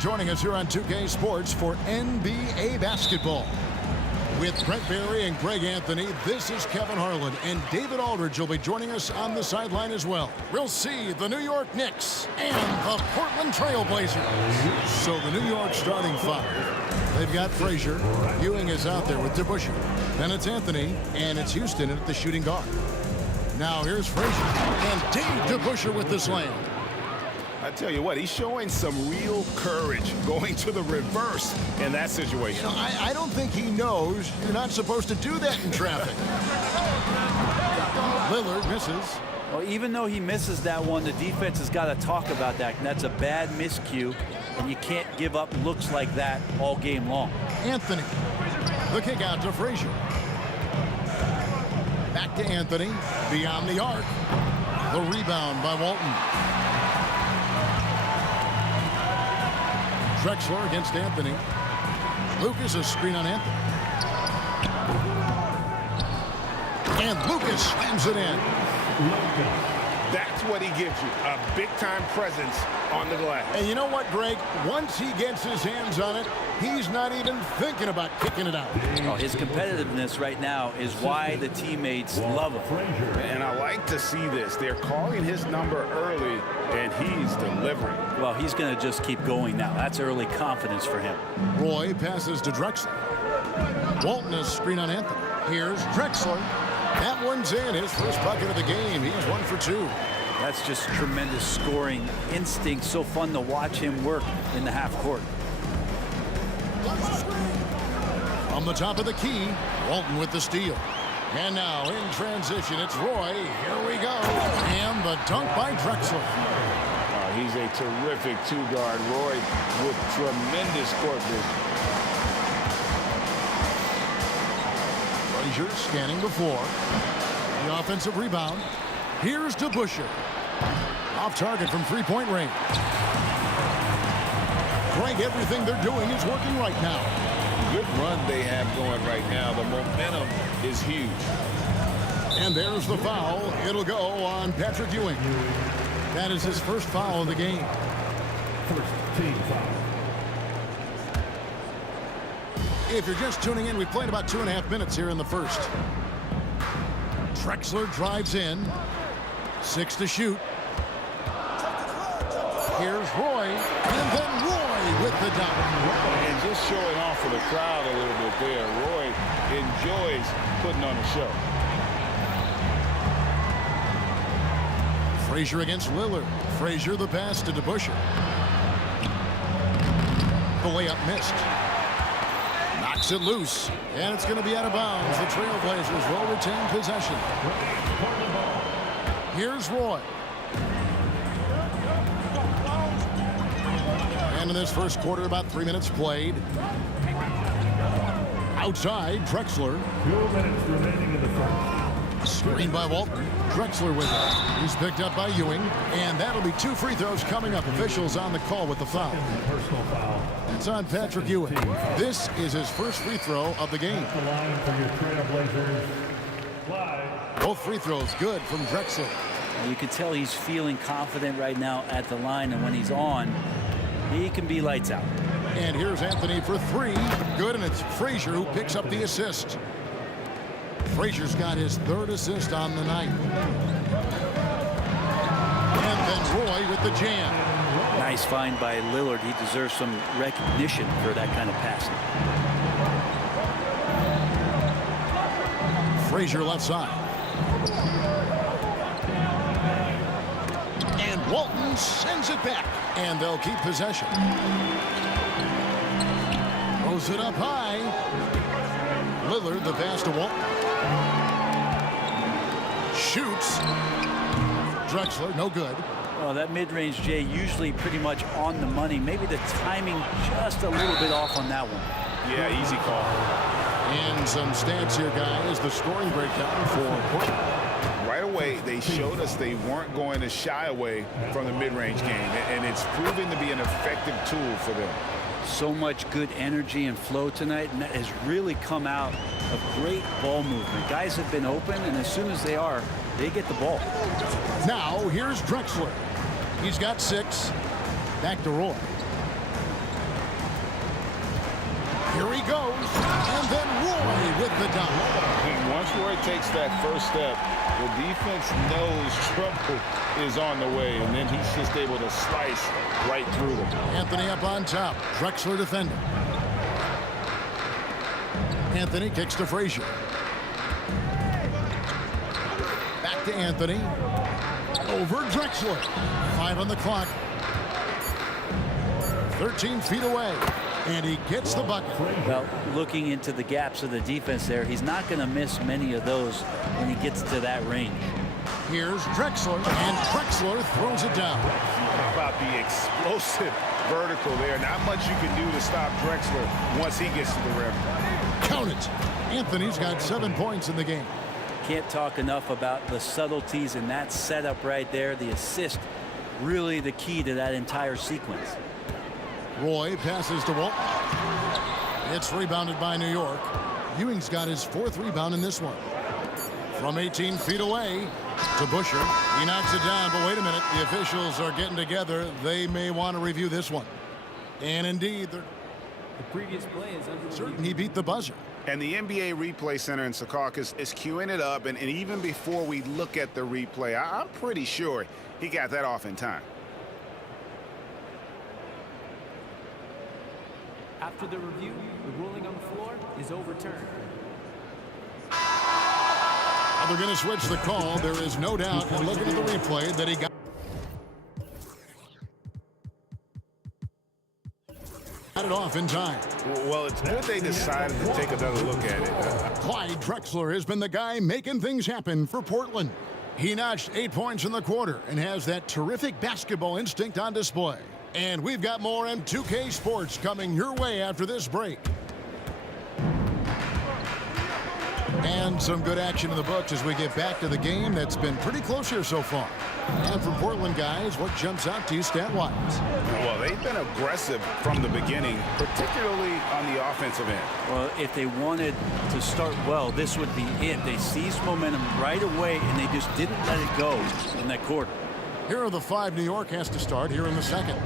joining us here on 2K Sports for NBA basketball. With Brent Barry and Greg Anthony, this is Kevin Harlan, and David Aldridge will be joining us on the sideline as well. We'll see the New York Knicks and the Portland Trail Blazers. So the New York starting five. They've got Frazier. Ewing is out there with DeBusschere. Then it's Anthony, and it's Houston at the shooting guard. Now here's Frazier, and Dave DeBusschere with the slam. I tell you what, he's showing some real courage going to the reverse in that situation. You know, I don't think he knows you're not supposed to do that in traffic. Lillard misses. Well, even though he misses that one, the defense has got to talk about that. And that's a bad miscue, and you can't give up looks like that all game long. Anthony. The kick out to Frazier. Back to Anthony. Beyond the arc. The rebound by Walton. Drexler against Anthony. Lucas a screen on Anthony. And Lucas slams it in. That's what he gives you, a big-time presence on the glass. And you know what, Greg? Once he gets his hands on it, he's not even thinking about kicking it out. Oh, his competitiveness right now is why the teammates love him. And I like to see this. They're calling his number early, and he's delivering. Well, he's going to just keep going now. That's early confidence for him. Roy passes to Drexler. Walton is screen on Anthony. Here's Drexler. That one's in. His first bucket of the game. He's 1 for 2. That's just tremendous scoring instinct. So fun to watch him work in the half court. From the top of the key, Walton with the steal. And now in transition, it's Roy. Here we go. And the dunk by Drexler. He's a terrific two-guard. Roy with tremendous court vision. Frazier scanning the floor. The offensive rebound. Here's DeBusschere. Off target from three-point range. Greg, everything they're doing is working right now. Good run they have going right now. The momentum is huge. And there's the foul. It'll go on Patrick Ewing. That is his first foul of the game. First team foul. If you're just tuning in, we've played about 2.5 minutes here in the first. Drexler drives in. 6 to shoot. Here's Roy. And then Roy with the dunk. And just showing off for the crowd a little bit there. Roy enjoys putting on a show. Frazier against Lillard. Frazier the pass to DeBusschere. The layup missed. Knocks it loose. And it's going to be out of bounds. The Trailblazers will retain possession. Here's Roy. And in this first quarter, about 3 minutes played. Outside, Drexler. 2 minutes remaining in the first. Screen by Walton. Drexler with it. He's picked up by Ewing. And that'll be 2 free throws coming up. Officials on the call with the foul. Personal foul. It's on Patrick Ewing. This is his first free throw of the game. The line for your Trailblazers. Live. Both free throws good from Drexler. You can tell he's feeling confident right now at the line, and when he's on, he can be lights out. And here's Anthony for 3. Good, and it's Frazier who picks up the assist. Frazier's got his 3rd assist on the night. And then Roy with the jam. Nice find by Lillard. He deserves some recognition for that kind of passing. Frazier left side. And Walton sends it back. And they'll keep possession. Throws it up high. Lillard the pass to Walton. Shoots. Drexler, no good. Well, that mid-range, Jay, usually pretty much on the money. Maybe the timing just a little bit off on that one. Yeah, easy call. And some stats here, guys. The scoring breakdown for Portland. Right away, they showed us they weren't going to shy away from the mid-range game, and it's proving to be an effective tool for them. So much good energy and flow tonight, and that has really come out of great ball movement. Guys have been open, and as soon as they are, they get the ball. Now, here's Drexler. He's got 6. Back to Roy. Here he goes. And then Roy with the dunk. And once Roy takes that first step, the defense knows trouble is on the way, and then he's just able to slice right through them. Anthony up on top. Drexler defending. Anthony kicks to Frazier. Back to Anthony. Over Drexler. 5 on the clock. 13 feet away. And he gets the bucket. Well, looking into the gaps of the defense there, he's not going to miss many of those when he gets to that range. Here's Drexler, and Drexler throws it down. How about the explosive vertical there? Not much you can do to stop Drexler once he gets to the rim. Count it. Anthony's got 7 points in the game. Can't talk enough about the subtleties in that setup right there. The assist, really the key to that entire sequence. Roy passes to Walt. It's rebounded by New York. Ewing's got his 4th rebound in this one. From 18 feet away to Busher. He knocks it down, but wait a minute. The officials are getting together. They may want to review this one. And indeed, they're previous play is under certain he beat the buzzer. And the NBA Replay Center in Secaucus is queuing it up, and even before we look at the replay, I'm pretty sure he got that off in time. After the review, the ruling on the floor is overturned. They're going to switch the call. There is no doubt, and looking at the replay, that he got it off in time. Well, it's good they decided to take another look at it. Clyde Drexler has been the guy making things happen for Portland. He notched 8 points in the quarter and has that terrific basketball instinct on display. And we've got more M2K Sports coming your way after this break. And some good action in the books as we get back to the game that's been pretty close here so far. And for Portland guys, what jumps out to you stat-wise? Well, they've been aggressive from the beginning, particularly on the offensive end. Well, if they wanted to start well, this would be it. They seized momentum right away, and they just didn't let it go in that quarter. Here are the 5 New York has to start here in the second.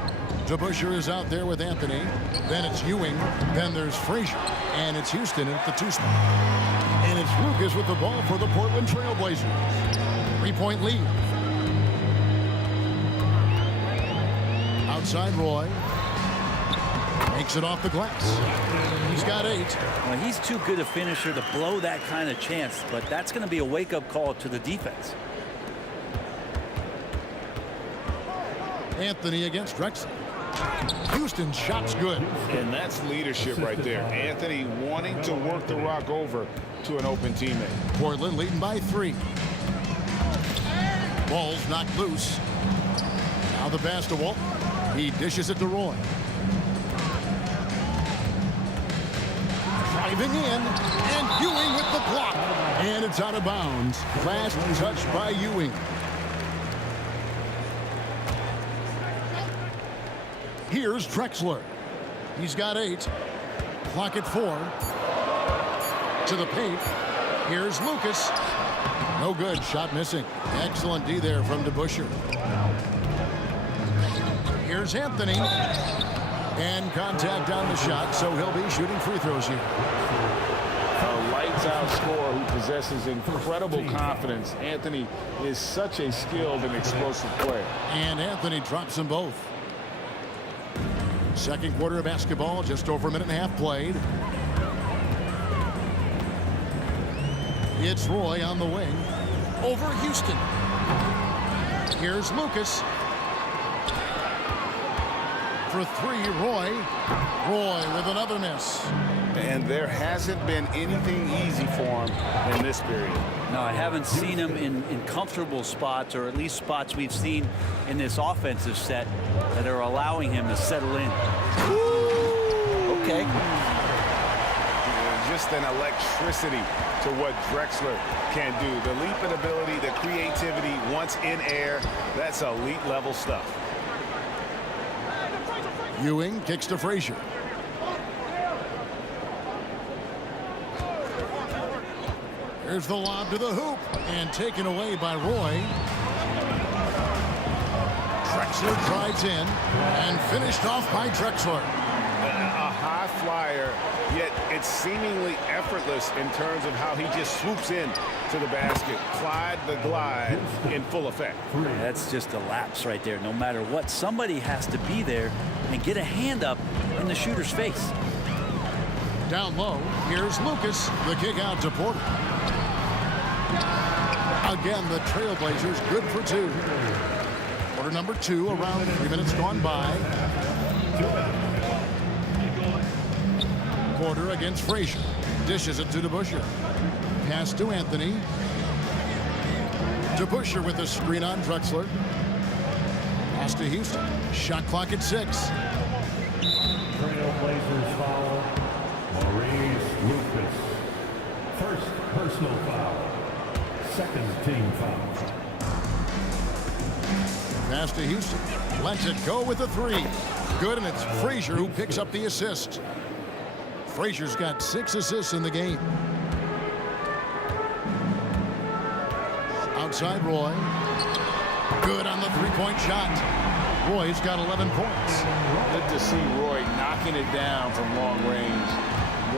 DeBusschere is out there with Anthony. Then it's Ewing. Then there's Frazier. And it's Houston at the 2 spot. And it's Lucas with the ball for the Portland Trail Blazers. 3-point lead. Outside Roy. Makes it off the glass. He's got 8. Well, he's too good a finisher to blow that kind of chance, but that's going to be a wake-up call to the defense. Anthony against Drexler. Houston's shot's good. And that's leadership right there. Anthony wanting to work the rock over to an open teammate. Portland leading by 3. Ball's knocked loose. Now the pass to Walt. He dishes it to Roy. Driving in, and Ewing with the block. And it's out of bounds. Last touch by Ewing. Here's Drexler. He's got 8. Clock at 4. To the paint. Here's Lucas. No good. Shot missing. Excellent D there from DeBusschere. Here's Anthony. And contact on the shot, so he'll be shooting free throws here. A lights-out scorer who possesses incredible confidence. Anthony is such a skilled and explosive player. And Anthony drops them both. Second quarter of basketball, just over a minute and a half played. It's Roy on the wing. Over Houston. Here's Lucas. For 3, Roy. Roy with another miss. And there hasn't been anything easy for him in this period. No, I haven't seen him in comfortable spots, or at least spots we've seen in this offensive set that are allowing him to settle in. Okay. Just an electricity to what Drexler can do. The leaping ability, the creativity, once in air, that's elite level stuff. Ewing kicks to Frazier. Here's the lob to the hoop, and taken away by Roy. Drexler drives in, and finished off by Drexler. high flyer, yet it's seemingly effortless in terms of how he just swoops in to the basket. Clyde the Glide in full effect. That's just a lapse right there. No matter what, somebody has to be there and get a hand up in the shooter's face. Down low, here's Lucas. The kick out to Porter. Again, the Trailblazers good for two. Quarter number 2, around 3 minutes gone by. Porter against Frazier. Dishes it to DeBusschere. Pass to Anthony. DeBusschere with a screen on Drexler. Pass to Houston. Shot clock at 6. Trailblazers foul. Maurice Lucas. First personal foul. Second team foul. Pass to Houston. Lets it go with a 3. Good, and it's Frazier who picks up the assist. Frazier's got 6 assists in the game. Outside Roy. Good on the three-point shot. Roy's got 11 points. Good to see Roy knocking it down from long range,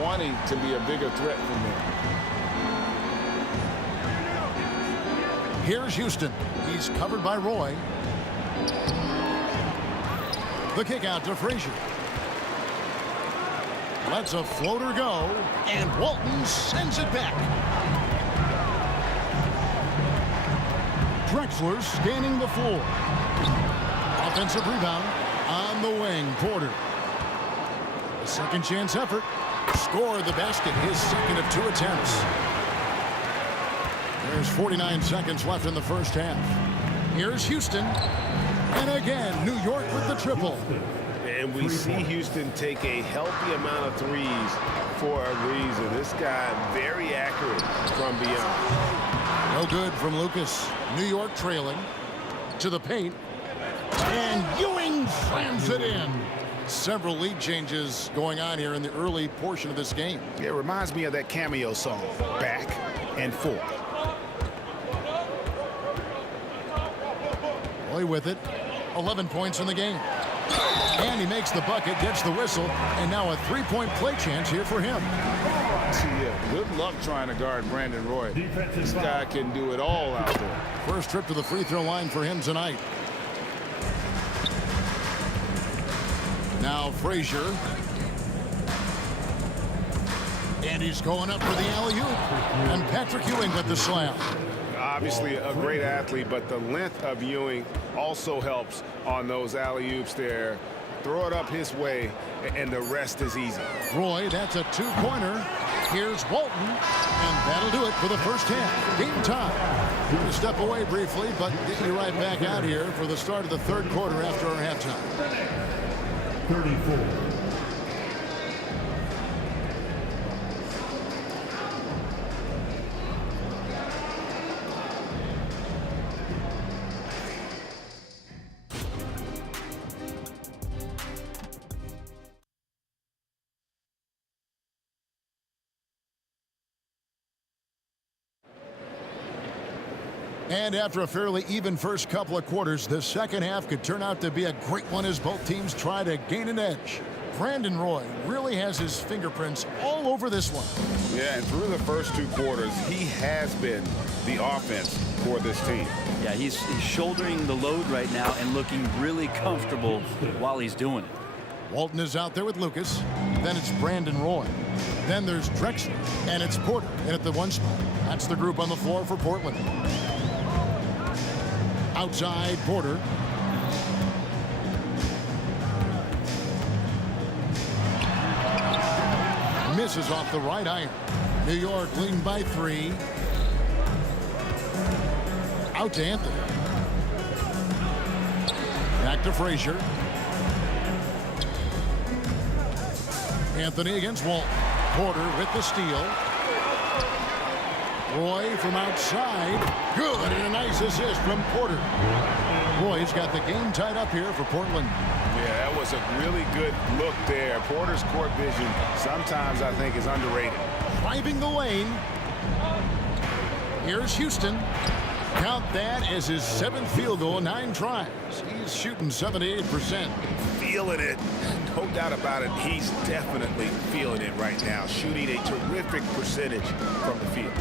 wanting to be a bigger threat from them. Here's Houston. He's covered by Roy. The kick out to Frazier. Lets a floater go, and Walton sends it back. Drexler scanning the floor. Offensive rebound on the wing. Porter. A second chance effort. Scored the basket. His second of 2 attempts. There's 49 seconds left in the first half. Here's Houston. And again, New York with the triple. And we see Houston take a healthy amount of threes for a reason. This guy very accurate from beyond. No good from Lucas. New York trailing to the paint. And Ewing slams it in. Several lead changes going on here in the early portion of this game. It reminds me of that Cameo song, Back and Forth. Roy with it. 11 points in the game. And he makes the bucket, gets the whistle, and now a three-point play chance here for him. Yeah, good luck trying to guard Brandon Roy. This guy can do it all out there. First trip to the free throw line for him tonight. Now Frazier. And he's going up for the alley-oop. And Patrick Ewing with the slam. Obviously a great athlete, but the length of Ewing also helps on those alley-oops there. Throw it up his way, and the rest is easy. Roy, that's a 2-pointer. Here's Walton, and that'll do it for the first half. Game time. We're going to step away briefly, but get you right back out here for the start of the third quarter after our halftime. 34. And after a fairly even first couple of quarters, the second half could turn out to be a great one as both teams try to gain an edge. Brandon Roy really has his fingerprints all over this one. Yeah, and through the first 2 quarters, he has been the offense for this team. Yeah, he's shouldering the load right now and looking really comfortable while he's doing it. Walton is out there with Lucas. Then it's Brandon Roy. Then there's Drexler, and it's Porter in at the 1 spot. That's the group on the floor for Portland. Outside Porter. Misses off the right iron. New York leading by 3. Out to Anthony. Back to Frazier. Anthony against Walton. Porter with the steal. Roy from outside. Good, and a nice assist from Porter. Roy's got the game tied up here for Portland. Yeah, that was a really good look there. Porter's court vision sometimes I think is underrated. Driving the lane. Here's Houston. Count that as his 7th field goal in 9 tries. He's shooting 78%. Feeling it. No doubt about it. He's definitely feeling it right now. Shooting a terrific percentage from the field.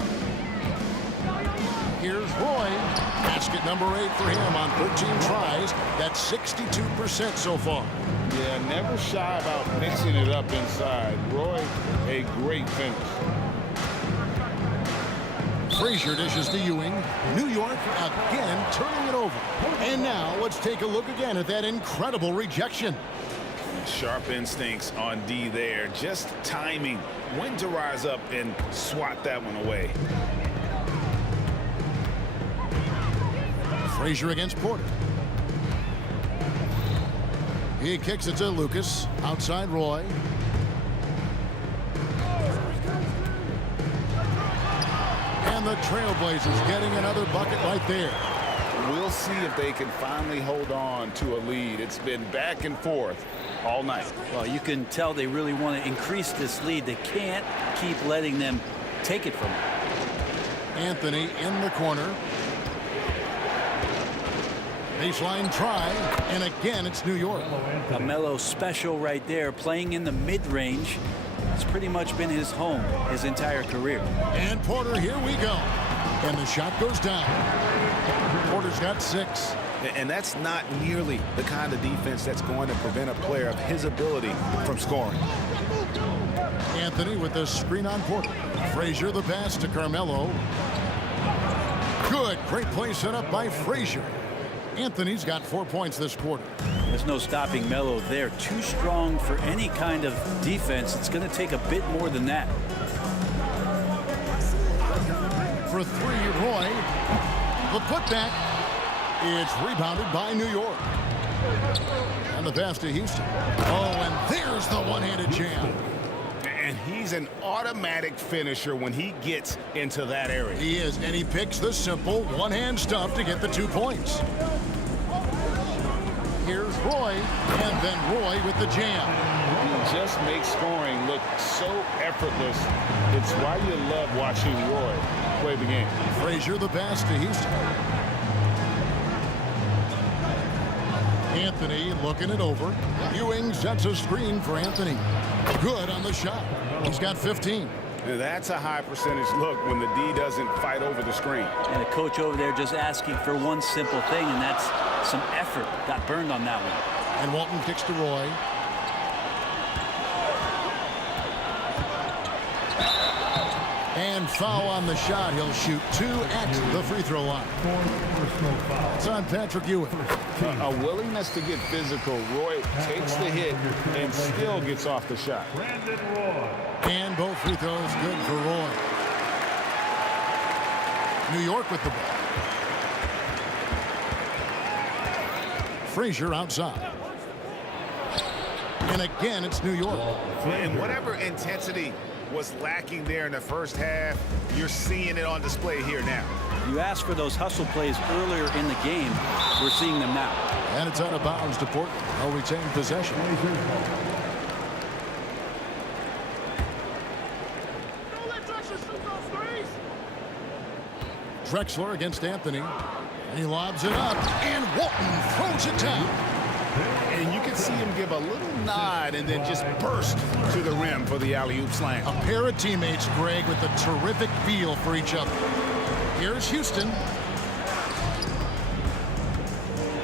Here's Roy. Basket number 8 for him on 13 tries. That's 62% so far. Yeah, never shy about mixing it up inside. Roy, a great finish. Frazier dishes to Ewing. New York again turning it over. And now let's take a look again at that incredible rejection. Sharp instincts on D there. Just timing when to rise up and swat that one away. Frazier against Porter. He kicks it to Lucas. Outside Roy. And the Trailblazers getting another bucket right there. We'll see if they can finally hold on to a lead. It's been back and forth all night. Well, you can tell they really want to increase this lead. They can't keep letting them take it from them. Anthony in the corner. Baseline try, and again it's New York. A Melo special right there, playing in the mid-range. It's pretty much been his home his entire career. And Porter, here we go. And the shot goes down. Porter's got 6. And that's not nearly the kind of defense that's going to prevent a player of his ability from scoring. Anthony with the screen on Porter. Frazier the pass to Carmelo. Good, great play set up by Frazier. Anthony's got 4 points this quarter. There's no stopping Melo there. Too strong for any kind of defense. It's going to take a bit more than that. For 3, Roy. The putback. It's rebounded by New York. And the pass to Houston. Oh, and there's the one-handed jam. And he's an automatic finisher when he gets into that area. He is, and he picks the simple one-hand stuff to get the 2 points. Here's Roy, and then Roy with the jam. He just makes scoring look so effortless. It's why you love watching Roy play the game. Frazier the pass to Houston. Anthony looking it over. Ewing sets a screen for Anthony. Good on the shot. He's got 15. That's a high percentage look when the D doesn't fight over the screen. And the coach over there just asking for one simple thing, and that's some effort. Got burned on that one. And Walton kicks to Roy. And foul on the shot. He'll shoot 2 at the free throw line. It's on Patrick Ewing. A willingness to get physical. Roy takes the hit and still gets off the shot. Brandon Roy. And both free throws good for Roy. New York with the ball. Frazier outside. And again, it's New York. And whatever intensity was lacking there in the first half, you're seeing it on display here now. You asked for those hustle plays earlier in the game. We're seeing them now. And it's out of bounds to Portland. They'll retain possession. Drexler against Anthony. And he lobs it up. And Walton throws it down. And you can see him give a little nod and then just burst to the rim for the alley-oop slam. A pair of teammates, Greg, with a terrific feel for each other. Here's Houston.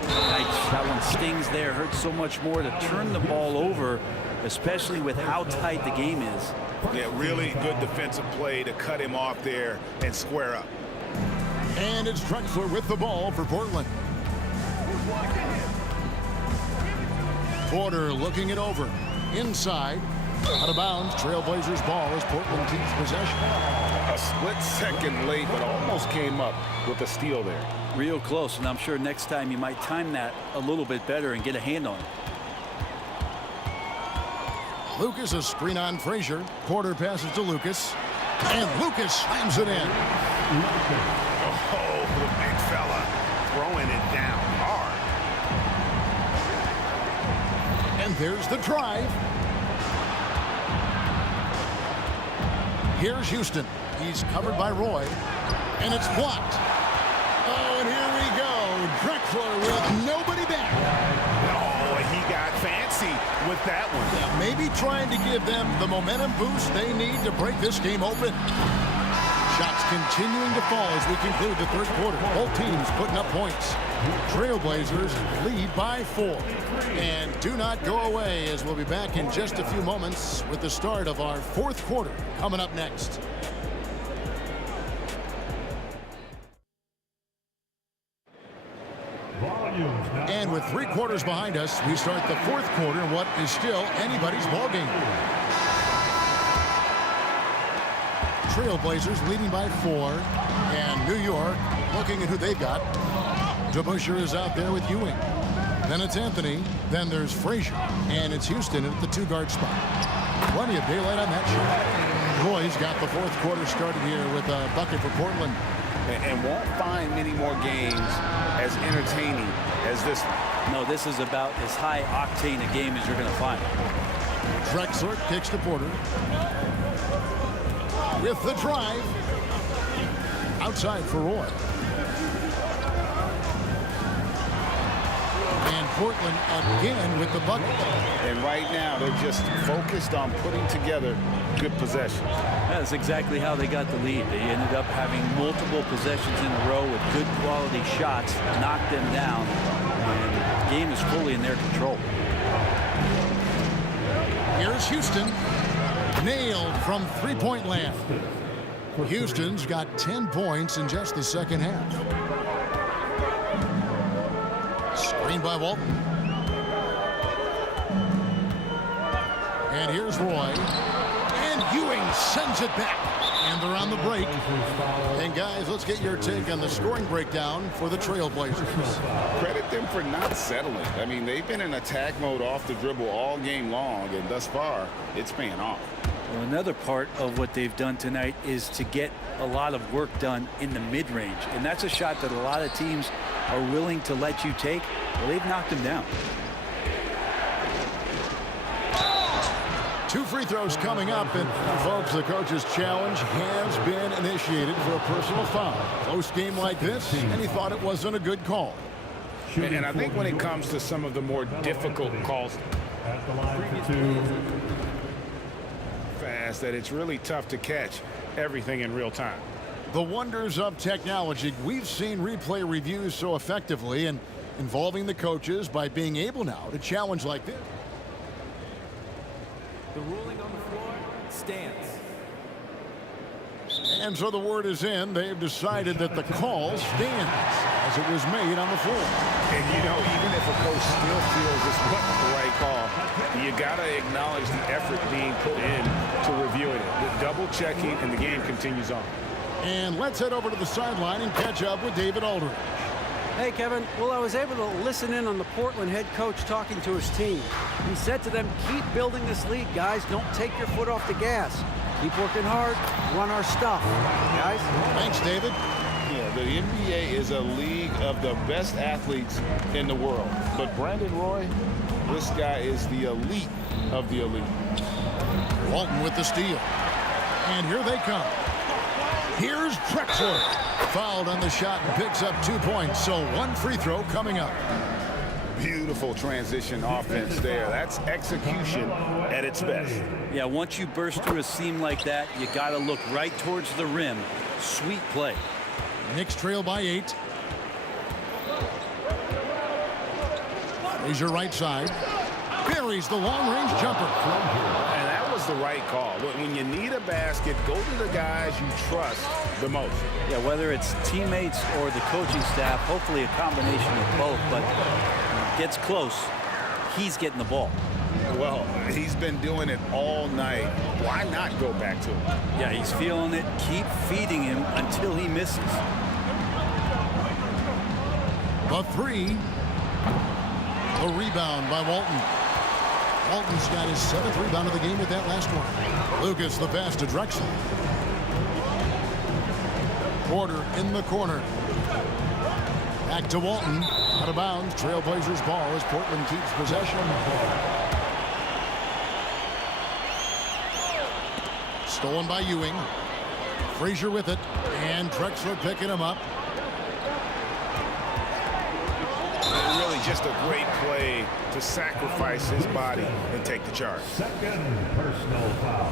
That one stings there. Hurts so much more to turn the ball over, especially with how tight the game is. Yeah, really good defensive play to cut him off there and square up. And it's Drexler with the ball for Portland. Porter looking it over. Inside. Out of bounds. Trailblazers ball as Portland keeps possession. A split second late, but almost came up with a steal there. Real close, and I'm sure next time you might time that a little bit better and get a hand on it. Lucas, a screen on Frazier. Porter passes to Lucas. And Lucas slams it in. Oh, the big fella throwing it down hard. And there's the drive. Here's Houston. He's covered by Roy. And it's blocked. Oh, Drexler with nobody back. Oh, he got fancy with that one. Yeah, maybe trying to give them the momentum boost they need to break this game open. Shots continuing to fall as we conclude the third quarter. Both teams putting up points. Trailblazers lead by 4. And do not go away, as we'll be back in just a few moments with the start of our fourth quarter coming up next. And with 3 quarters behind us, we start the fourth quarter in what is still anybody's ballgame. Trailblazers leading by 4, and New York looking at who they've got. DeBusschere is out there with Ewing. Then it's Anthony. Then there's Frazier, and it's Houston at the 2-guard spot. Plenty of daylight on that shot. Roy's got the fourth quarter started here with a bucket for Portland. And won't find many more games as entertaining as this. No, this is about as high octane a game as you're going to find. Drexler kicks to Porter. With the drive. Outside for Roy. And Portland again with the bucket. And right now, they're just focused on putting together good possessions. That's exactly how they got the lead. They ended up having multiple possessions in a row with good quality shots, knocked them down, and the game is fully in their control. Here's Houston. Nailed from three-point land. Houston's got 10 points in just the second half. Screen by Walton. And here's Roy. And Ewing sends it back. And they're on the break. And guys, let's get your take on the scoring breakdown for the Trailblazers. Credit them for not settling. I mean, they've been in attack mode off the dribble all game long, and thus far, it's paying off. Well, another part of what they've done tonight is to get a lot of work done in the mid-range. And that's a shot that a lot of teams are willing to let you take. Well, they've knocked them down. 2 free throws coming up, and folks, the coach's challenge has been initiated for a personal foul. Close game like this, and he thought it wasn't a good call. And I think when it comes to some of the more difficult calls At the line for 2. fast, that it's really tough to catch everything in real time. The wonders of technology. We've seen replay reviews so effectively and involving the coaches by being able now to challenge like this. The ruling on the floor stands. And so the word is in. They've decided that the call stands as it was made on the floor. And, you know, even if a coach still feels this wasn't the right call, you got to acknowledge the effort being put in to reviewing it. The double checking, and the game continues on. And let's head over to the sideline and catch up with David Aldridge. Hey, Kevin. Well, I was able to listen in on the Portland head coach talking to his team. He said to them, keep building this lead, guys. Don't take your foot off the gas. Keep working hard. Run our stuff, guys. Thanks, David. Yeah, the NBA is a league of the best athletes in the world. But Brandon Roy, this guy is the elite of the elite. Walton with the steal. And here they come. Here's Drexler. Fouled on the shot and picks up 2 points. So 1 free throw coming up. Beautiful transition offense there. That's execution at its best. Yeah, once you burst through a seam like that, you got to look right towards the rim. Sweet play. Knicks trail by 8. Frazier right side. Buries the long-range jumper. And that was the right call. When you need a basket, go to the guys you trust the most. Yeah, whether it's teammates or the coaching staff, hopefully a combination of both, but when it gets close, he's getting the ball. Well, he's been doing it all night. Why not go back to him? Yeah, he's feeling it. Keep feeding him until he misses. The 3. The rebound by Walton. Walton's got his 7th rebound of the game with that last one. Lucas the pass to Drexler. Porter in the corner. Back to Walton. Out of bounds. Trailblazers ball as Portland keeps possession. Stolen by Ewing. Frazier with it. And Drexler picking him up. just a great play to sacrifice his body and take the charge. Second personal foul.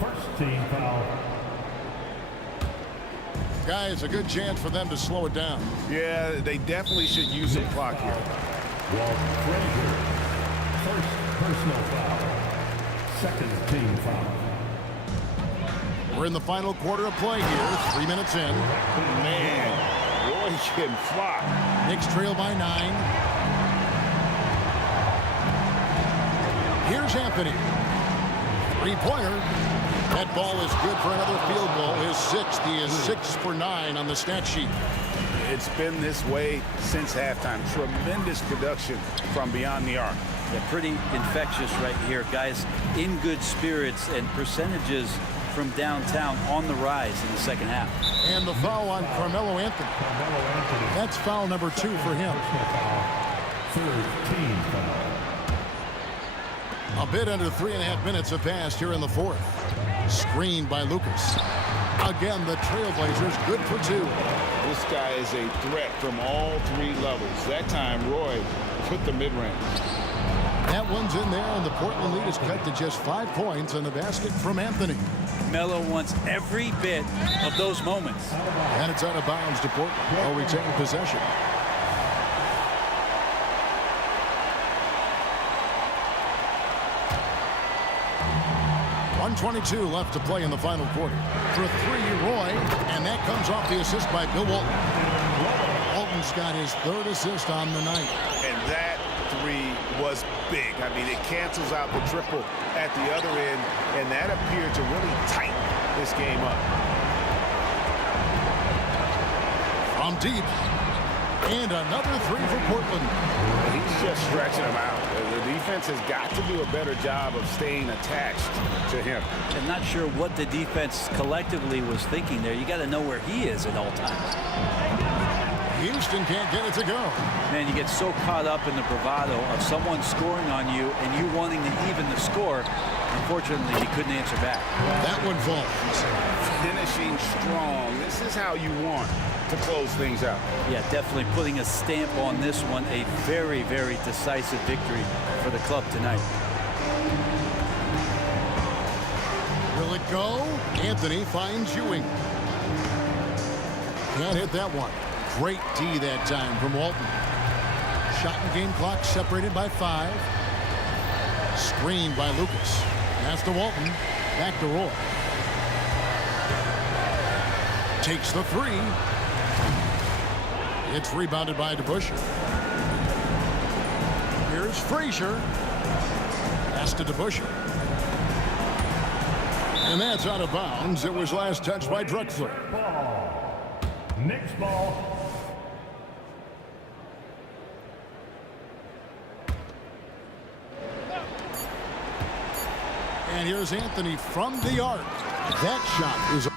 First team foul. Guys, a good chance for them to slow it down. Yeah, they definitely should use some clock here. Walt Frazier. First personal foul. Second team foul. We're in the final quarter of play here. 3 minutes in. Man, Roy getting flopped. Knicks trail by 9. Here's Anthony. Three-pointer. That ball is good for another field goal. His 6th. He is 6 for 9 on the stat sheet. It's been this way since halftime. Tremendous production from beyond the arc. Yeah, pretty infectious right here. Guys in good spirits, and percentages from downtown on the rise in the second half. And the foul on Carmelo Anthony. Carmelo Anthony. That's foul number 2 for him. Personal foul. Third team foul. A bit under 3.5 minutes have passed here in the fourth. Screened by Lucas. Again, the Trailblazers good for 2. This guy is a threat from all 3 levels. That time, Roy put the mid-range. That one's in there, and the Portland lead is cut to just 5 points on the basket from Anthony. Melo wants every bit of those moments. And it's out of bounds to Portland. They'll retain possession. .122 left to play in the final quarter. For 3, Roy, and that comes off the assist by Bill Walton. Walton's got his 3rd assist on the night. And that 3 was big. I mean, it cancels out the triple at the other end, and that appeared to really tighten this game up. From deep. And another 3 for Portland. He's just stretching them out. The defense has got to do a better job of staying attached to him. I'm not sure what the defense collectively was thinking there. You got to know where he is at all times. Houston can't get it to go. Man, you get so caught up in the bravado of someone scoring on you and you wanting to even the score. Unfortunately, he couldn't answer back. That one falls. Finishing strong. This is how you want to close things out. Yeah, definitely putting a stamp on this one. A very, very decisive victory for the club tonight. Will it go? Anthony finds Ewing. Can't hit that one. Great D that time from Walton. Shot and game clock separated by 5. Screened by Lucas. Pass to Walton. Back to Roy. Takes the 3. It's rebounded by DeBusschere. Here's Frazier. Pass to DeBusschere. And that's out of bounds. It was last touched by Drexler. Ball. Knicks ball. And here's Anthony from the arc. That shot is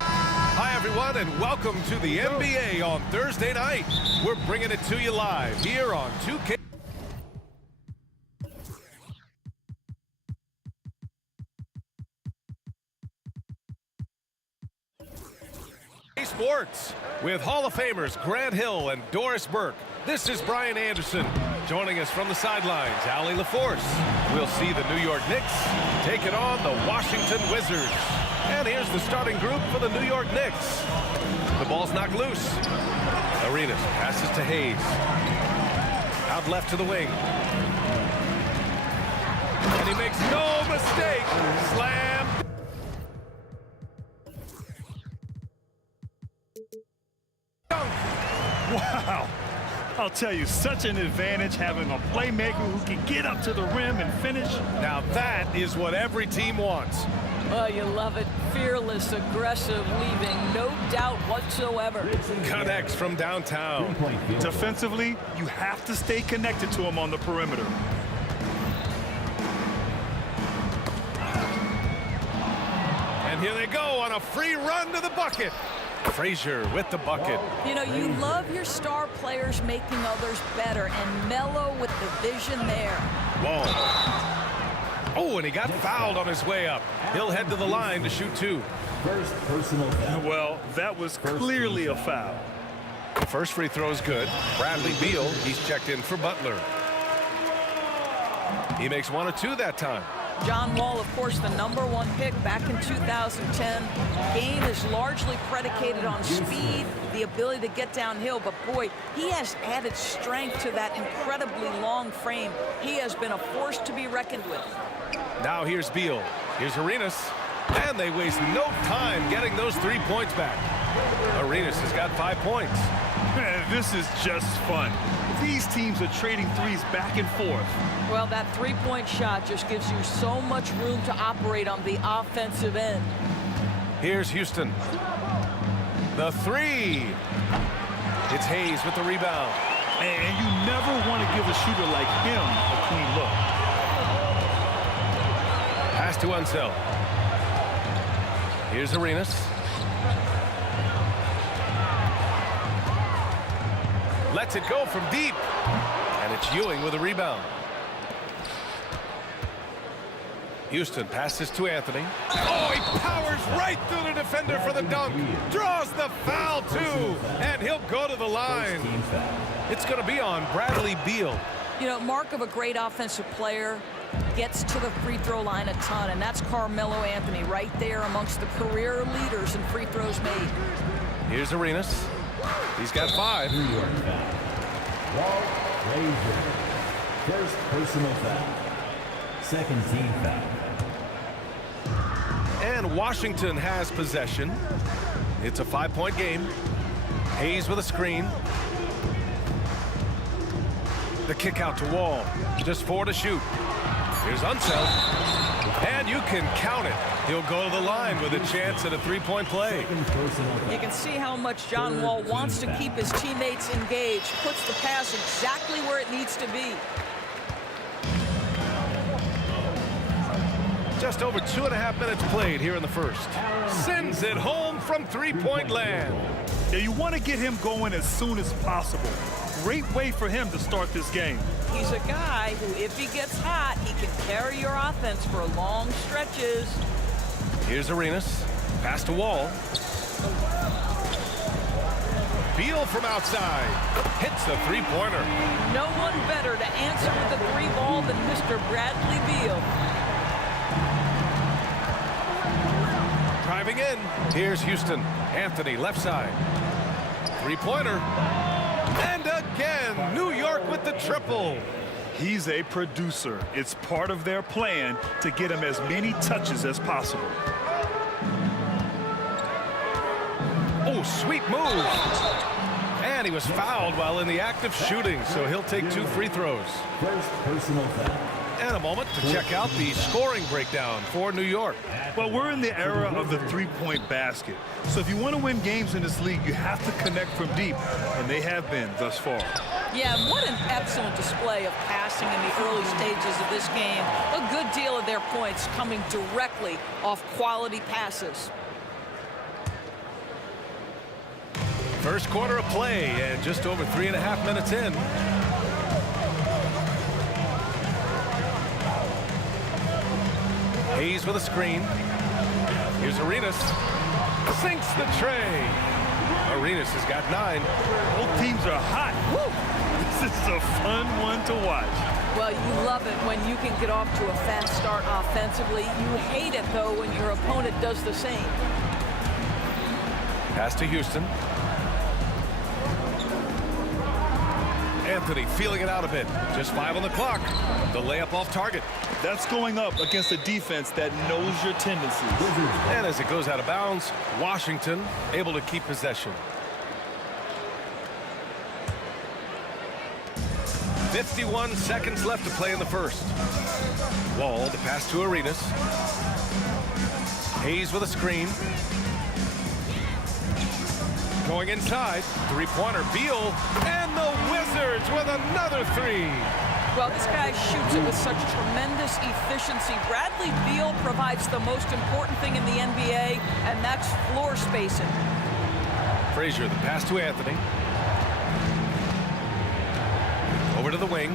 Hi, everyone, and welcome to the NBA on Thursday night. We're bringing it to you live here on 2K. Sports with Hall of Famers Grant Hill and Doris Burke. This is Brian Anderson. Joining us from the sidelines, Allie LaForce. We'll see the New York Knicks taking on the Washington Wizards. And here's the starting group for the New York Knicks. The ball's knocked loose. Arenas passes to Hayes. Out left to the wing. And he makes no mistake. Slam. Wow. I'll tell you, such an advantage having a playmaker who can get up to the rim and finish. Now that is what every team wants. Oh, you love it. Fearless, aggressive, leaving no doubt whatsoever. Connects from downtown. Defensively, you have to stay connected to him on the perimeter. And here they go on a free run to the bucket. Frazier with the bucket. You know, you love your star players making others better, and Melo with the vision there. Whoa. Oh, and he got fouled on his way up. He'll head to the line to shoot two. First personal foul. Well, that was clearly a foul. First free throw is good. Bradley Beal, he's checked in for Butler. He makes 1 of 2 that time. John Wall, of course, the #1 pick back in 2010. Game is largely predicated on speed, the ability to get downhill, but boy, he has added strength to that incredibly long frame. He has been a force to be reckoned with. Now here's Beal. Here's Arenas. And they waste no time getting those 3 points back. Arenas has got 5 points. Man, this is just fun. These teams are trading threes back and forth. Well, that three-point shot just gives you so much room to operate on the offensive end. Here's Houston. The three. It's Hayes with the rebound. And you never want to give a shooter like him a clean look. Pass to Unseld. Here's Arenas. Lets it go from deep. And it's Ewing with a rebound. Houston passes to Anthony. Oh, he powers right through the defender for the dunk. Draws the foul, too. And he'll go to the line. It's going to be on Bradley Beal. You know, mark of a great offensive player, gets to the free throw line a ton, and that's Carmelo Anthony right there amongst the career leaders in free throws made. Here's Arenas. He's got 5. Walt Frazier. First personal foul. Second team foul. And Washington has possession. It's a 5-point game. Hayes with a screen. The kick out to Wall. Just 4 to shoot. Here's Unseld. And you can count it. He'll go to the line with a chance at a 3-point play. You can see how much John Wall wants to keep his teammates engaged. Puts the pass exactly where it needs to be. Just over 2.5 minutes played here in the first. Sends it home from 3-point land. Yeah, you want to get him going as soon as possible. Great way for him to start this game. He's a guy who, if he gets hot, he can carry your offense for long stretches. Here's Arenas. Pass to Wall. Beal from outside. Hits the 3-pointer. No one better to answer with the 3 ball than Mr. Bradley Beal. Driving in. Here's Houston. Anthony, left side. 3-pointer. And again, New York with the triple. He's a producer. It's part of their plan to get him as many touches as possible. Oh, sweet move. And he was fouled while in the act of shooting, so he'll take 2 free throws. First personal foul. And a moment to check out the scoring breakdown for New York. Well, we're in the era of the three-point basket. So if you want to win games in this league, you have to connect from deep, and they have been thus far. Yeah, what an excellent display of passing in the early stages of this game. A good deal of their points coming directly off quality passes. First quarter of play and just over 3.5 minutes in. Hayes with a screen. Here's Arenas. Sinks the tray. Arenas has got 9. Both teams are hot. Woo! This is a fun one to watch. Well, you love it when you can get off to a fast start offensively. You hate it, though, when your opponent does the same. Pass to Houston. Anthony feeling it out a bit. Just 5 on the clock. The layup off target. That's going up against a defense that knows your tendencies. And as it goes out of bounds, Washington able to keep possession. 51 seconds left to play in the first. Wall, the pass to Arenas. Hayes with a screen. Going inside, three-pointer, Beal, and the Wizards with another 3. Well, this guy shoots it with such tremendous efficiency. Bradley Beal provides the most important thing in the NBA, and that's floor spacing. Frazier, the pass to Anthony. Over to the wing.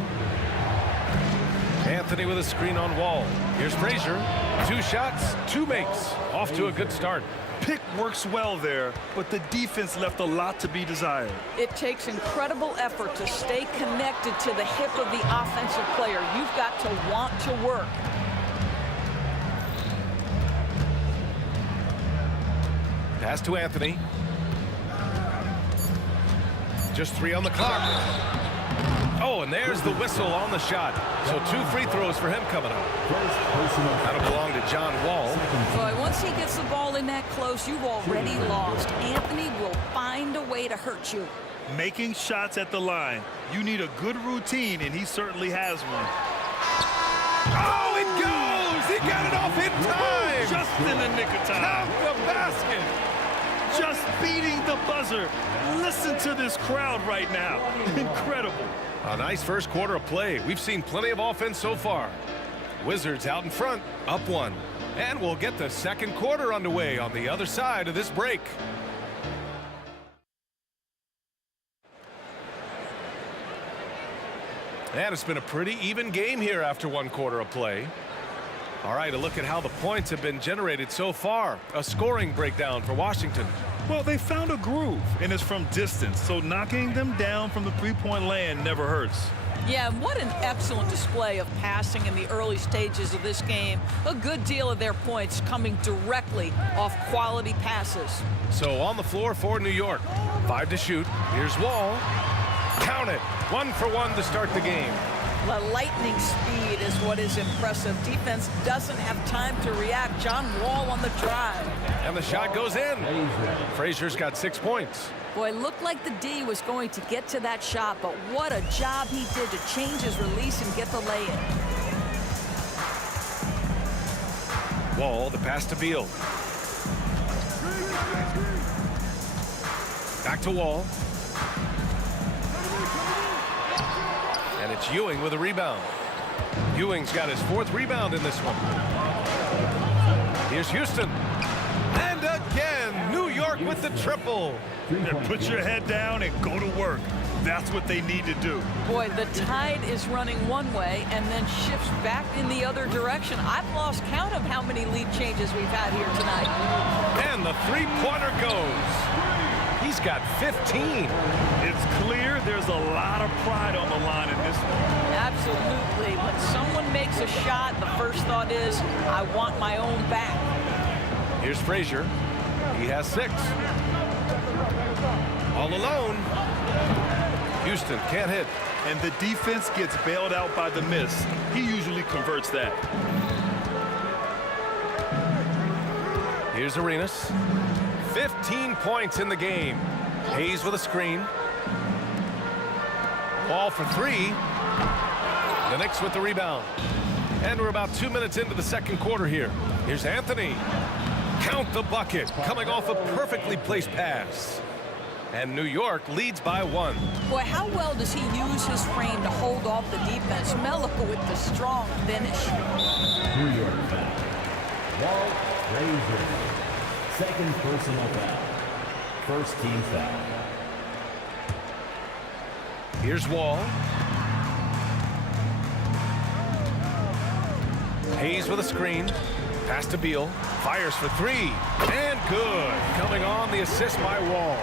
Anthony with a screen on Wall. Here's Frazier. 2 shots, 2 makes. Off to a good start. Pick works well there, but the defense left a lot to be desired. It takes incredible effort to stay connected to the hip of the offensive player. You've got to want to work. Pass to Anthony. Just 3 on the clock. Oh, and there's the whistle on the shot. So 2 free throws for him coming up. That'll belong to John Wall. Boy, once he gets the ball in that close, you've already lost. Anthony will find a way to hurt you. Making shots at the line. You need a good routine, and he certainly has one. Oh, it goes! He got it off in time! Just in the nick of time. Count the basket! Just beating the buzzer. Listen to this crowd right now. Incredible. A nice first quarter of play. We've seen plenty of offense so far. Wizards out in front, up 1. And we'll get the second quarter underway on the other side of this break. And it's been a pretty even game here after 1 quarter of play. All right, a look at how the points have been generated so far. A scoring breakdown for Washington. Well, they found a groove, and it's from distance, so knocking them down from the three-point land never hurts. Yeah, what an excellent display of passing in the early stages of this game. A good deal of their points coming directly off quality passes. So on the floor for New York. 5 to shoot. Here's Wall. Count it. 1 for 1 to start the game. The lightning speed is what is impressive. Defense doesn't have time to react. John Wall on the drive. And the shot goes in. Frazier's got 6 points. Boy, it looked like the D was going to get to that shot, but what a job he did to change his release and get the lay-in. Wall, the pass to Beal. Back to Wall. And it's Ewing with a rebound. Ewing's got his 4th rebound in this one. Here's Houston. And again, New York with the triple. And put your head down and go to work. That's what they need to do. Boy, the tide is running one way and then shifts back in the other direction. I've lost count of how many lead changes we've had here tonight. And the three-pointer goes. He's got 15. It's clear there's a lot of pride on the line in this one. Absolutely. When someone makes a shot, the first thought is, I want my own back. Here's Frazier. He has 6. All alone. Houston can't hit. And the defense gets bailed out by the miss. He usually converts that. Here's Arenas. 15 points in the game. Hayes with a screen. Ball for 3. The Knicks with the rebound. And we're about 2 minutes into the second quarter here. Here's Anthony. Count the bucket, coming off a perfectly placed pass. And New York leads by 1. Boy, how well does he use his frame to hold off the defense? Melo with the strong finish. New York foul. Walt Frazier. Second personal foul. First team foul. Here's Wall. Hayes with a screen. Pass to Beal. Fires for 3. And good. Coming on the assist by Wall.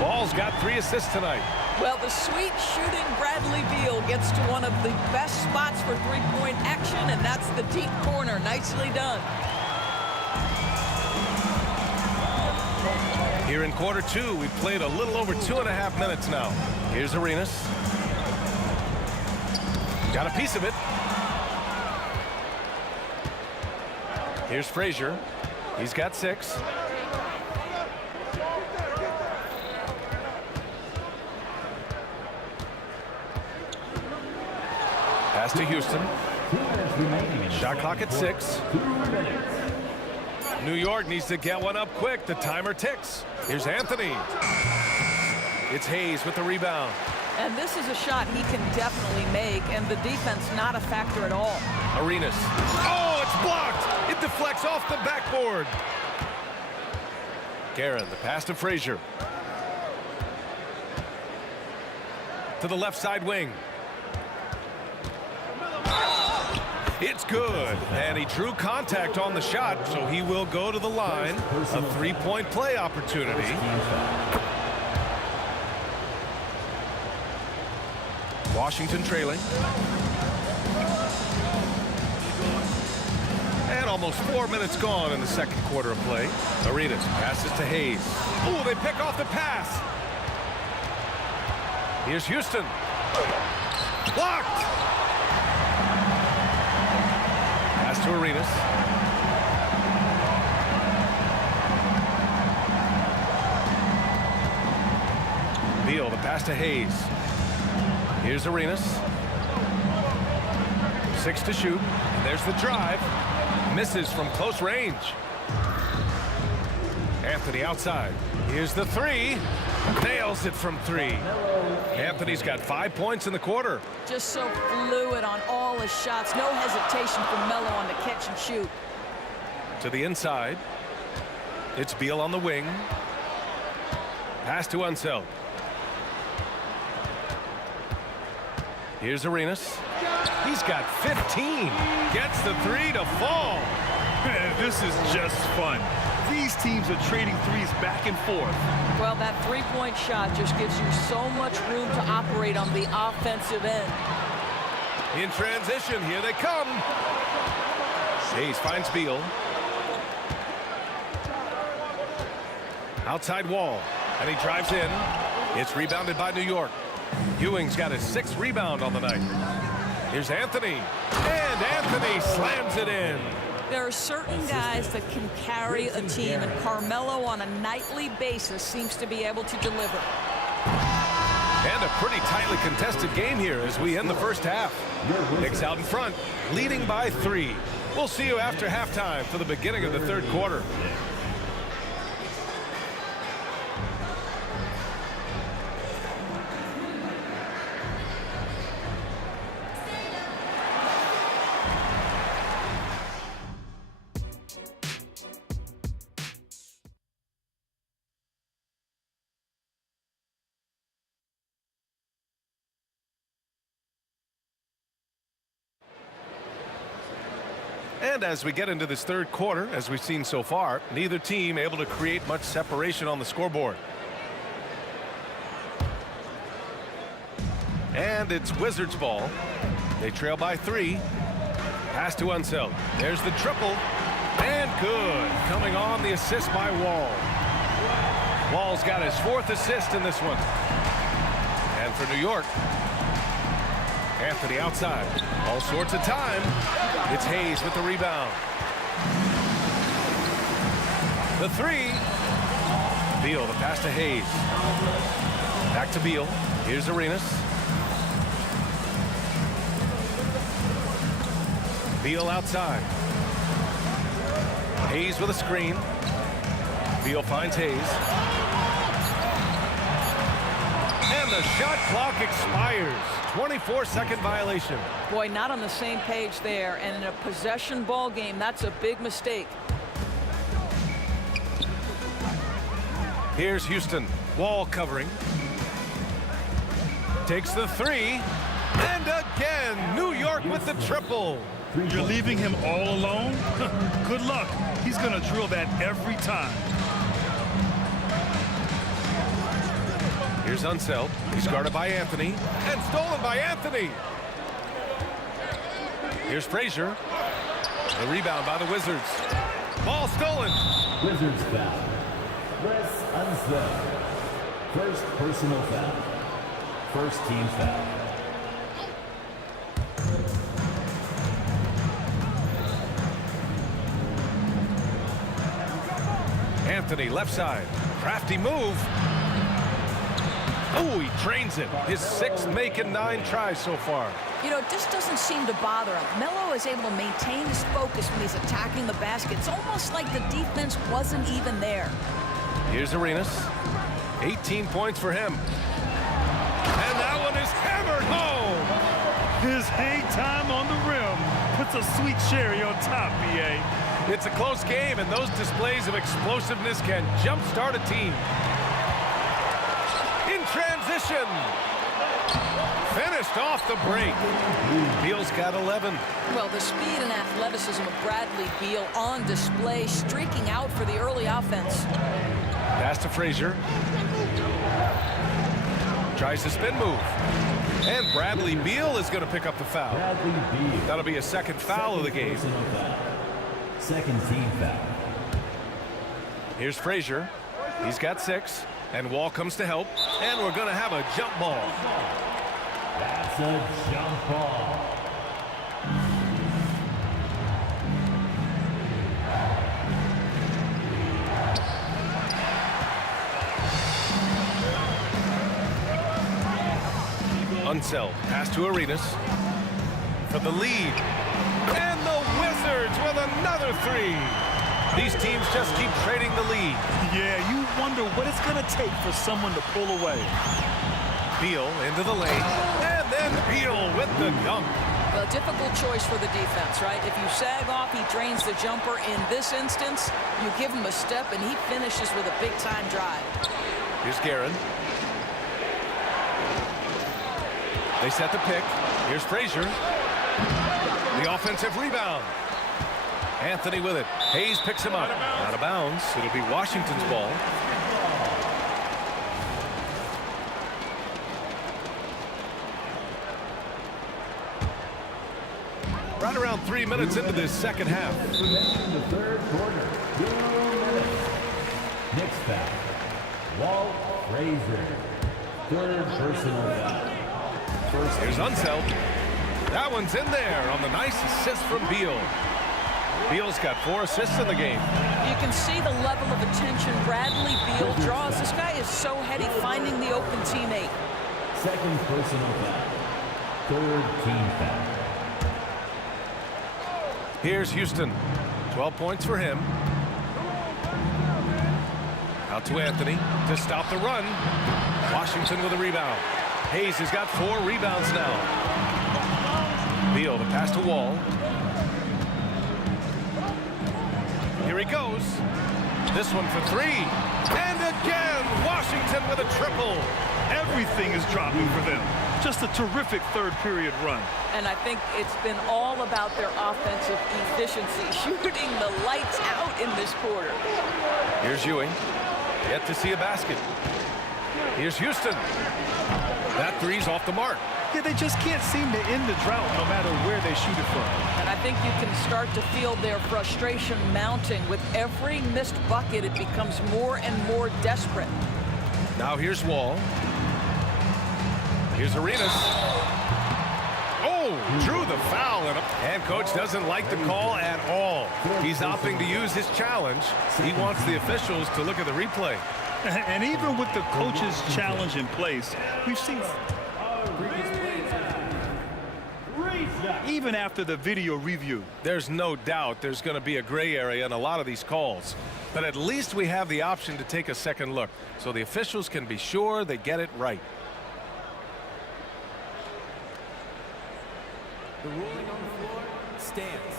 Wall's got 3 assists tonight. Well, the sweet shooting Bradley Beal gets to one of the best spots for three-point action, and that's the deep corner. Nicely done. Here in quarter 2, we've played a little over 2.5 minutes now. Here's Arenas. Got a piece of it. Here's Frazier. He's got 6. Pass to Houston. Shot clock at 6. New York needs to get one up quick. The timer ticks. Here's Anthony. It's Hayes with the rebound. And this is a shot he can definitely make, and the defense not a factor at all. Arenas. Oh, it's blocked. It deflects off the backboard. Guerin, the pass to Frazier. To the left side wing. It's good. And he drew contact on the shot, so he will go to the line. A three-point play opportunity. Washington trailing. And almost 4 minutes gone in the second quarter of play. Arenas passes to Hayes. Oh, they pick off the pass. Here's Houston. Blocked. Pass to Arenas. Beal, the pass to Hayes. Here's Arenas. 6 to shoot. There's the drive. Misses from close range. Anthony outside. Here's the 3. Nails it from 3. Anthony's got 5 points in the quarter. Just so fluid on all his shots. No hesitation from Melo on the catch and shoot. To the inside. It's Beal on the wing. Pass to Unseld. Here's Arenas. He's got 15. Gets the 3 to fall. Man, this is just fun. These teams are trading threes back and forth. Well, that three-point shot just gives you so much room to operate on the offensive end. In transition, here they come. Hayes finds Beal. Outside Wall, and he drives in. It's rebounded by New York. Ewing's got his 6th rebound on the night. Here's Anthony, and Anthony slams it in. There are certain guys that can carry a team, and Carmelo on a nightly basis seems to be able to deliver. And a pretty tightly contested game here as we end the first half. Knicks out in front, leading by 3. We'll see you after halftime for the beginning of the third quarter. And as we get into this third quarter, as we've seen so far, neither team able to create much separation on the scoreboard. And it's Wizards ball. They trail by 3. Pass to Unseld. There's the triple. And good. Coming on the assist by Wall. Wall's got his 4th assist in this one. And for New York, Anthony outside. All sorts of time. It's Hayes with the rebound. The 3. Beal, the pass to Hayes. Back to Beal. Here's Arenas. Beal outside. Hayes with a screen. Beal finds Hayes. And the shot clock expires. 24-second violation. Boy, not on the same page there. And in a possession ball game, that's a big mistake. Here's Houston. Wall covering. Takes the three. And again, New York with the triple. You're leaving him all alone? Good luck. He's going to drill that every time. Here's Unseld. He's guarded by Anthony. And stolen by Anthony. Here's Frazier. The rebound by the Wizards. Ball stolen. Wizards foul. Wes Unseld. First personal foul. First team foul. Anthony left side. Crafty move. Oh, he drains it. His 6th make in 9 tries so far. You know, this doesn't seem to bother him. Melo is able to maintain his focus when he's attacking the basket. It's almost like the defense wasn't even there. Here's Arenas. 18 points for him. And that one is hammered home. His hang time on the rim puts a sweet cherry on top, B.A. It's a close game, and those displays of explosiveness can jumpstart a team. In transition. Finished off the break. Beal's got 11. Well, the speed and athleticism of Bradley Beal on display, streaking out for the early offense. Pass to Frazier. Tries the spin move. And Bradley Beal is going to pick up the foul. That'll be a 2nd foul of the game. Second team foul. Here's Frazier. He's got 6. And Wall comes to help. And we're going to have a jump ball. That's a jump ball. Unseld. Pass to Arenas. For the lead. And the Wizards with another 3. These teams just keep trading the lead. Yeah, you wonder what it's going to take for someone to pull away. Beal into the lane. And then Beal with the dunk. Well, difficult choice for the defense, right? If you sag off, he drains the jumper. In this instance, you give him a step, and he finishes with a big-time drive. Here's Guerin. They set the pick. Here's Frazier. The offensive rebound. Anthony with it. Hayes picks him up. Out of bounds. It'll be Washington's ball. Right around 3 minutes into this second half. In the third quarter. 2 minutes. Next foul. Walt Frazier. Third personal foul. Here's Unseld. That one's in there on the nice assist from Beal. Beal's got 4 assists in the game. You can see the level of attention Bradley Beal draws. This guy is so heady finding the open teammate. Second personal foul. Third team foul. Here's Houston. 12 points for him. Out to Anthony to stop the run. Washington with a rebound. Hayes has got 4 rebounds now. Beal to pass to Wall. Here he goes. This one for 3. And again, Washington with a triple. Everything is dropping for them. Just a terrific third period run. And I think it's been all about their offensive efficiency, shooting the lights out in this quarter. Here's Ewing. Yet to see a basket. Here's Houston. That 3's off the mark. Yeah, they just can't seem to end the drought no matter where they shoot it from. And I think you can start to feel their frustration mounting. With every missed bucket, it becomes more and more desperate. Now here's Wall. Here's Arenas. Oh, drew the foul. And coach doesn't like the call at all. He's opting to use his challenge. He wants the officials to look at the replay. And even with the coach's challenge in place, we've seen... Reset. even after the video review. There's no doubt there's going to be a gray area in a lot of these calls. But at least we have the option to take a second look, so the officials can be sure they get it right. The ruling on the floor stands.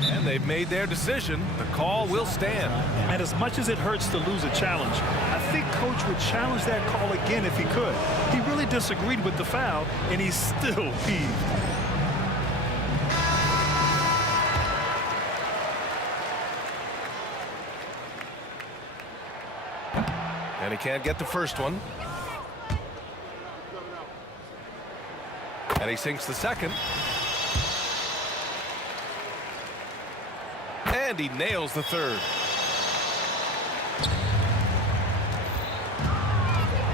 And they've made their decision. The call will stand. And as much as it hurts to lose a challenge, I think Coach would challenge that call again if he could. He really disagreed with the foul, and he's still peeved. And he can't get the first one. And he sinks the second. And he nails the third.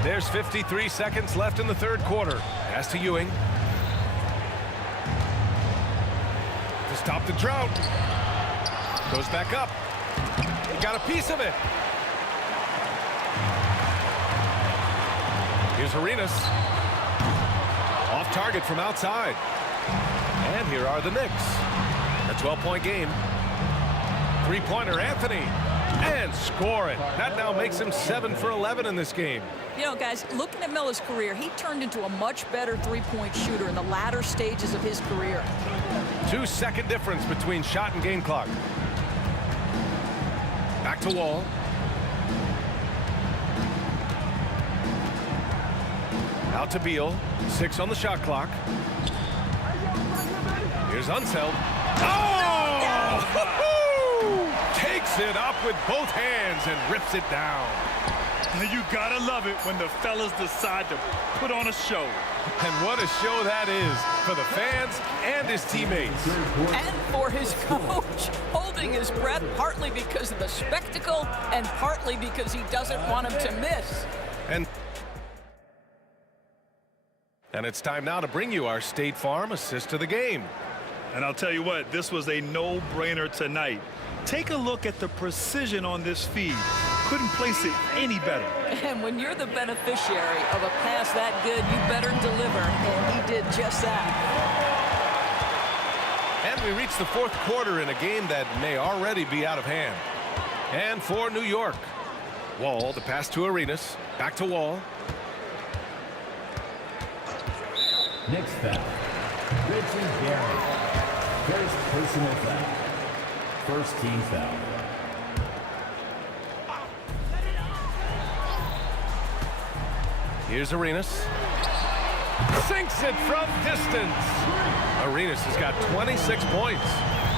There's 53 seconds left in the third quarter. Pass to Ewing. To stop the drought. Goes back up. He got a piece of it. Here's Arenas. Off target from outside. And here are the Knicks. A 12-point game. Three-pointer, Anthony. And score it. That now makes him 7 for 11 in this game. You know, guys, looking at Miller's career, he turned into a much better three-point shooter in the latter stages of his career. 2-second difference between shot and game clock. Back to Wall. Out to Beal. 6 on the shot clock. Here's Unseld. Oh! Takes it up with both hands and rips it down. You gotta love it when the fellas decide to put on a show. And what a show that is for the fans and his teammates. And for his coach, holding his breath partly because of the spectacle and partly because he doesn't want him to miss. And it's time now to bring you our State Farm assist of the game. And I'll tell you what, this was a no-brainer tonight. Take a look at the precision on this feed. Couldn't place it any better. And when you're the beneficiary of a pass that good, you better deliver, and he did just that. And we reach the fourth quarter in a game that may already be out of hand. And for New York, Wall, the pass to Arenas, back to Wall. Next foul. Richard Gary. First personal foul. First team foul. Here's Arenas. Sinks it from distance. Arenas has got 26 points.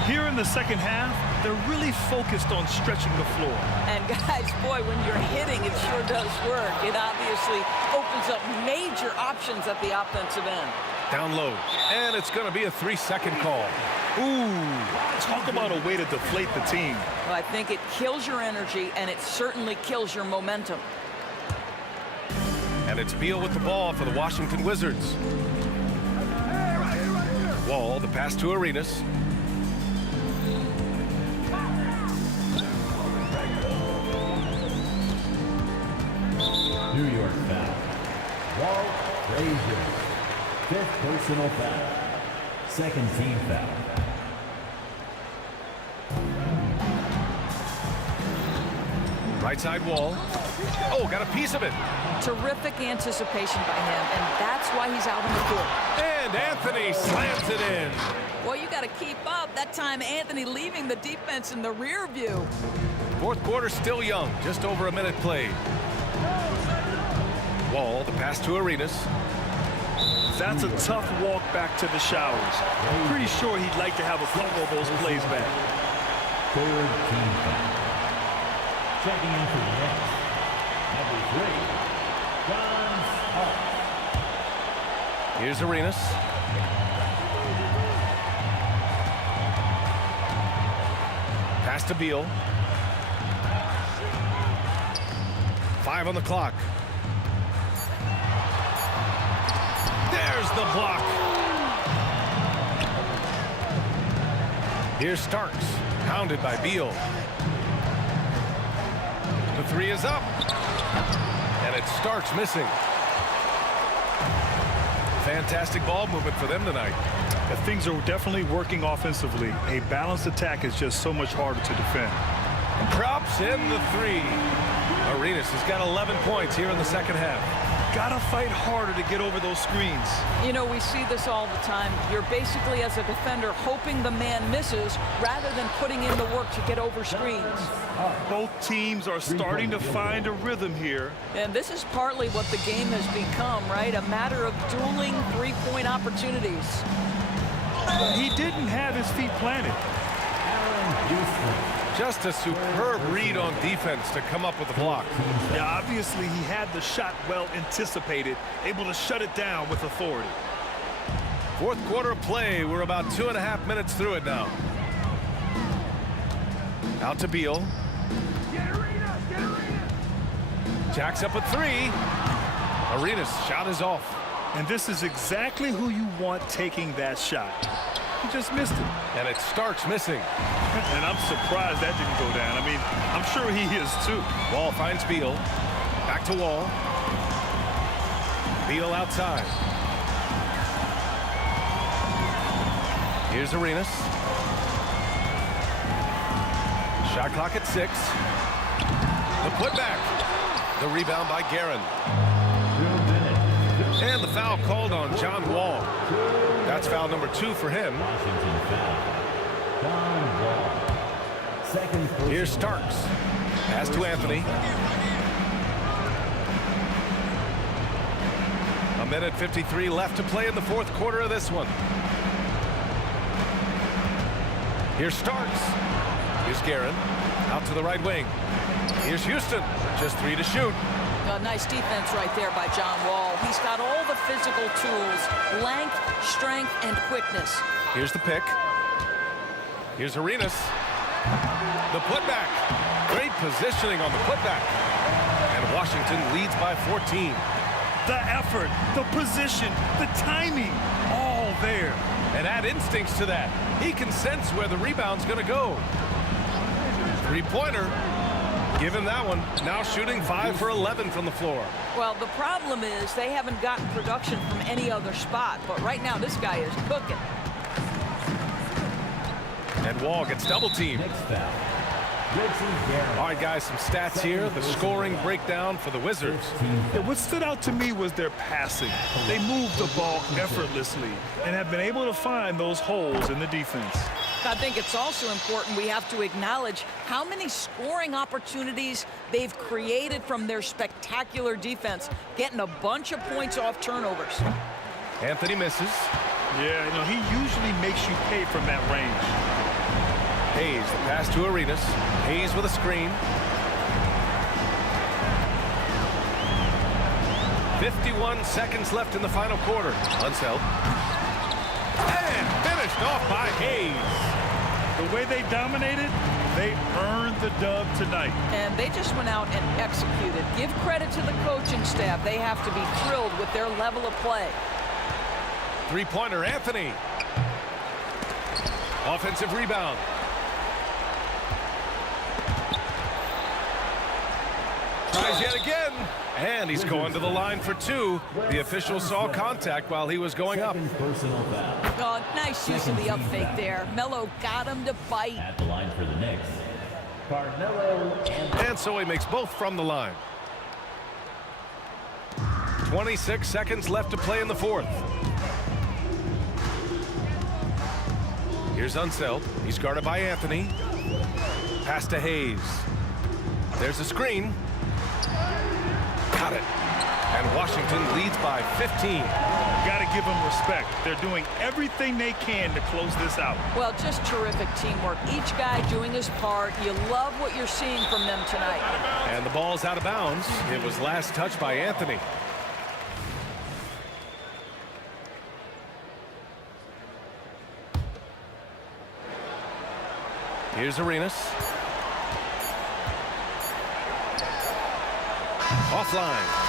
Here in the second half, they're really focused on stretching the floor. And guys, boy, when you're hitting, it sure does work. It obviously opens up major options at the offensive end. Down low. And it's going to be a 3-second call. Ooh, talk about a way to deflate the team. Well, I think it kills your energy, and it certainly kills your momentum. And it's Beal with the ball for the Washington Wizards. Wall, the pass to Arenas. New York foul. Walt Frazier. Fifth personal foul. Second team foul. Right side Wall. Oh, got a piece of it. Terrific anticipation by him, and that's why he's out on the court. And Anthony slams it in. Well, you got to keep up. That time, Anthony leaving the defense in the rear view. Fourth quarter still young, just over a minute played. Wall, the pass to Arenas. That's a tough walk back to the showers. I'm pretty sure he'd like to have a couple of those plays back. Third team foul. Checking in for the Nets. Number 3, John Starks. Here's Arenas. Pass to Beal. 5 on the clock. There's the block. Here's Starks, pounded by Beal. The 3 is up. And it's Starks missing. Fantastic ball movement for them tonight. Things are definitely working offensively. A balanced attack is just so much harder to defend. Drops in the three. Arenas has got 11 points here in the second half. Gotta fight harder to get over those screens. You know, we see this all the time. You're basically, as a defender, hoping the man misses rather than putting in the work to get over screens. Both teams are starting to find a rhythm here. And this is partly what the game has become, right? A matter of dueling three-point opportunities. He didn't have his feet planted. Just a superb read on defense to come up with the block. Yeah, obviously he had the shot well anticipated, able to shut it down with authority. Fourth quarter of play. We're about 2.5 minutes through it now. Out to Beal. Jacks up a three. Arenas' shot is off. And this is exactly who you want taking that shot. He just missed it. And it's Starks missing. And I'm surprised that didn't go down. I mean, I'm sure he is too. Wall finds Beal. Back to Wall. Beal outside. Here's Arenas. Shot clock at 6. The putback. The rebound by Guerin. And the foul called on John Wall. That's foul number 2 for him. Here's Starks. Pass to Anthony. A minute 53 left to play in the fourth quarter of this one. Here's Starks. Here's Guerin. Out to the right wing. Here's Houston. Just 3 to shoot. Nice defense right there by John Wall. He's got all the physical tools, length, strength, and quickness. Here's the pick. Here's Arenas. The putback. Great positioning on the putback. And Washington leads by 14. The effort, the position, the timing, all there. And add instincts to that. He can sense where the rebound's going to go. Three-pointer. Give him that one. Now shooting 5 for 11 from the floor. Well, the problem is they haven't gotten production from any other spot. But right now, this guy is cooking. And Wall gets double-teamed. All right, guys, some stats here. The scoring breakdown for the Wizards. Yeah, what stood out to me was their passing. They moved the ball effortlessly and have been able to find those holes in the defense. I think it's also important we have to acknowledge how many scoring opportunities they've created from their spectacular defense, getting a bunch of points off turnovers. Anthony misses. Yeah, you know, he usually makes you pay from that range. Hayes, the pass to Arenas. Hayes with a screen. 51 seconds left in the final quarter. Unseld. And finished off by Hayes. The way they dominated, they earned the dub tonight. And they just went out and executed. Give credit to the coaching staff. They have to be thrilled with their level of play. Three-pointer, Anthony. Offensive rebound. Tries yet again. And he's going to the line for 2. The official saw contact while he was going up. Oh, nice use of the up fake there. Melo got him to bite. At the line for the Knicks, Carmelo And so he makes both from the line. 26 seconds left to play in the fourth. Here's Unseld. He's guarded by Anthony. Pass to Hayes. There's a screen. Got it. And Washington leads by 15. Got to give them respect. They're doing everything they can to close this out. Well, just terrific teamwork. Each guy doing his part. You love what you're seeing from them tonight. And the ball's out of bounds. It was last touched by Anthony. Here's Arenas. Offline.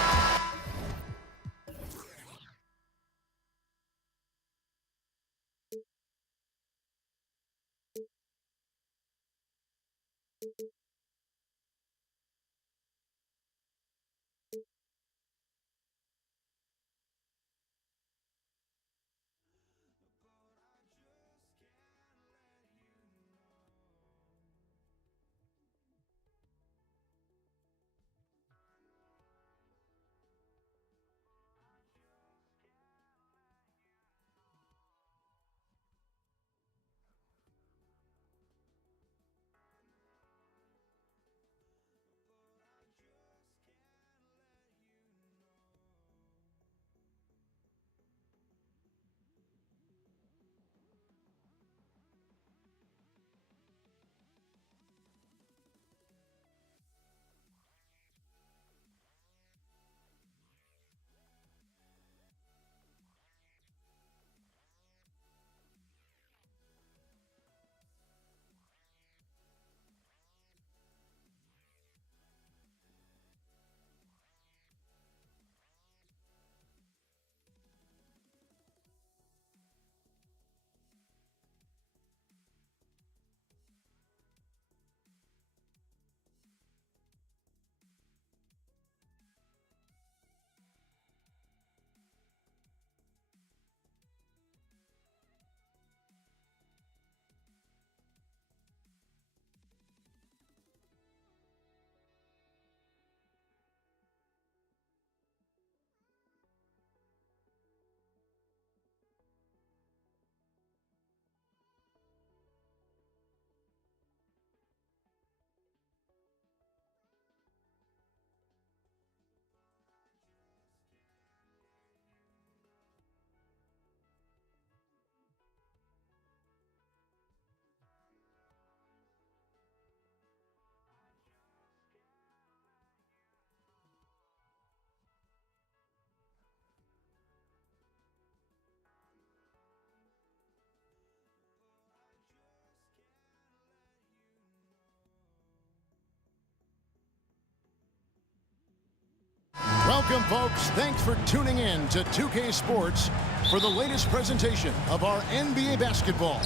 Welcome, folks. Thanks for tuning in to 2K Sports for the latest presentation of our NBA basketball.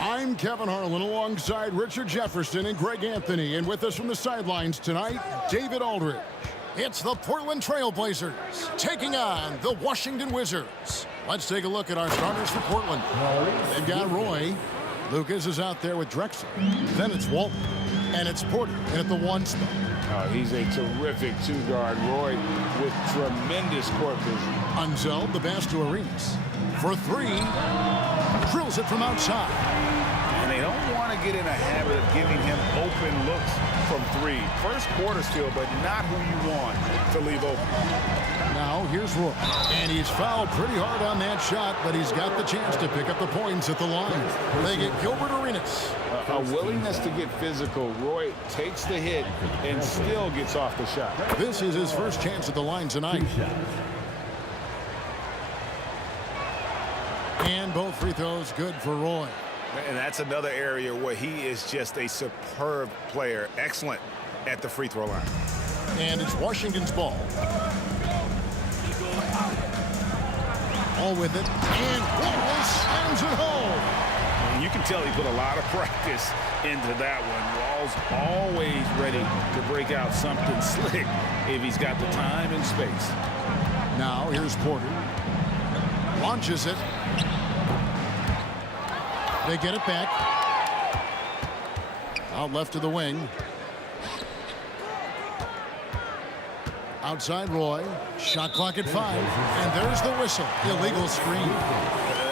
I'm Kevin Harlan alongside Richard Jefferson and Greg Anthony. And with us from the sidelines tonight, David Aldridge. It's the Portland Trail Blazers taking on the Washington Wizards. Let's take a look at our starters for Portland. They've got Roy. Lucas is out there with Drexler. Then it's Walton. And it's Porter in at the 1 spot. He's a terrific two-guard. Roy with tremendous court vision. Unzel, the pass to Arenas. For 3. Drills it from outside. And they don't want to get in a habit of giving him open looks from 3. First quarter still, but not who you want to leave open. Now here's Roy. And he's fouled pretty hard on that shot, but he's got the chance to pick up the points at the line. They get Gilbert Arenas. A willingness to get physical. Roy takes the hit and still gets off the shot. This is his first chance at the line tonight. And both free throws good for Roy. And that's another area where he is just a superb player. Excellent at the free throw line. And it's Washington's ball. All with it. And Wall slams it home. And you can tell he put a lot of practice into that one. Wall's always ready to break out something slick if he's got the time and space. Now here's Porter. Launches it. They get it back. Out left to the wing. Outside Roy. Shot clock at 5. And there's the whistle. Illegal screen.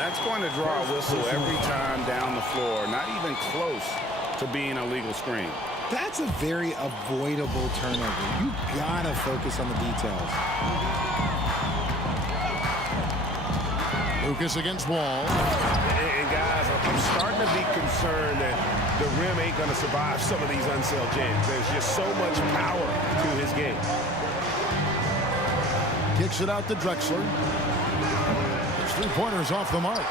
That's going to draw a whistle every time down the floor. Not even close to being a legal screen. That's a very avoidable turnover. You gotta focus on the details. Lucas against Wall. And guys, I'm starting to be concerned that the rim ain't going to survive some of these unsailed jams. There's just so much power to his game. Kicks it out to Drexler. His three-pointers off the mark.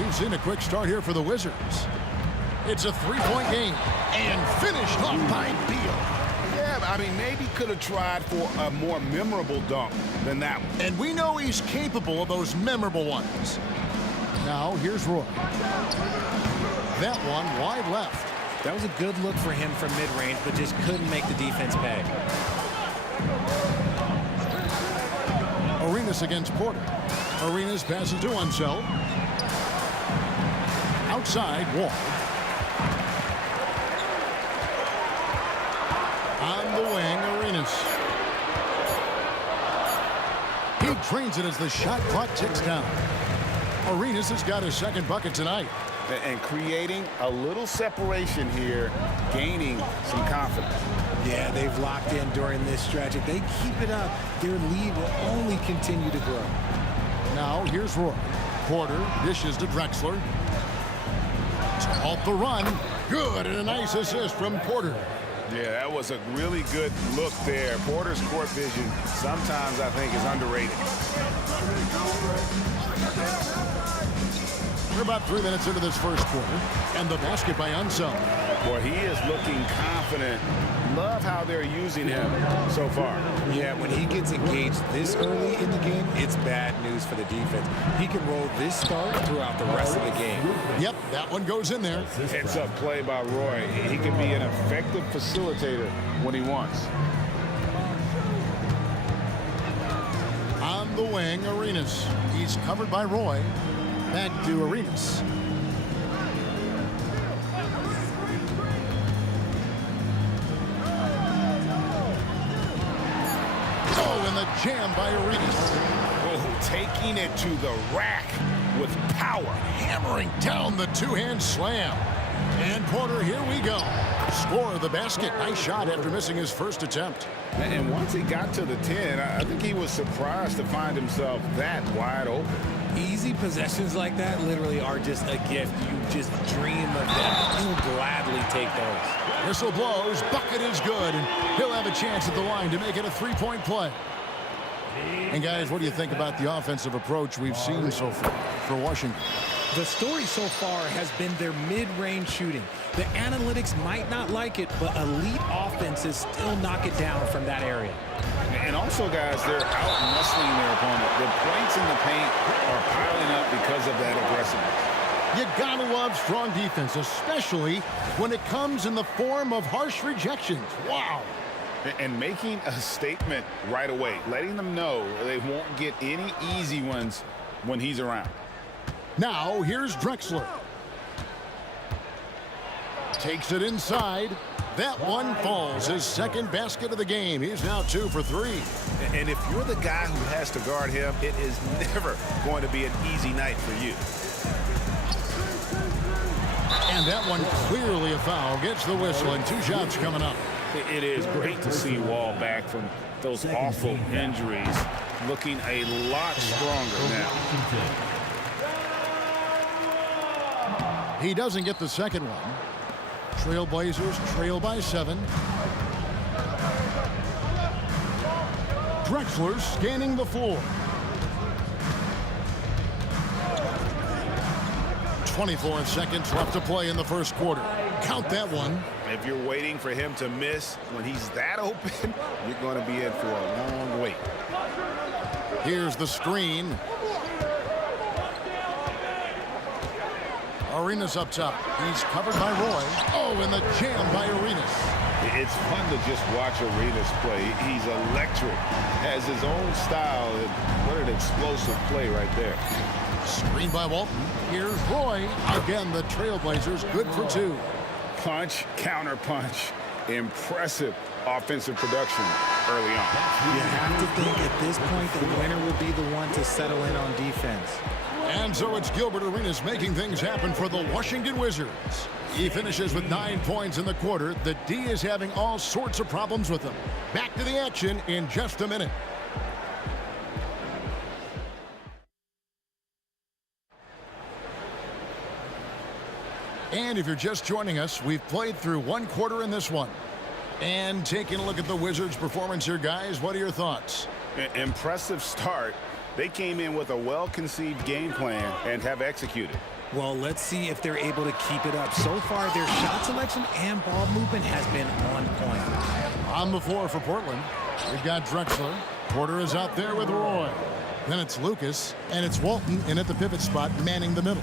We've seen a quick start here for the Wizards. It's a three-point game. And finished off by Beal. Yeah, I mean, maybe could have tried for a more memorable dunk than that one. And we know he's capable of those memorable ones. Now, here's Roy. That one wide left. That was a good look for him from mid-range, but just couldn't make the defense pay. Arenas against Porter. Arenas passes to Unseld. Outside, Wall. On the wing, Arenas. He trains it as the shot clock ticks down. Arenas has got his second bucket tonight. And creating a little separation here, gaining some confidence. Yeah, they've locked in during this stretch. If they keep it up, their lead will only continue to grow. Now, here's Roy. Porter dishes to Drexler. To halt the run. Good, and a nice assist from Porter. Yeah, that was a really good look there. Porter's court vision sometimes I think is underrated. We're about 3 minutes into this first quarter, and the basket by Unseld. Boy, he is looking confident. Love how they're using him so far. Yeah, when he gets engaged this early in the game, it's bad news for the defense. He can roll this start throughout the rest of the game. Yep, that one goes in there. Heads up play by Roy. He can be an effective facilitator when he wants. On the wing, Arenas. He's covered by Roy. Back to Arenas. Oh, and the jam by Arenas. Oh, taking it to the rack with power. Hammering down the two-hand slam. And Porter, here we go. Score of the basket. Nice shot after missing his first attempt. And once he got to the 10, I think he was surprised to find himself that wide open. Easy possessions like that literally are just a gift. You just dream of them. You'll gladly take those. Whistle blows. Bucket is good. And he'll have a chance at the line to make it a three-point play. And, guys, what do you think about the offensive approach we've seen so far for Washington? The story so far has been their mid-range shooting. The analytics might not like it, but elite offenses still knock it down from that area. And also, guys, they're out-muscling their opponent. The points in the paint are piling up because of that aggressiveness. You gotta love strong defense, especially when it comes in the form of harsh rejections. Wow. And making a statement right away, letting them know they won't get any easy ones when he's around. Now, here's Drexler. Takes it inside. That one falls. His second basket of the game. He's now 2 for 3. And if you're the guy who has to guard him, it is never going to be an easy night for you. And that one clearly a foul. Gets the whistle, and 2 shots coming up. It is great to see Wall back from those awful injuries, looking a lot stronger now. He doesn't get the second one. Trailblazers trail by 7. Drexler scanning the floor. 24 seconds left to play in the first quarter. Count that one. If you're waiting for him to miss when he's that open, you're going to be in for a long wait. Here's the screen. Arenas up top. He's covered by Roy. Oh, and the jam by Arenas. It's fun to just watch Arenas play. He's electric, has his own style, and what an explosive play right there. Screen by Walton. Here's Roy. Again, the Trailblazers good for 2. Punch, counter punch. Impressive offensive production early on. You have to think at this point the winner will be the one to settle in on defense. And so it's Gilbert Arenas making things happen for the Washington Wizards. He finishes with 9 points in the quarter. The D is having all sorts of problems with him. Back to the action in just a minute. And if you're just joining us, we've played through 1 quarter in this one. And taking a look at the Wizards' performance here, guys, what are your thoughts? Impressive start. They came in with a well-conceived game plan and have executed. Well, let's see if they're able to keep it up. So far, their shot selection and ball movement has been on point. On the floor for Portland, we've got Drexler. Porter is out there with Roy. Then it's Lucas, and it's Walton in at the pivot spot, manning the middle.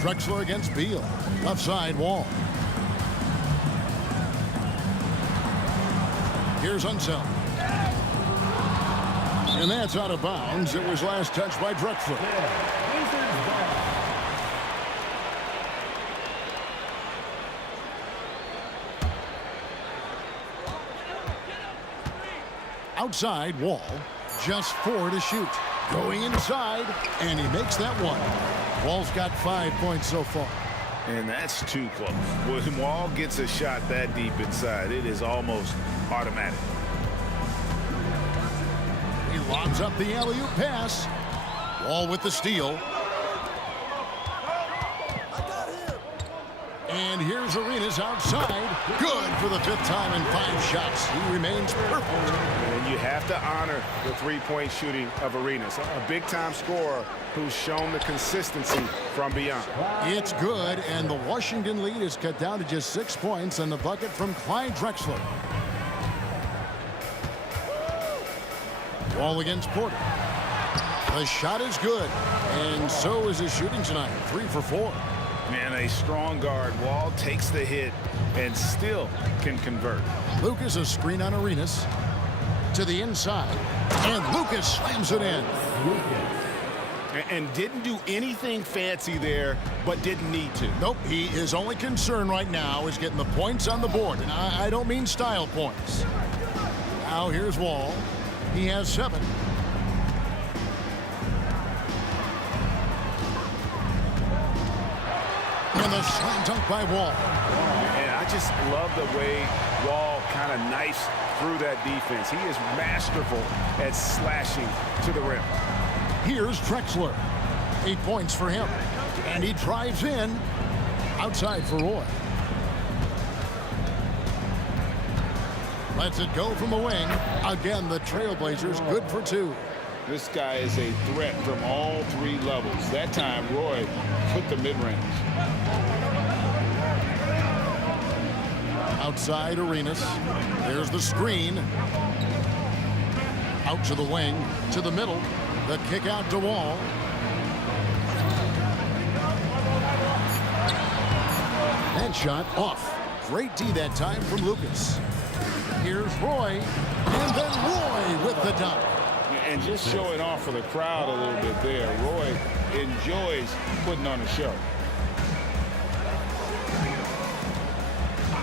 Drexler against Beal. Left side, Wall. Here's Unseld. And that's out of bounds. It was last touched by Drexler. Outside, Wall. Just 4 to shoot. Going inside, and he makes that one. Wall's got 5 points so far. And that's too close. When Wall gets a shot that deep inside, it is almost automatic. He lobs up the alley-oop pass. Wall with the steal. And here's Arenas outside. Good for the 5th time in 5 shots. He remains perfect. And you have to honor the three-point shooting of Arenas, a big-time scorer who's shown the consistency from beyond. It's good, and the Washington lead is cut down to just 6 points on the bucket from Clyde Drexler. Wall against Porter. The shot is good, and so is his shooting tonight. 3 for 4. Man, a strong guard. Wall takes the hit and still can convert. Lucas a screen on Arenas. To the inside. And Lucas slams it in. And didn't do anything fancy there, but didn't need to. Nope, his only concern right now is getting the points on the board. And I don't mean style points. Now here's Wall. He has 7. And the slam dunk by Wall. And I just love the way Wall kind of knifes through that defense. He is masterful at slashing to the rim. Here's Drexler. 8 points for him. And he drives in. Outside for Roy. Lets it go from the wing. Again, the Trailblazers good for 2. This guy is a threat from all three levels. That time, Roy put the mid-range. Outside Arenas. There's the screen. Out to the wing, to the middle. The kick out to Wall. And shot off. Great D that time from Lucas. Here's Roy. And then Roy with the dunk. And just showing off for the crowd a little bit there. Roy enjoys putting on a show.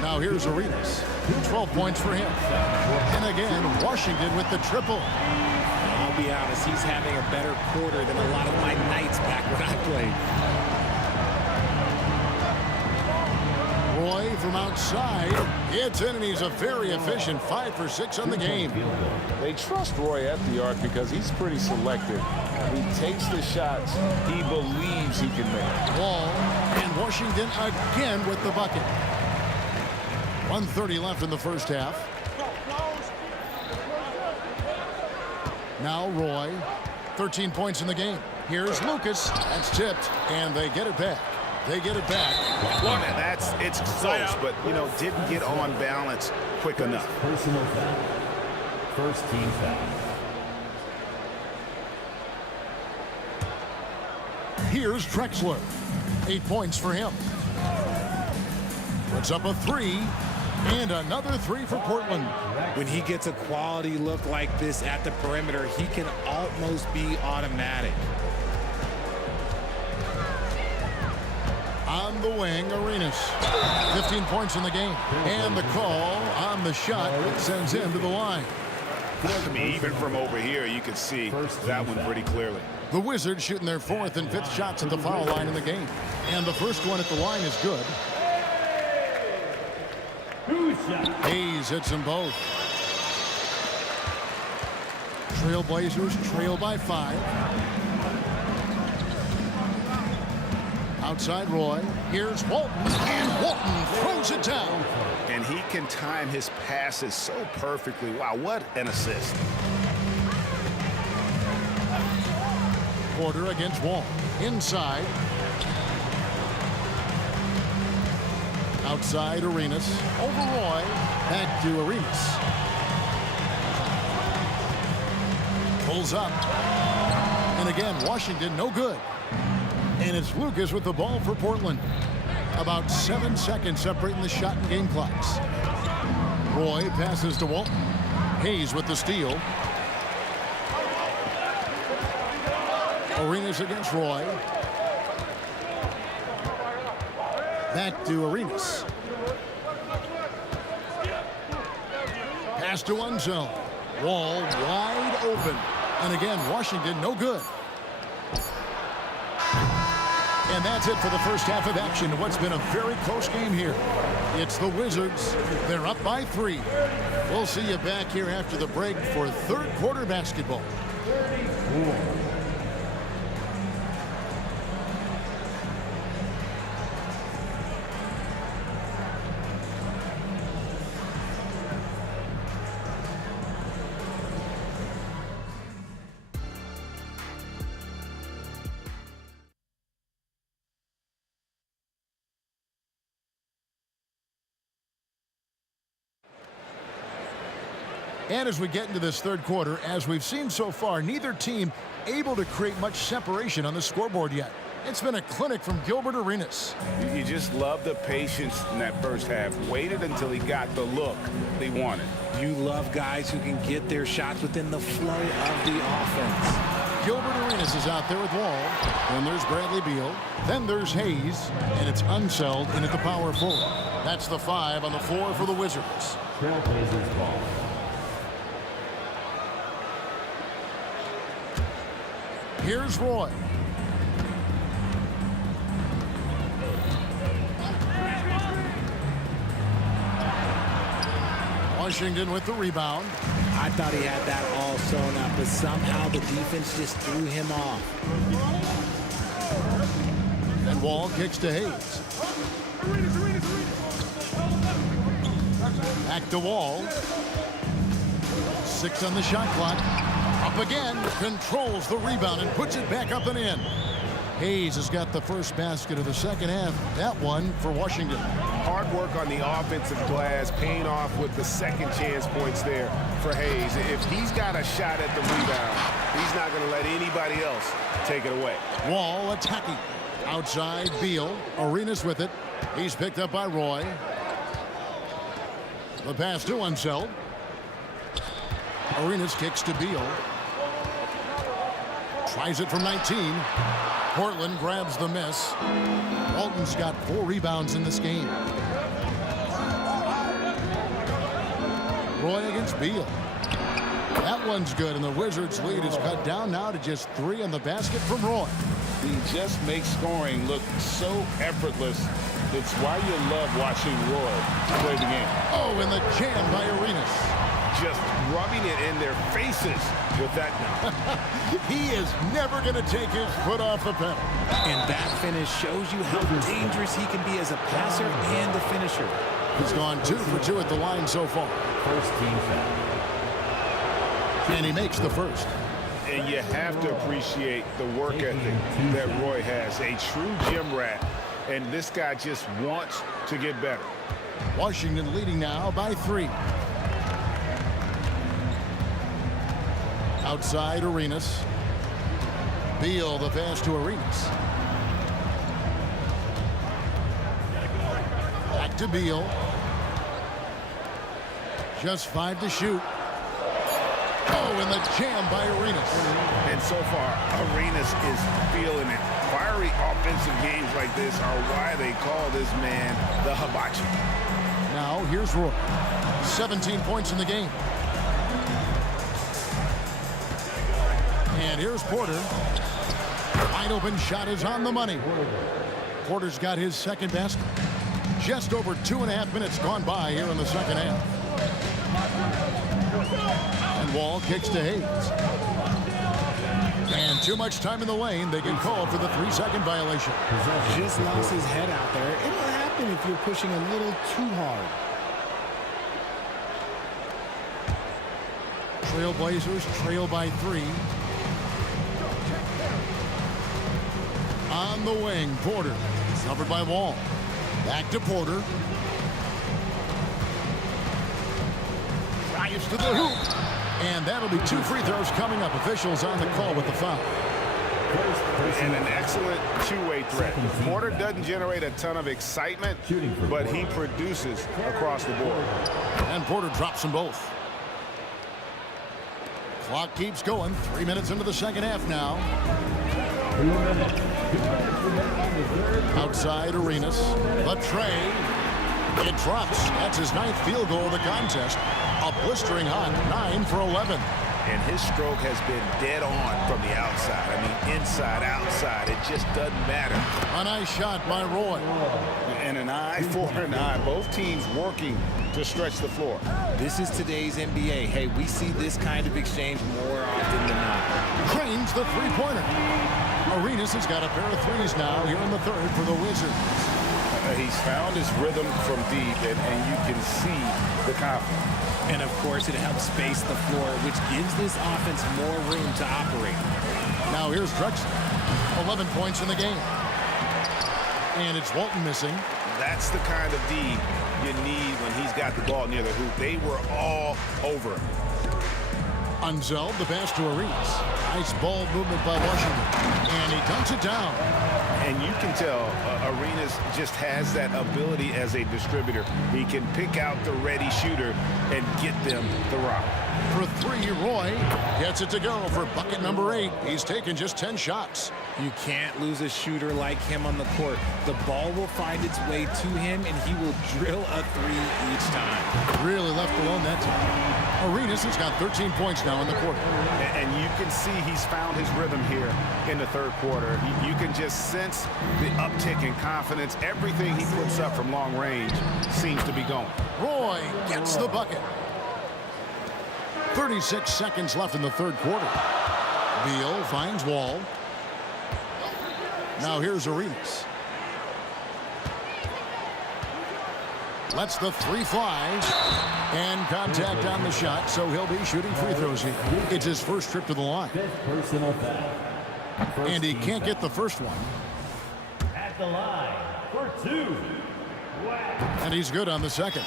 Now here's Arenas. 12 points for him. And again, Washington with the triple. I'll be honest, he's having a better quarter than a lot of my nights back when I played. Roy from outside. It's in, and he's a very efficient 5 for 6 on the game. They trust Roy at the arc because he's pretty selective. He takes the shots he believes he can make. Wall and Washington again with the bucket. 1:30 left in the first half. Now Roy, 13 points in the game. Here's Lucas. That's tipped, and they get it back. They get it back. It's close, but, didn't get on balance quick enough. Personal foul. First team foul. Here's Drexler. 8 points for him. Puts up a 3, and another 3 for Portland. When he gets a quality look like this at the perimeter, he can almost be automatic. On the wing, Arenas. 15 points in the game. And the call on the shot that sends him to the line. Even from over here, you can see that one pretty clearly. The Wizards shooting their 4th and 5th shots at the foul line in the game. And the first one at the line is good. Hayes hits them both. Trailblazers trail by 5. Outside Roy. Here's Walton. And Walton throws it down. And he can time his passes so perfectly. Wow, what an assist. Porter against Wall. Inside. Outside Arenas. Over Roy. Back to Arenas. Pulls up. And again, Washington no good. And it's Lucas with the ball for Portland. About 7 seconds separating the shot and game clocks. Roy passes to Walton. Hayes with the steal. Arenas against Roy. Back to Arenas. Pass to one zone. Wall wide open. And again, Washington no good. And that's it for the first half of action. What's been a very close game here. It's the Wizards. They're up by 3. We'll see you back here after the break for third quarter basketball. And as we get into this third quarter, as we've seen so far, neither team able to create much separation on the scoreboard yet. It's been a clinic from Gilbert Arenas. You just love the patience in that first half. Waited until he got the look they wanted. You love guys who can get their shots within the flow of the offense. Gilbert Arenas is out there with Wall. Then there's Bradley Beal. Then there's Hayes. And it's Unseld in at the power forward. That's the 5 on the floor for the Wizards. Trailblazers ball. Here's Roy. Washington with the rebound. I thought he had that all sewn up, but somehow the defense just threw him off. And Wall kicks to Hayes. Back to Wall. 6 on the shot clock. Up again, controls the rebound and puts it back up and in. Hayes has got the first basket of the second half. That one for Washington. Hard work on the offensive glass, paying off with the second chance points there for Hayes. If he's got a shot at the rebound, he's not going to let anybody else take it away. Wall attacking. Outside, Beal. Arenas with it. He's picked up by Roy. The pass to Unseld. Arenas kicks to Beal. Tries it from 19. Portland grabs the miss. Walton's got 4 rebounds in this game. Roy against Beal. That one's good, and the Wizards' lead is cut down now to just 3 on the basket from Roy. He just makes scoring look so effortless. It's why you love watching Roy play the game. Oh, and the jam by Arenas. Just rubbing it in their faces with that. He is never going to take his foot off the pedal. And that finish shows you how dangerous he can be as a passer and a finisher. He's gone 2 for 2 at the line so far. First team foul. And he makes the first. And you have to appreciate the work ethic that Roy has. A true gym rat. And this guy just wants to get better. Washington leading now by 3. Outside Arenas. Beal, the pass to Arenas. Back to Beal. Just 5 to shoot. Oh, and the jam by Arenas. And so far, Arenas is feeling it. Fiery offensive games like this are why they call this man the hibachi. Now, here's Roy. 17 points in the game. And here's Porter. Wide open shot is on the money. Porter's got his second basket. Just over 2.5 minutes gone by here in the second half. And Wall kicks to Hayes. And too much time in the lane. They get called for the 3-second violation. Just lost his head out there. It'll happen if you're pushing a little too hard. Trailblazers trail by 3. On the wing, Porter. Covered by Wall. Back to Porter. Drives to the hoop. And that'll be 2 free throws coming up. Officials on the call with the foul. And an excellent two-way threat. Porter doesn't generate a ton of excitement, but he produces across the board. And Porter drops them both. Clock keeps going. 3 minutes into the second half now. Outside Arenas. The tray. It drops. That's his 9th field goal of the contest. A blistering hot 9 for 11. And his stroke has been dead on from the outside. I mean, inside, outside. It just doesn't matter. A nice shot by Roy. And an eye for an eye. Both teams working to stretch the floor. This is today's NBA. Hey, we see this kind of exchange more often than not. Cranes the three-pointer. Arenas has got a pair of threes now here in the third for the Wizards. He's found his rhythm from deep, and you can see the confidence. And, of course, it helps space the floor, which gives this offense more room to operate. Now here's Drexler. 11 points in the game. And it's Walton missing. That's the kind of D you need when he's got the ball near the hoop. They were all over him. Unseld, the pass to Arenas. Nice ball movement by Washington. And he dunks it down. And you can tell Arenas just has that ability as a distributor. He can pick out the ready shooter and get them the rock. For 3, Roy gets it to go for bucket number 8. He's taken just 10 shots. You can't lose a shooter like him on the court. The ball will find its way to him, and he will drill a 3 each time. Really left alone that time. Arenas has got 13 points now in the quarter. And you can see he's found his rhythm here in the third quarter. You can just sense the uptick in confidence. Everything he puts up from long range seems to be going. Roy gets the bucket. 36 seconds left in the third quarter. Beal finds Wall. Now here's Arenas. Lets the three fly. And contact on the shot, so he'll be shooting free throws here. It's his first trip to the line. Personal foul. And he can't get the first one. At the line for 2. And he's good on the second.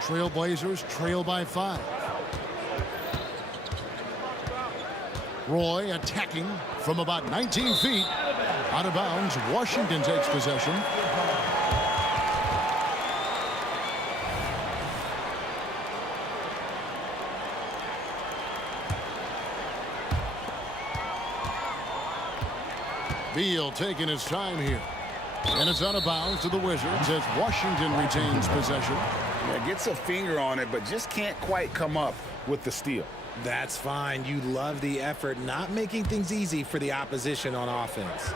Trailblazers trail by 5. Roy attacking from about 19 feet. Out of bounds. Washington takes possession. Beal taking his time here. And it's out of bounds to the Wizards as Washington retains possession. Yeah, gets a finger on it, but just can't quite come up with the steal. That's fine. You love the effort, not making things easy for the opposition on offense.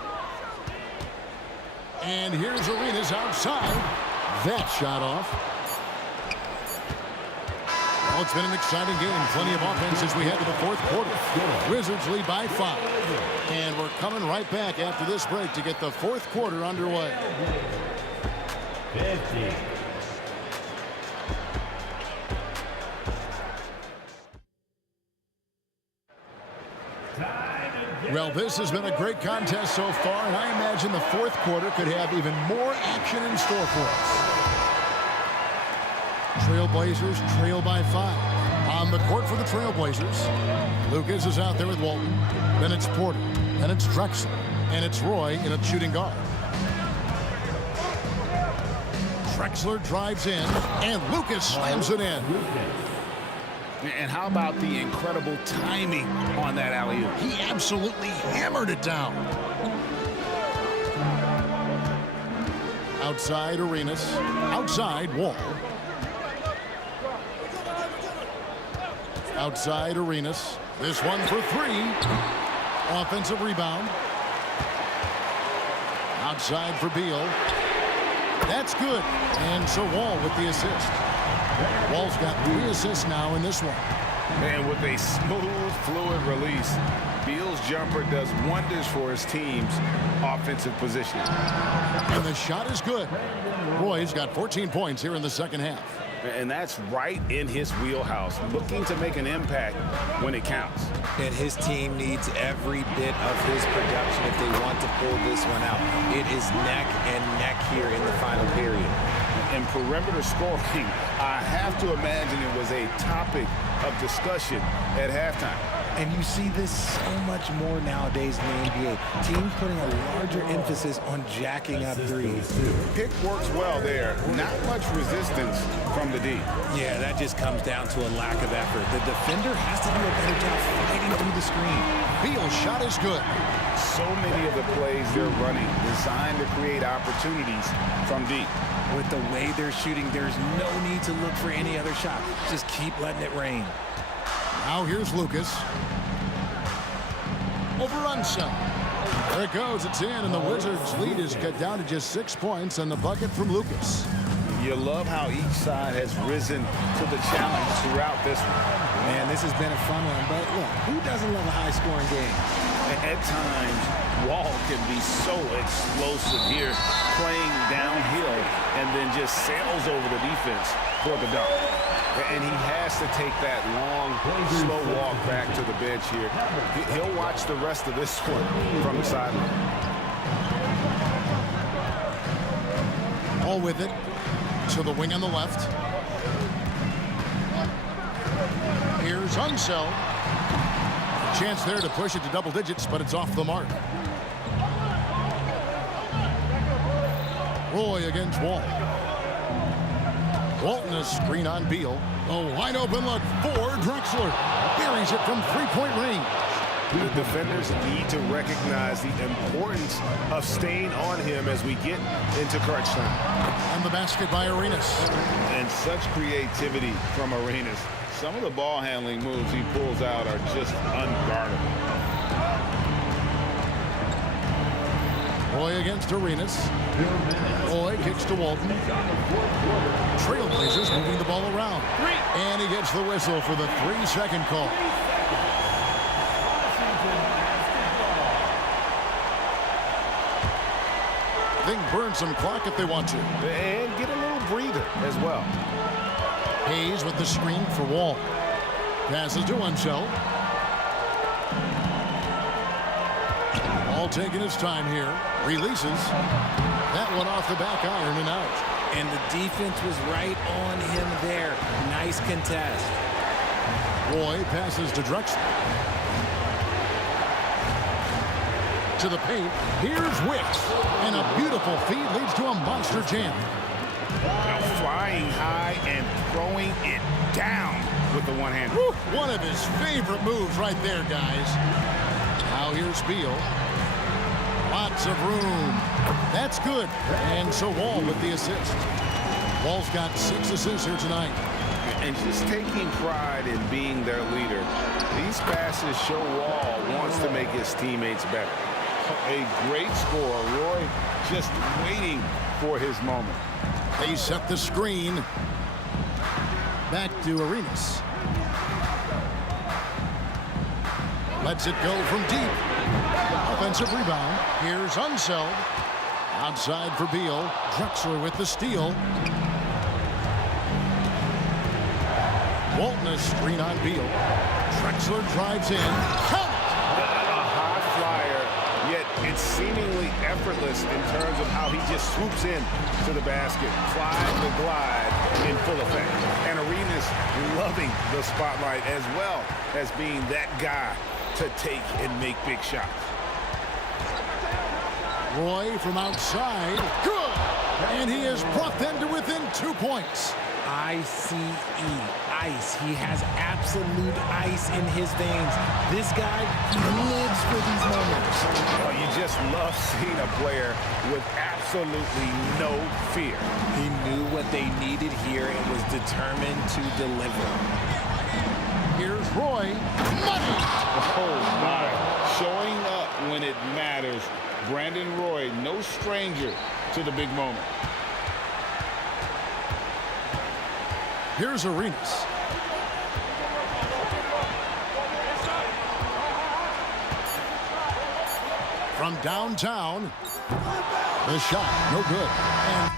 And here's Arenas outside. That shot off. Well, it's been an exciting game. Plenty of offense as we head to the fourth quarter. Wizards lead by 5. And we're coming right back after this break to get the fourth quarter underway. 50. Well, this has been a great contest so far, and I imagine the fourth quarter could have even more action in store for us. Trailblazers trail by 5. On the court for the Trailblazers, Lucas is out there with Walton. Then it's Porter. Then it's Drexler. And it's Roy in a shooting guard. Drexler drives in, and Lucas slams it in. And how about the incredible timing on that alley-oop? He absolutely hammered it down. Outside Arenas. Outside Wall. Outside Arenas. This one for 3. Offensive rebound. Outside for Beal. That's good. And so Wall with the assist. Wall's got 3 assists now in this one. And with a smooth, fluid release, Beal's jumper does wonders for his team's offensive position. And the shot is good. Roy's got 14 points here in the second half. And that's right in his wheelhouse, looking to make an impact when it counts. And his team needs every bit of his production if they want to pull this one out. It is neck and neck here in the final period. And perimeter scoring, I have to imagine it was a topic of discussion at halftime. And you see this so much more nowadays in the NBA. Teams putting a larger emphasis on jacking up threes. Pick works well there. Not much resistance from the D. Yeah, that just comes down to a lack of effort. The defender has to do a better job fighting through the screen. Beal's shot is good. So many of the plays they're running designed to create opportunities from deep. With the way they're shooting, there's no need to look for any other shot. Just keep letting it rain. Now here's Lucas. Over Unseld. There it goes. It's in, and the Wizards' lead is cut down to just 6 points on the bucket from Lucas. You love how each side has risen to the challenge throughout this one. Man, this has been a fun one, but look, who doesn't love a high-scoring game? At times, Wall can be so explosive here, playing downhill, and then just sails over the defense for the dunk. And he has to take that long, slow walk back to the bench here. He'll watch the rest of this one from the sideline. All with it to the wing on the left. Here's Unseld. Chance there to push it to double digits, but it's off the mark. Roy against Wall. Walton a screen on Beal. A wide open look for Drexler. Buries it from three-point range. The defenders need to recognize the importance of staying on him as we get into crunch time. And the basket by Arenas. And such creativity from Arenas. Some of the ball handling moves he pulls out are just unguardable. Roy against Arenas. Roy kicks to Walton. Trailblazers moving the ball around. And he gets the whistle for the 3-second call. They can burn some clock if they want to. And get a little breather as well. Hayes with the screen for Wall. Passes to Unseld. Wall taking his time here. Releases. That one off the back iron and out. And the defense was right on him there. Nice contest. Roy passes to Drexler. To the paint. Here's Wicks. And a beautiful feed leads to a monster jam. Now flying high and throwing it down with the one-hand. One of his favorite moves right there, guys. Now here's Beal. Lots of room. That's good. And so Wall with the assist. Wall's got 6 assists here tonight. And just taking pride in being their leader. These passes show Wall wants to make his teammates better. A great score. Roy just waiting for his moment. They set the screen. Back to Arenas. Lets it go from deep. Offensive rebound. Here's Unseld. Outside for Beal. Drexler with the steal. Walton a screen on Beal. Drexler drives in. Count it! A high flyer, yet it's seemingly effortless in terms of how he just swoops in to the basket. Clyde the glide in full effect. And Arenas loving the spotlight as well as being that guy to take and make big shots. Roy from outside. Good! And he has brought them to within 2 points. ICE, ice. He has absolute ice in his veins. This guy, he lives for these moments. Oh, you just love seeing a player with absolutely no fear. He knew what they needed here and was determined to deliver. Here's Roy. Money! Oh, my. Showing up when it matters. Brandon Roy, no stranger to the big moment. Here's Arenas. From downtown. The shot, no good. And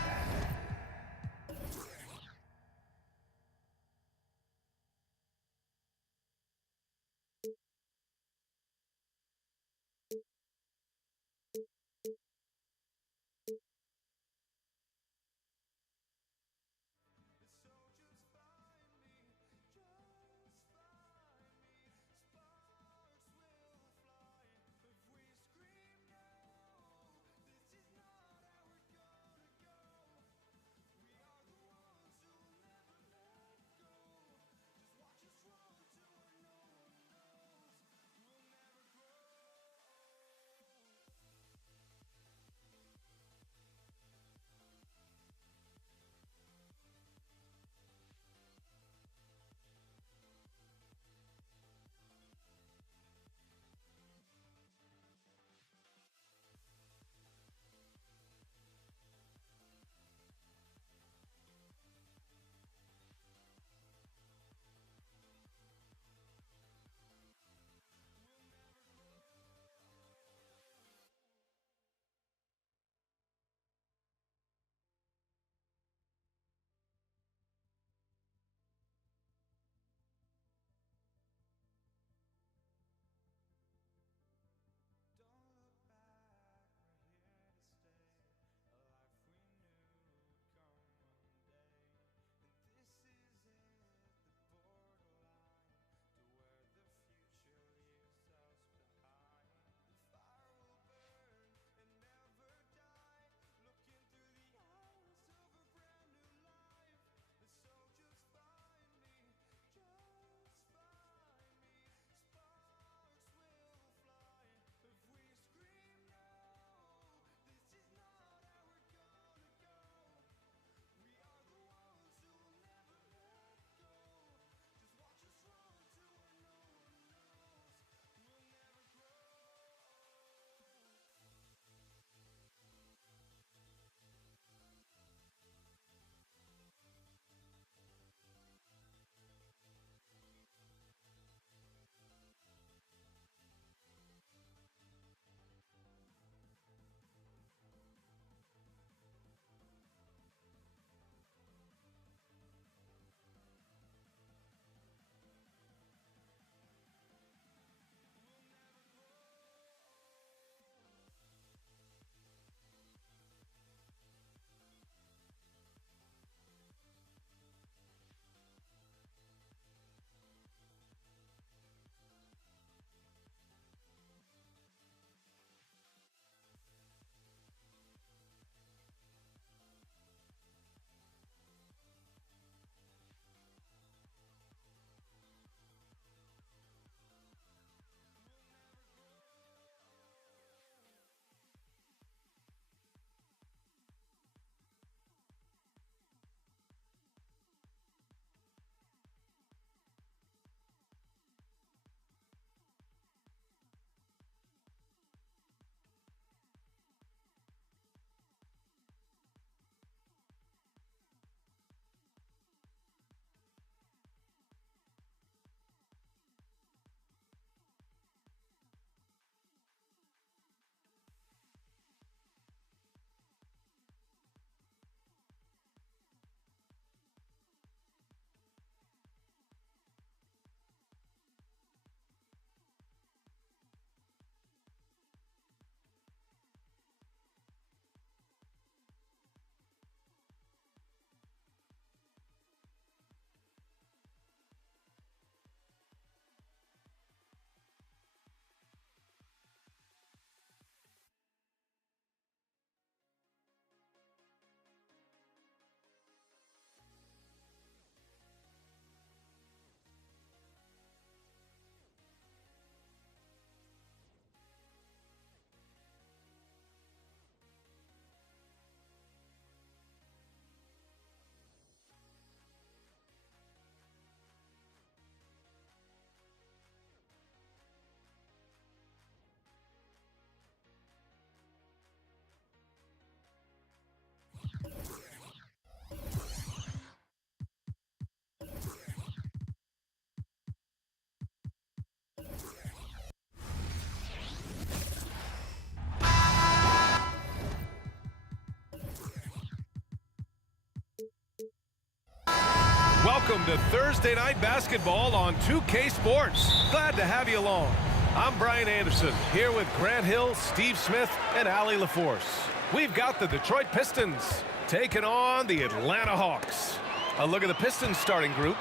Welcome to Thursday Night Basketball on 2K Sports. Glad to have you along. I'm Brian Anderson, here with Grant Hill, Steve Smith, and Allie LaForce. We've got the Detroit Pistons taking on the Atlanta Hawks. A look at the Pistons starting group.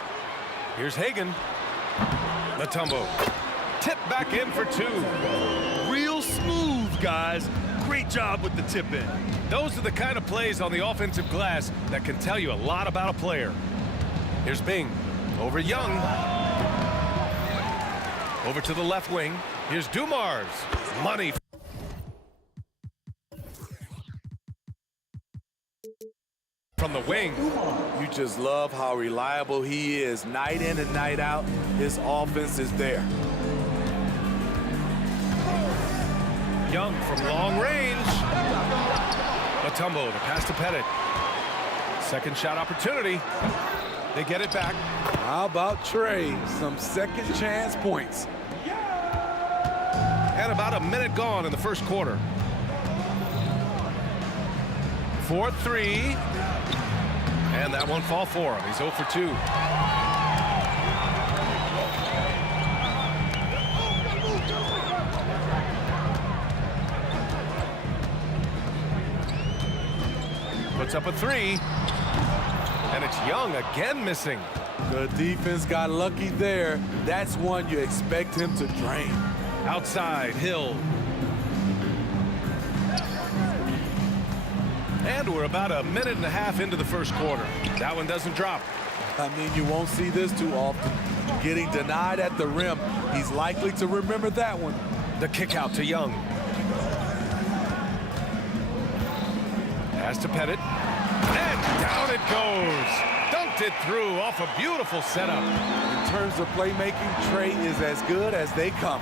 Here's Hagan. Mutombo. Tip back in for two. Real smooth, guys. Great job with the tip in. Those are the kind of plays on the offensive glass that can tell you a lot about a player. Here's Bing. Over Young. Over to the left wing. Here's Dumars. Money. From the wing. You just love how reliable he is. Night in and night out, his offense is there. Young from long range. Mutombo, the pass to Pettit. Second shot opportunity. They get it back. How about Trey? Some second chance points. And about a minute gone in the first quarter. 4-3. And that won't fall for him. He's 0 for 2. Puts up a 3. And it's Young again missing. The defense got lucky there. That's one you expect him to drain. Outside, Hill. And we're about a minute and a half into the first quarter. That one doesn't drop. I mean, you won't see this too often. Getting denied at the rim. He's likely to remember that one. The kick out to Young. Pass to Pettit. And down it goes. Dunked it through off a beautiful setup. In terms of playmaking, Trey is as good as they come.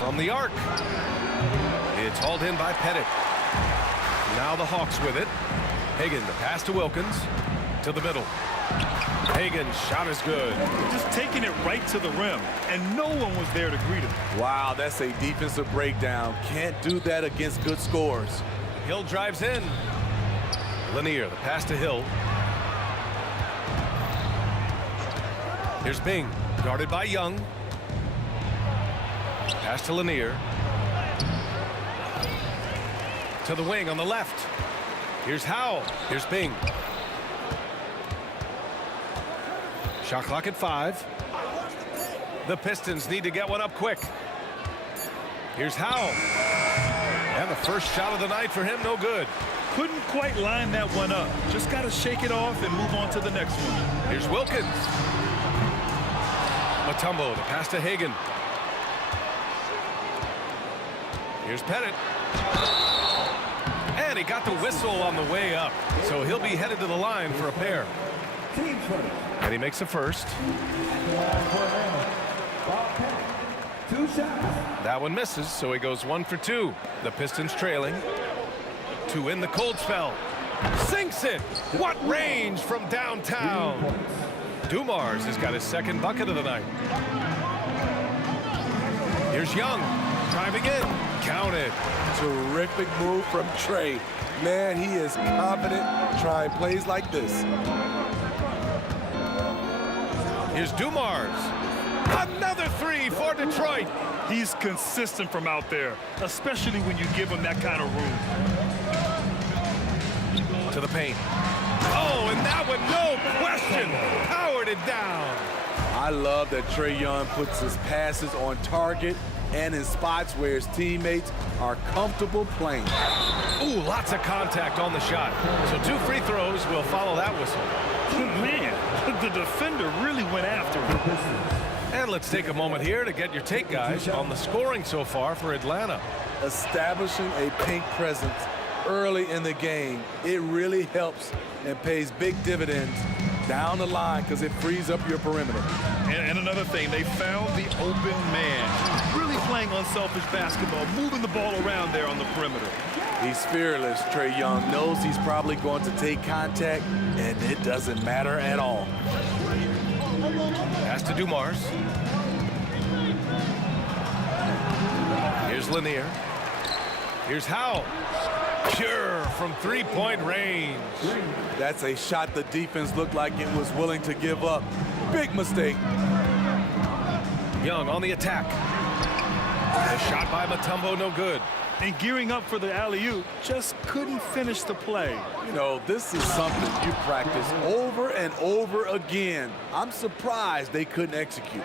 From the arc. It's hauled in by Pettit. Now the Hawks with it. Hagan, the pass to Wilkins. To the middle. Hagan's shot is good. Just taking it right to the rim, and no one was there to greet him. Wow, that's a defensive breakdown. Can't do that against good scores. Hill drives in. Lanier, the pass to Hill. Here's Bing, guarded by Young. Pass to Lanier. To the wing on the left. Here's Howe. Here's Bing. Shot clock at 5. The Pistons need to get one up quick. Here's Howe. And the first shot of the night for him, no good. Couldn't quite line that one up. Just got to shake it off and move on to the next one. Here's Wilkins. Mutombo, the pass to Hagan. Here's Pettit. And he got the whistle on the way up. So he'll be headed to the line for a pair. And he makes a first. That one misses, so he goes 1 for 2. The Pistons trailing. To win the cold spell. Sinks it. What range from downtown. Dumars has got his second bucket of the night. Here's Young. Driving in. Counted. Terrific move from Trey. Man, he is confident trying plays like this. Here's Dumars. Another 3 for Detroit. He's consistent from out there, especially when you give him that kind of room. To the paint. Oh, and that one, no question, powered it down. I love that Trae Young puts his passes on target and in spots where his teammates are comfortable playing. Ooh, lots of contact on the shot. So 2 free throws will follow that whistle. Man, the defender really went after him. And let's take a moment here to get your take, guys, on the scoring so far for Atlanta. Establishing a pink presence early in the game, it really helps and pays big dividends down the line because it frees up your perimeter. And another thing, they found the open man. Really playing unselfish basketball, moving the ball around there on the perimeter. He's fearless. Trae Young knows he's probably going to take contact, and it doesn't matter at all. Pass to Dumars. Here's Lanier. Here's Howe. Pure from three-point range. That's a shot the defense looked like it was willing to give up. Big mistake. Young on the attack. The shot by Mutombo, no good. And gearing up for the alley-oop, just couldn't finish the play. You know, this is something you practice over and over again. I'm surprised they couldn't execute.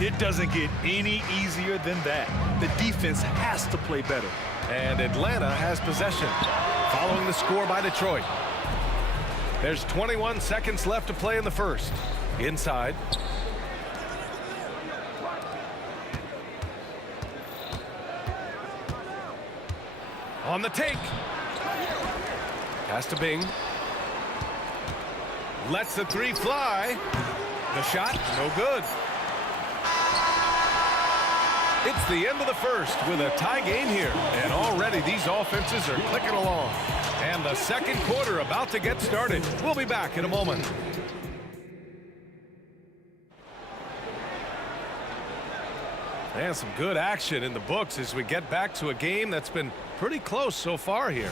It doesn't get any easier than that. The defense has to play better. And Atlanta has possession, following the score by Detroit. There's 21 seconds left to play in the first. Inside. On the take. Pass to Bing. Lets the three fly. The shot, no good. It's the end of the first with a tie game here. And already these offenses are clicking along. And the second quarter about to get started. We'll be back in a moment. And some good action in the books as we get back to a game that's been pretty close so far here.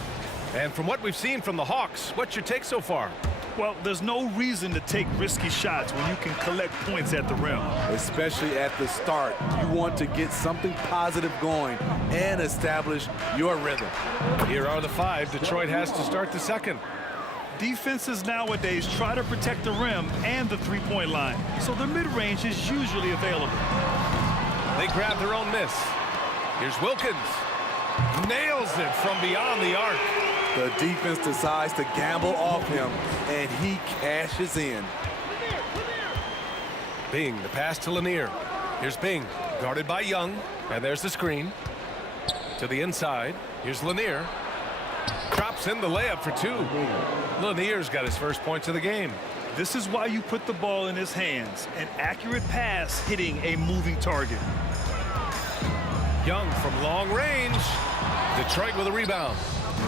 And from what we've seen from the Hawks, what's your take so far? Well, there's no reason to take risky shots when you can collect points at the rim. Especially at the start. You want to get something positive going and establish your rhythm. Here are the five Detroit has to start the second. Defenses nowadays try to protect the rim and the three-point line, so the mid-range is usually available. They grab their own miss. Here's Wilkins. Nails it from beyond the arc. The defense decides to gamble off him, and he cashes in. Bing, the pass to Lanier. Here's Bing, guarded by Young, and there's the screen. To the inside, here's Lanier. Drops in the layup for two. Lanier's got his first points of the game. This is why you put the ball in his hands. An accurate pass hitting a moving target. Young from long range. Detroit with a rebound.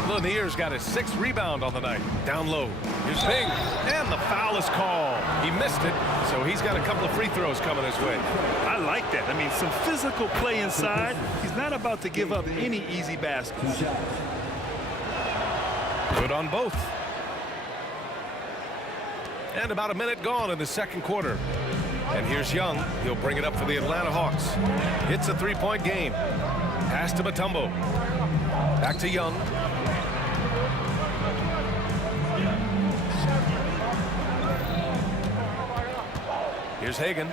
Lanier's got his sixth rebound on the night. Down low. Here's Bing. And the foul is called. He missed it, so he's got a couple of free throws coming his way. I like that. I mean, some physical play inside. He's not about to give up any easy baskets. Good on both. And about a minute gone in the second quarter. And here's Young. He'll bring it up for the Atlanta Hawks. It's a three-point game. Pass to Mutombo. Back to Young. Here's Hagan.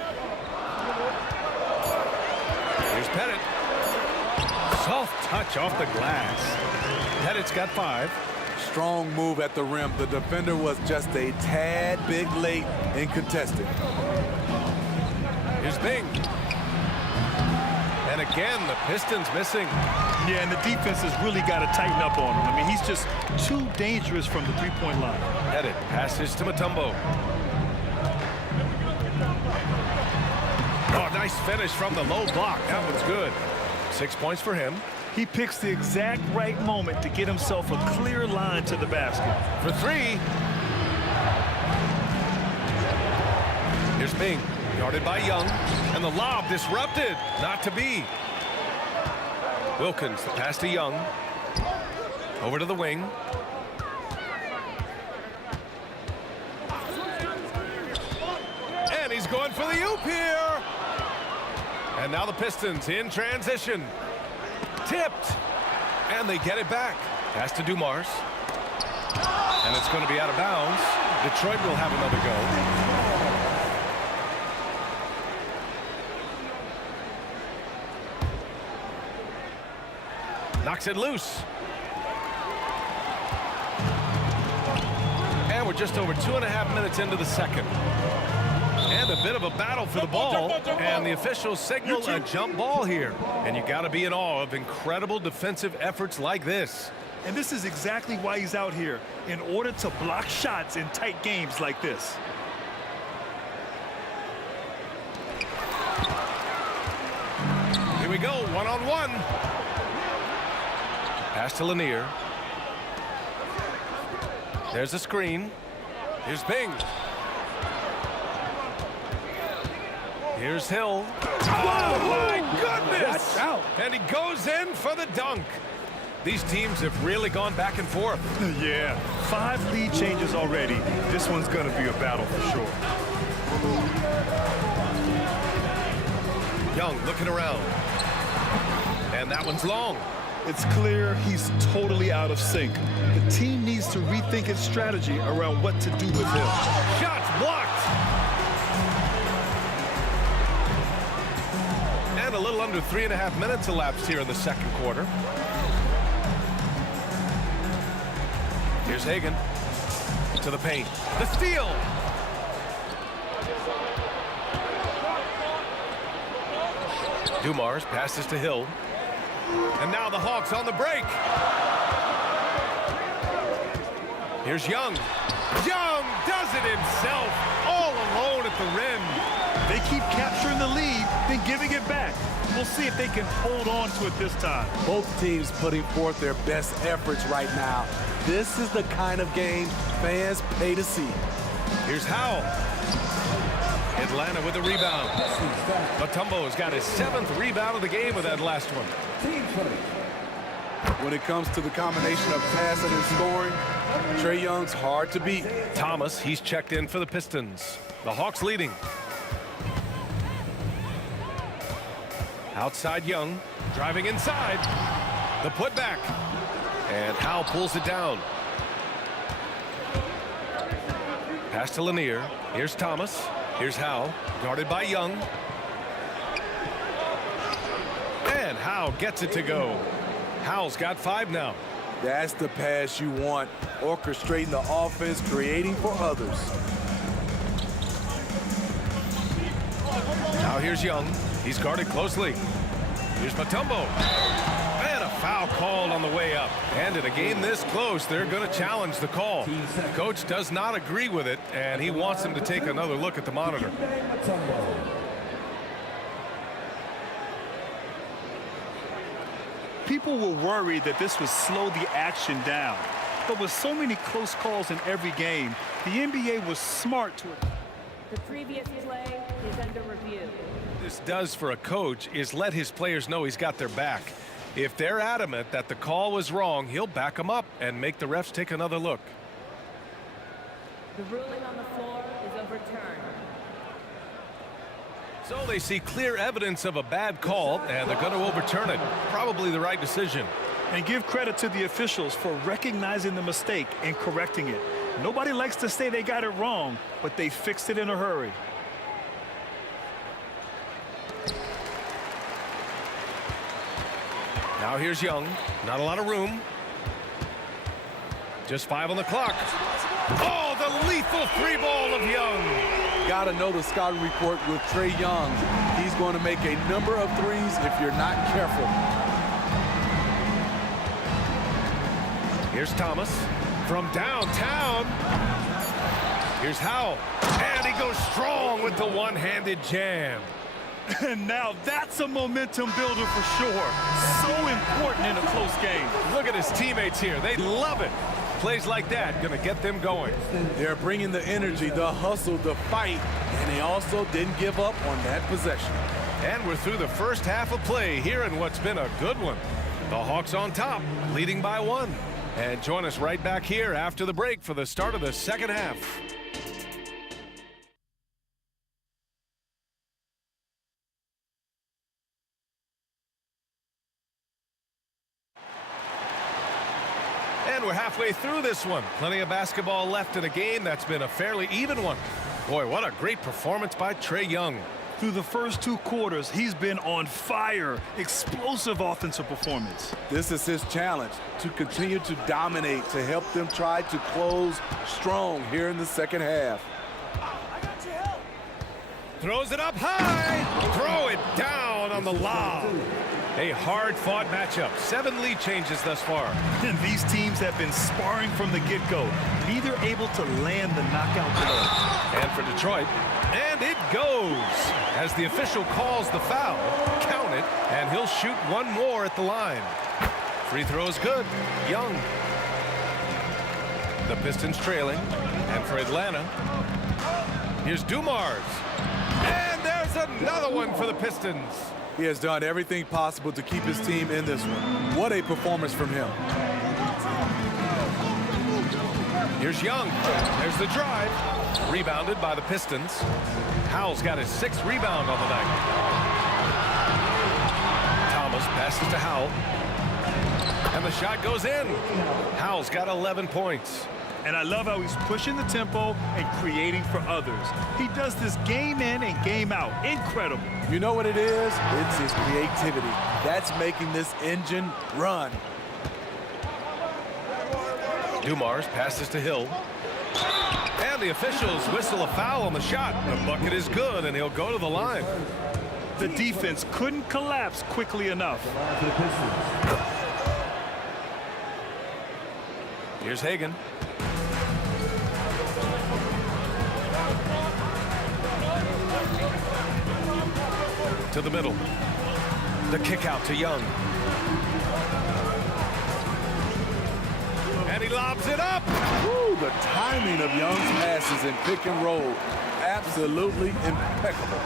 Here's Pettit. Soft touch off the glass. Pettit's got 5. Strong move at the rim. The defender was just a tad bit late in contesting. Here's Bing. And again, the Pistons missing. Yeah, and the defense has really got to tighten up on him. I mean, he's just too dangerous from the three-point line. Pettit passes to Mutombo. Oh, nice finish from the low block. That one's good. 6 points for him. He picks the exact right moment to get himself a clear line to the basket. For 3. Here's Bing, guarded by Young, and the lob disrupted. Not to be. Wilkins, the pass to Young. Over to the wing. And he's going for the oop here. And now the Pistons in transition. Tipped. And they get it back. Pass to Dumars. And it's going to be out of bounds. Detroit will have another go. Knocks it loose. And we're just over 2.5 minutes into the second. And a bit of a battle for the ball. And the officials signal a jump ball here. And you got to be in awe of incredible defensive efforts like this. And this is exactly why he's out here, in order to block shots in tight games like this. Here we go, one-on-one. Pass to Lanier. There's a screen. Here's Bing. Here's Hill. Oh, my goodness! And he goes in for the dunk. These teams have really gone back and forth. Yeah, 5 lead changes already. This one's going to be a battle for sure. Young looking around. And that one's long. It's clear he's totally out of sync. The team needs to rethink its strategy around what to do with him. Shots blocked. And a little under 3.5 minutes elapsed here in the second quarter. Here's Hagan to the paint. The steal. Dumars passes to Hill. And now the Hawks on the break. Here's Young. Young does it himself, all alone at the rim. They keep capturing the lead, then giving it back. We'll see if they can hold on to it this time. Both teams putting forth their best efforts right now. This is the kind of game fans pay to see. Here's Howell. Atlanta with the rebound. Mutombo's got his 7th rebound of the game with that last one. When it comes to the combination of passing and scoring, Trae Young's hard to beat. Thomas, he's checked in for the Pistons. The Hawks leading. Outside Young, driving inside. The putback. And Howell pulls it down. Pass to Lanier. Here's Thomas. Here's Howell, guarded by Young. And Howell gets it to go. Howell's got 5 now. That's the pass you want. Orchestrating the offense, creating for others. Now here's Young. He's guarded closely. Here's Mutombo. And a foul called on the way up. And in a game this close, they're going to challenge the call. Coach does not agree with it, and he wants him to take another look at the monitor. People were worried that this would slow the action down. But with so many close calls in every game, the NBA was smart to it. The previous play is under review. This does for a coach is let his players know he's got their back. If they're adamant that the call was wrong, he'll back them up and make the refs take another look. The ruling on the floor is overturned. So they see clear evidence of a bad call, and they're going to overturn it. Probably the right decision. And give credit to the officials for recognizing the mistake and correcting it. Nobody likes to say they got it wrong, but they fixed it in a hurry. Now here's Young. Not a lot of room. Just 5 on the clock. Oh, the lethal 3-ball of Young. Gotta know the scouting report with Trae Young. He's going to make a number of threes if you're not careful. Here's Thomas from downtown. Here's Howell. And he goes strong with the one-handed jam. And now that's a momentum builder for sure. So important in a close game. Look at his teammates here. They love it. Plays like that going to get them going. They're bringing the energy, the hustle, the fight, and they also didn't give up on that possession. And we're through the first half of play here in what's been a good one. The Hawks on top, leading by 1. And join us right back here after the break for the start of the second half. And we're halfway through this one. Plenty of basketball left in a game that's been a fairly even one. Boy, what a great performance by Trae Young. Through the first 2 quarters, he's been on fire. Explosive offensive performance. This is his challenge, to continue to dominate, to help them try to close strong here in the second half. Throws it up high. Throw it down on the lob. A hard-fought matchup. 7 lead changes thus far. And these teams have been sparring from the get-go. Neither able to land the knockout blow. And for Detroit, and it goes. As the official calls the foul, count it, and he'll shoot 1 more at the line. Free throw is good. Young. The Pistons trailing. And for Atlanta, here's Dumars. And there's another one for the Pistons. He has done everything possible to keep his team in this one. What a performance from him. Here's Young. There's the drive. Rebounded by the Pistons. Howell's got his 6th rebound on the night. Thomas passes to Howell. And the shot goes in. Howell's got 11 points. And I love how he's pushing the tempo and creating for others. He does this game in and game out. Incredible. You know what it is? It's his creativity. That's making this engine run. Dumars passes to Hill. And the officials whistle a foul on the shot. The bucket is good, and he'll go to the line. The defense couldn't collapse quickly enough. Here's Hagan. To the middle. The kick out to Young. And he lobs it up. Woo, the timing of Young's passes in pick and roll, absolutely impeccable.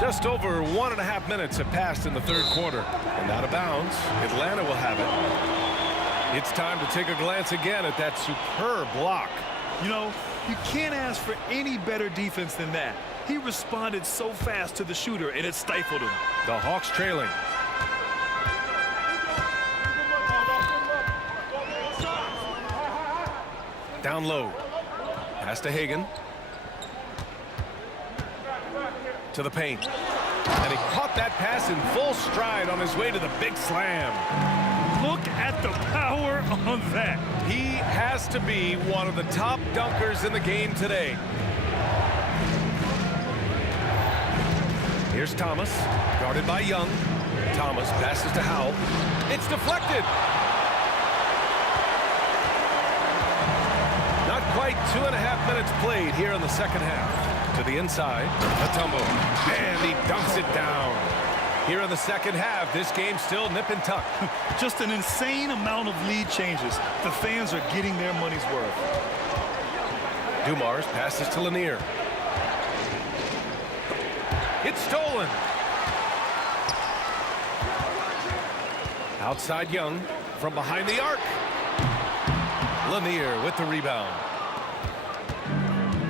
Just over 1.5 minutes have passed in the 3rd quarter. And out of bounds, Atlanta will have it. It's time to take a glance again at that superb block. You know, you can't ask for any better defense than that. He responded so fast to the shooter, and it stifled him. The Hawks trailing. Down low. Pass to Hagan. To the paint. And he caught that pass in full stride on his way to the big slam. Look at the power on that. He has to be one of the top dunkers in the game today. Here's Thomas, guarded by Young. Thomas passes to Howell. It's deflected. Not quite 2.5 minutes played here in the 2nd half. To the inside, Mutombo, and he dunks it down. Here in the 2nd half, this game's still nip and tuck. Just an insane amount of lead changes. The fans are getting their money's worth. Dumars passes to Lanier. It's stolen. Outside Young from behind the arc. Lanier with the rebound.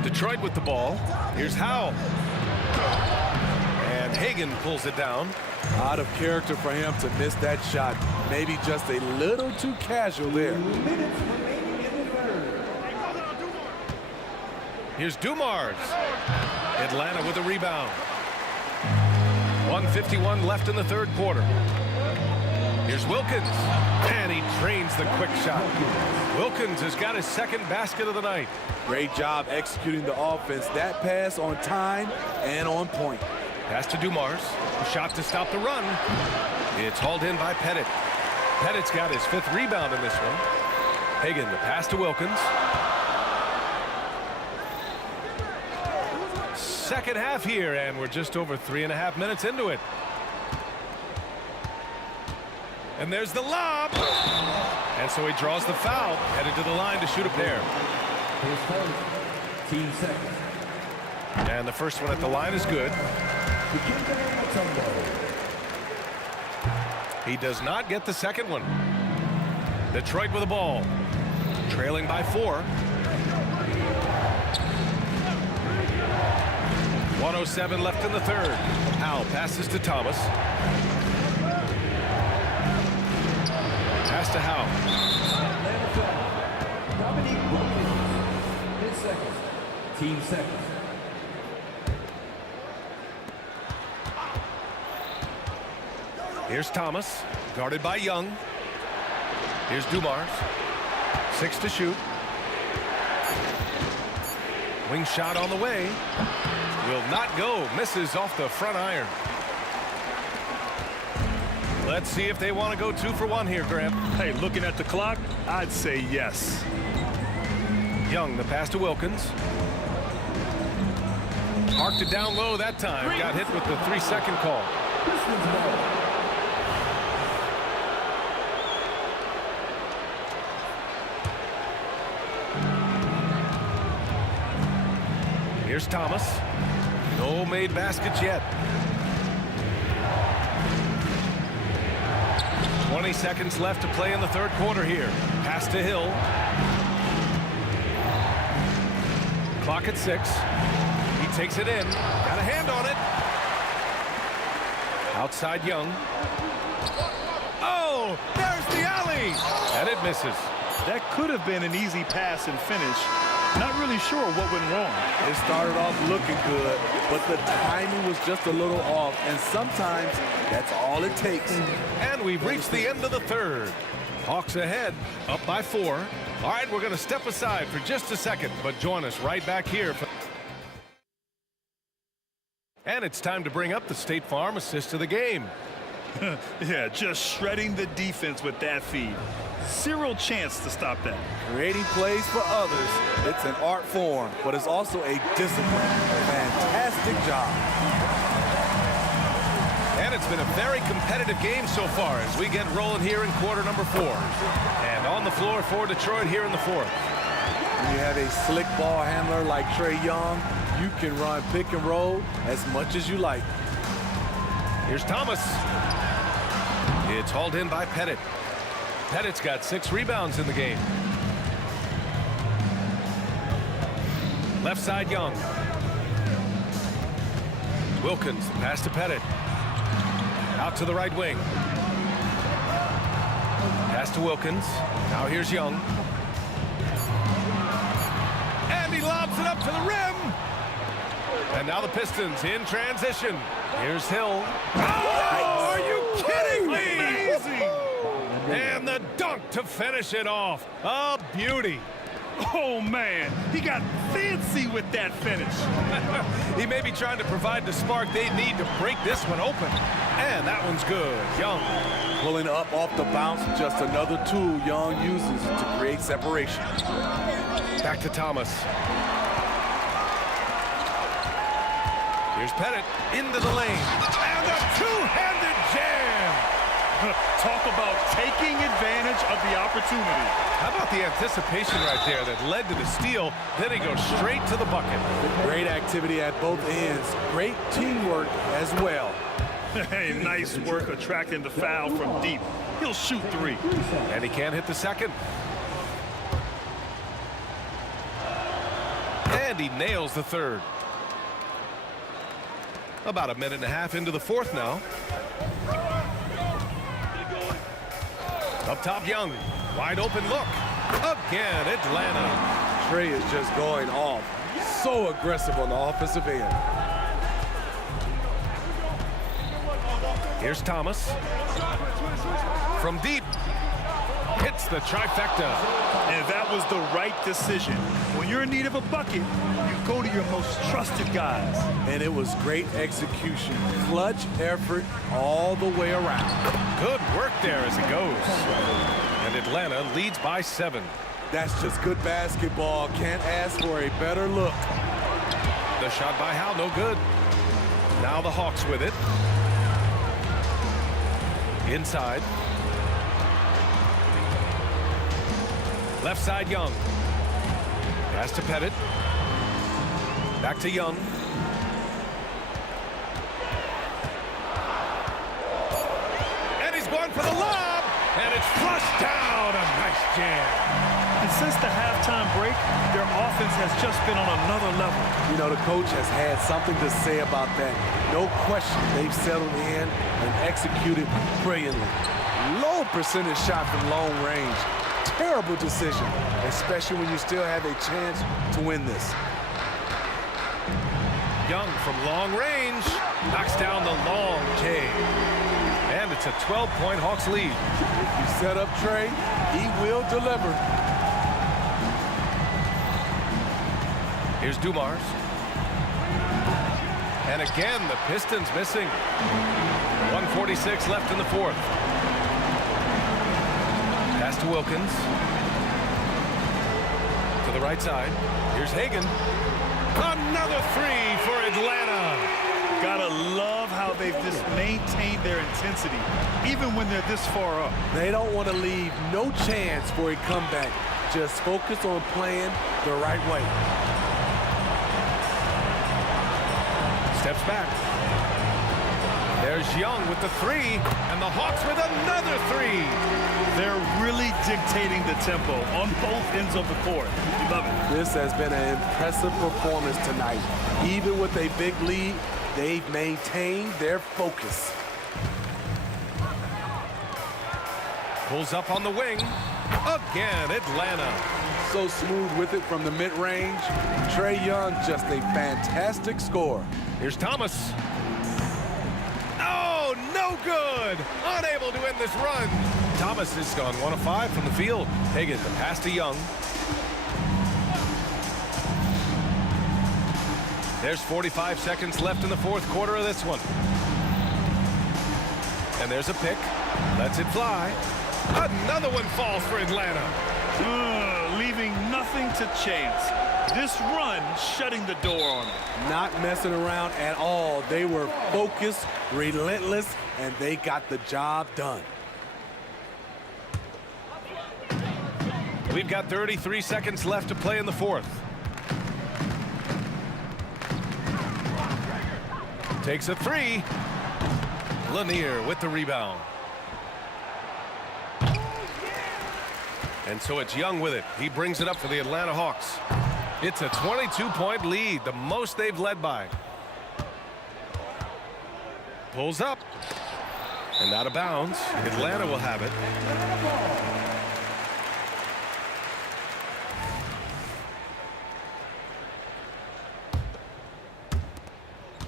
Detroit with the ball. Here's Howell. And Hagan pulls it down. Out of character for him to miss that shot. Maybe just a little too casual there. Here's Dumars. Atlanta with a rebound. 1:51 left in the 3rd quarter. Here's Wilkins. And he drains the quick shot. Wilkins has got his 2nd basket of the night. Great job executing the offense. That pass on time and on point. Pass to Dumars. A shot to stop the run. It's hauled in by Pettit. Pettit's got his 5th rebound in this one. Hagan, the pass to Wilkins. 2nd half here, and we're just over 3.5 minutes into it. And there's the lob. And so he draws the foul, headed to the line to shoot a pair. Team second. And the first one at the line is good. He does not get the 2nd one. Detroit with the ball. Trailing by 4. 1:07 left in the 3rd. Howell passes to Thomas. Pass to Howell. Team second. Here's Thomas, guarded by Young. Here's Dumars. 6 to shoot. Wing shot on the way. Will not go. Misses off the front iron. Let's see if they want to go 2 for 1 here, Graham. Hey, looking at the clock, I'd say yes. Young, the pass to Wilkins. Marked it down low that time. Got hit with the 3-second call. Here's Thomas. No made baskets yet. 20 seconds left to play in the third quarter here. Pass to Hill. Clock at 6. He takes it in. Got a hand on it. Outside Young. Oh, there's the alley. And it misses. That could have been an easy pass and finish. Not really sure what went wrong. It started off looking good, but the timing was just a little off, and sometimes that's all it takes. And we've reached the end of the third. Hawks ahead, up by 4. All right, we're going to step aside for just a second, but join us right back here. And it's time to bring up the State Farm assist of the game. Yeah, just shredding the defense with that feed. Zero chance to stop that. Creating plays for others, it's an art form, but it's also a discipline. Fantastic job. And it's been a very competitive game so far as we get rolling here in quarter number 4. And on the floor for Detroit here in the 4th. When you have a slick ball handler like Trae Young, you can run pick and roll as much as you like. Here's Thomas. It's hauled in by Pettit. Pettit's got 6 rebounds in the game. Left side Young. Wilkins, pass to Pettit. Out to the right wing. Pass to Wilkins. Now here's Young. And he lobs it up to the rim. And now the Pistons in transition. Here's Hill. Oh, are you kidding me? Amazing. And the dunk to finish it off. A beauty. Oh, man. He got fancy with that finish. He may be trying to provide the spark they need to break this one open. And that one's good. Young. Pulling up off the bounce, just another tool Young uses to create separation. Back to Thomas. Here's Pettit into the lane. And a two-handed jam. Talk about taking advantage of the opportunity. How about the anticipation right there that led to the steal? Then he goes straight to the bucket. Great activity at both ends. Great teamwork as well. Hey, nice work attracting the foul from deep. He'll shoot 3. And he can't hit the second. And he nails the third. About a minute and a half into the 4th now. Up top, Young. Wide open look. Again, Atlanta. Trae is just going off. So aggressive on the offensive end. Here's Thomas. From deep. Hits the trifecta. And that was the right decision. When you're in need of a bucket, you go to your most trusted guys. And it was great execution. Clutch effort all the way around. Good work there as it goes. And Atlanta leads by 7. That's just good basketball. Can't ask for a better look. The shot by Howe, no good. Now the Hawks with it. Inside. Left side, Young. Pass to Pettit. Back to Young. And he's going for the lob. And it's flushed down. A nice jam. And since the halftime break, their offense has just been on another level. You know, the coach has had something to say about that. No question, they've settled in and executed brilliantly. Low percentage shot from long range. Terrible decision, especially when you still have a chance to win this. Young from long range knocks down the long J. And it's a 12-point Hawks lead. If you set up Trae, he will deliver. Here's Dumars. And again, the Pistons missing. 1:46 left in the 4th. Pass to Wilkins. To the right side. Here's Hagan. Another 3 for Atlanta. Gotta love how they've just maintained their intensity, even when they're this far up. They don't want to leave no chance for a comeback. Just focus on playing the right way. Steps back. There's Young with the three, and the Hawks with another three. They're really dictating the tempo on both ends of the court. You love it. This has been an impressive performance tonight. Even with a big lead, they've maintained their focus. Pulls up on the wing. Again, Atlanta. So smooth with it from the mid-range. Trae Young, just a fantastic scorer. Here's Thomas. Oh, no good. Unable to end this run. Thomas has gone 1 of 5 from the field. Higgins, the pass to Young. There's 45 seconds left in the fourth quarter of this one. And there's a pick. Lets it fly. Another one falls for Atlanta. Leaving nothing to chance. This run shutting the door on them. Not messing around at all. They were focused, relentless, and they got the job done. We've got 33 seconds left to play in the fourth. Takes a three. Lanier with the rebound. And so it's Young with it. He brings it up for the Atlanta Hawks. It's a 22-point lead, the most they've led by. Pulls up. And out of bounds. Atlanta will have it.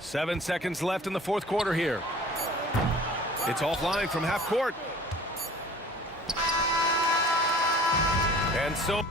Seven seconds left in the fourth quarter here. It's offline from half court. And so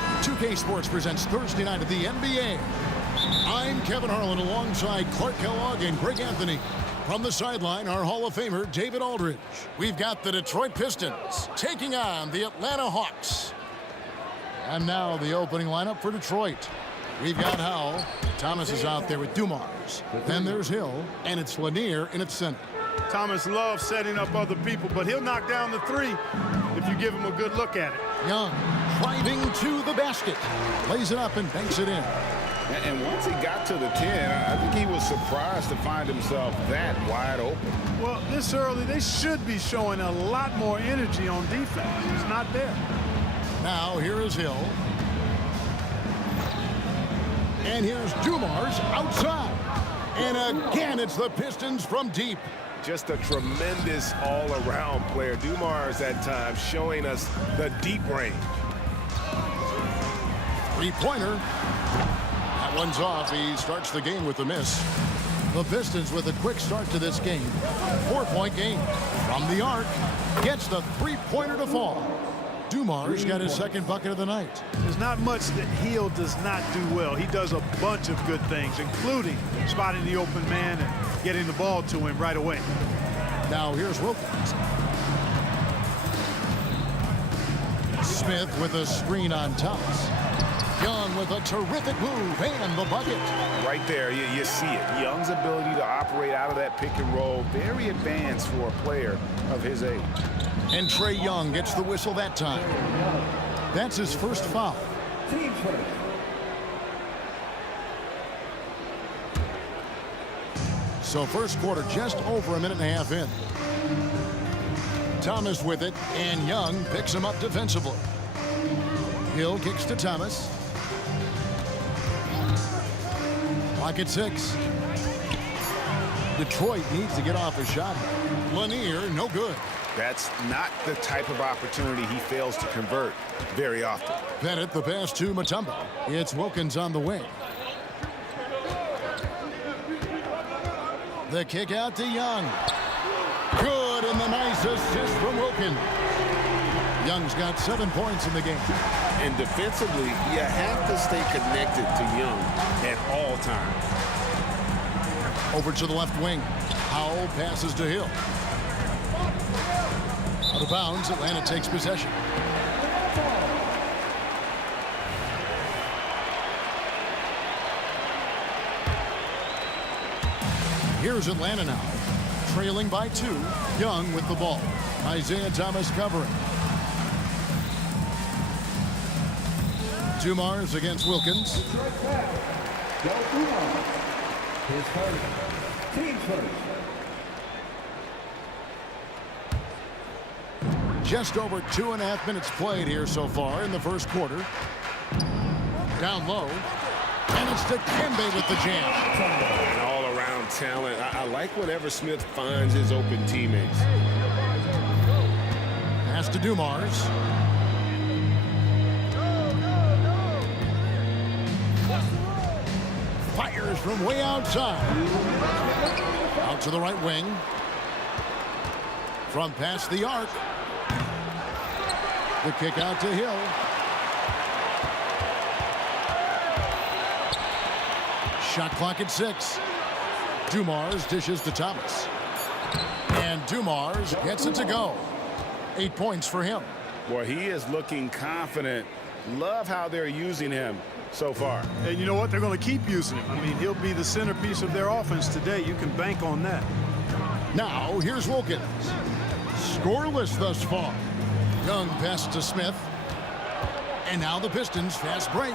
2K Sports presents Thursday night at the NBA. I'm Kevin Harlan alongside Clark Kellogg and Greg Anthony. From the sideline, our Hall of Famer, David Aldridge. We've got the Detroit Pistons taking on the Atlanta Hawks. And now the opening lineup for Detroit. We've got Howell. Thomas is out there with Dumars. Then there's Hill, and it's Lanier in its center. Thomas loves setting up other people, but he'll knock down the three if you give him a good look at it. Young driving to the basket. Lays it up and banks it in. And once he got to the 10, I think he was surprised to find himself that wide open. Well, this early, they should be showing a lot more energy on defense. It's not there. Now, here is Hill. And here's Dumars outside. And again, it's the Pistons from deep. Just a tremendous all-around player. Dumars at times showing us the deep range. Three-pointer. That one's off. He starts the game with a miss. The Pistons with a quick start to this game. 4-point game. From the arc. Gets the three-pointer to fall. Dumars got his second bucket of the night. There's not much that Hill does not do well. He does a bunch of good things, including spotting the open man and getting the ball to him right away. Now here's Wilkins. Smith with a screen on Thomas. Young with a terrific move and the bucket. Right there, you see it. Young's ability to operate out of that pick and roll, very advanced for a player of his age. And Trae Young gets the whistle that time. That's his first foul. So first quarter just over a minute and a half in. Thomas with it, and Young picks him up defensively. Hill kicks to Thomas. Clock at 6. Detroit needs to get off a shot. Lanier, no good. That's not the type of opportunity he fails to convert very often. Bennett, the pass to Mutombo. It's Wilkins on the wing. The kick out to Young. Good, and the nice assist from Wilkins. Young's got 7 points in the game. And defensively, you have to stay connected to Young at all times. Over to the left wing. Howell passes to Hill. Out of bounds, Atlanta takes possession. Here's Atlanta now. Trailing by 2. Young with the ball. Isaiah Thomas covering. Dumars against Wilkins. His first. Team first. Just over 2.5 minutes played here so far in the first quarter. Down low. And it's Dikembe with the jam. An all-around talent. I like whenever Smith finds his open teammates. Pass to Dumars. Fires from way outside. Out to the right wing. From past the arc. The kick out to Hill. Shot clock at 6. Dumars dishes to Thomas. And Dumars gets it to go. 8 points for him. Boy, he is looking confident. Love how they're using him so far. And you know what? They're going to keep using him. I mean, he'll be the centerpiece of their offense today. You can bank on that. Now, here's Wilkins. Scoreless thus far. Young pass to Smith. And now the Pistons fast break.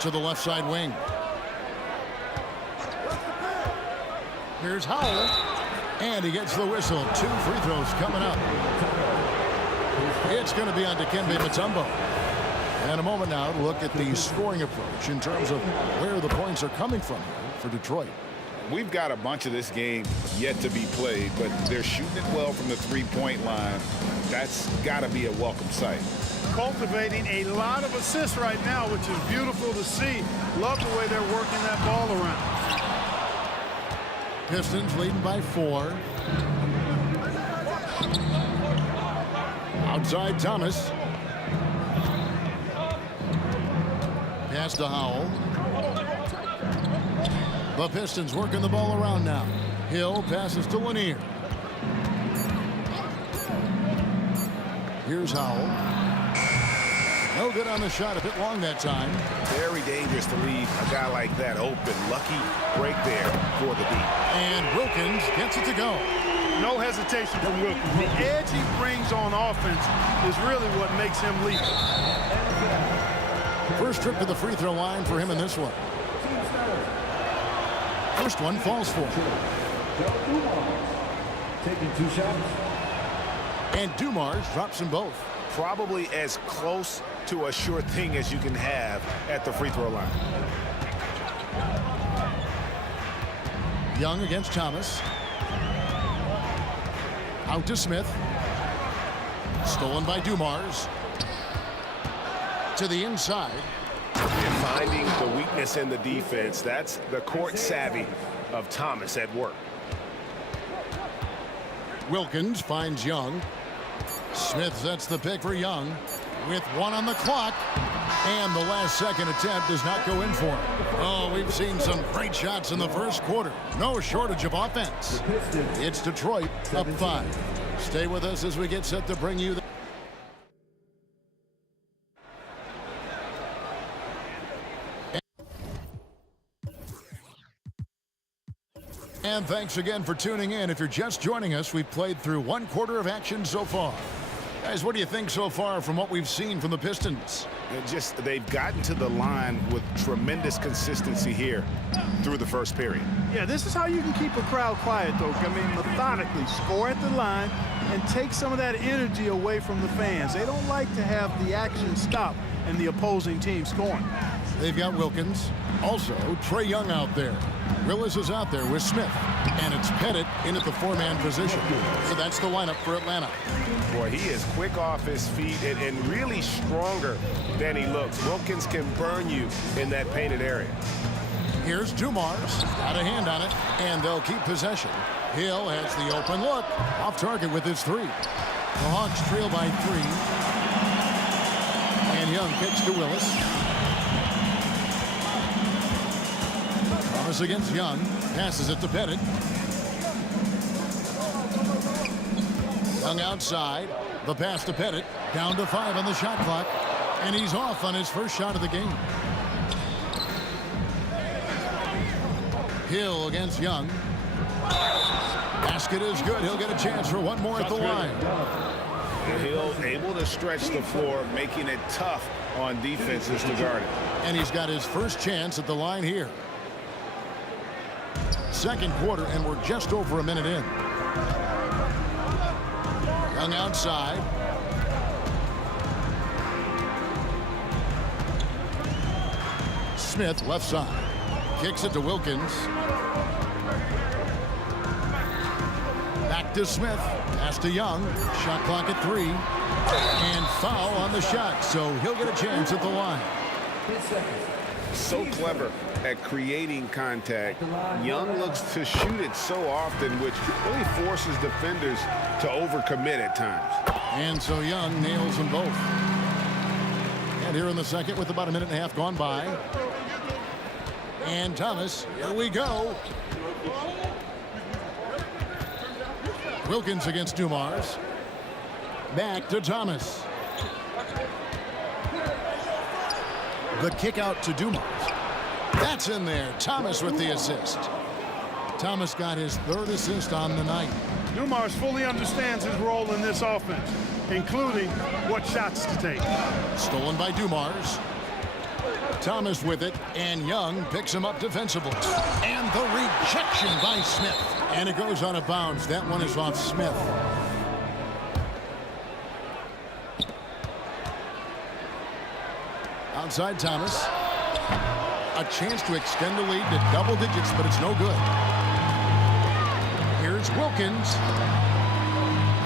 To the left side wing. Here's Howell. And he gets the whistle. 2 free throws coming up. It's going to be on Dikembe Mutombo. And a moment now to look at the scoring approach in terms of where the points are coming from here for Detroit. We've got a bunch of this game yet to be played, but they're shooting it well from the three-point line. That's got to be a welcome sight. Cultivating a lot of assists right now, which is beautiful to see. Love the way they're working that ball around. Pistons leading by 4. Outside Thomas. Pass to Howell. The Pistons working the ball around now. Hill passes to Lanier. Here's Howell. No good on the shot, a bit long that time. Very dangerous to leave a guy like that open. Lucky break there for the D. And Wilkins gets it to go. No hesitation from Wilkins. The edge he brings on offense is really what makes him lethal. First trip to the free throw line for him in this one. First one falls for him. Taking 2 shots. And Dumars drops them both. Probably as close to a sure thing as you can have at the free throw line. Young against Thomas. Out to Smith. Stolen by Dumars. To the inside. And finding the weakness in the defense. That's the court savvy of Thomas at work. Wilkins finds Young. Smith sets the pick for Young with 1 on the clock. And the last second attempt does not go in for him. Oh, we've seen some great shots in the first quarter. No shortage of offense. It's Detroit up 5. Stay with us as we get set to bring you the And thanks again for tuning in. If you're just joining us, we've played through 1 quarter of action so far. Guys, what do you think so far from what we've seen from the Pistons? They've gotten to the line with tremendous consistency here through the first period. Yeah, this is how you can keep a crowd quiet, though. I mean, methodically score at the line and take some of that energy away from the fans. They don't like to have the action stop and the opposing team scoring. They've got Wilkins. Also, Trae Young out there. Willis is out there with Smith. And it's Pettit in at the 4-man position. So that's the lineup for Atlanta. Boy, he is quick off his feet and really stronger than he looks. Wilkins can burn you in that painted area. Here's Dumars. Got a hand on it. And they'll keep possession. Hill has the open look. Off target with his 3. The Hawks trail by 3. And Young kicks to Willis. Thomas against Young. Passes it to Pettit. Young outside. The pass to Pettit. Down to 5 on the shot clock. And he's off on his first shot of the game. Hill against Young. Basket is good. He'll get a chance for 1 more at the line. Hill able to stretch the floor, making it tough on defenses to guard it. And he's got his first chance at the line here. Second quarter, and we're just over a minute in. Young outside. Smith left side. Kicks it to Wilkins. Back to Smith. Pass to Young. Shot clock at 3. And foul on the shot, so he'll get a chance at the line. So clever at creating contact. Young looks to shoot it so often, which really forces defenders to overcommit at times. And so Young nails them both. And here in the second with about a minute and a half gone by. And Thomas, here we go. Wilkins against Dumars. Back to Thomas. The kick out to Dumars. That's in there. Thomas with the assist. Thomas got his 3rd assist on the night. Dumars fully understands his role in this offense, including what shots to take. Stolen by Dumars. Thomas with it, and Young picks him up defensively. And the rejection by Smith. And it goes out of bounds. That one is off Smith. Outside Thomas. A chance to extend the lead to double digits, but it's no good. Here's Wilkins.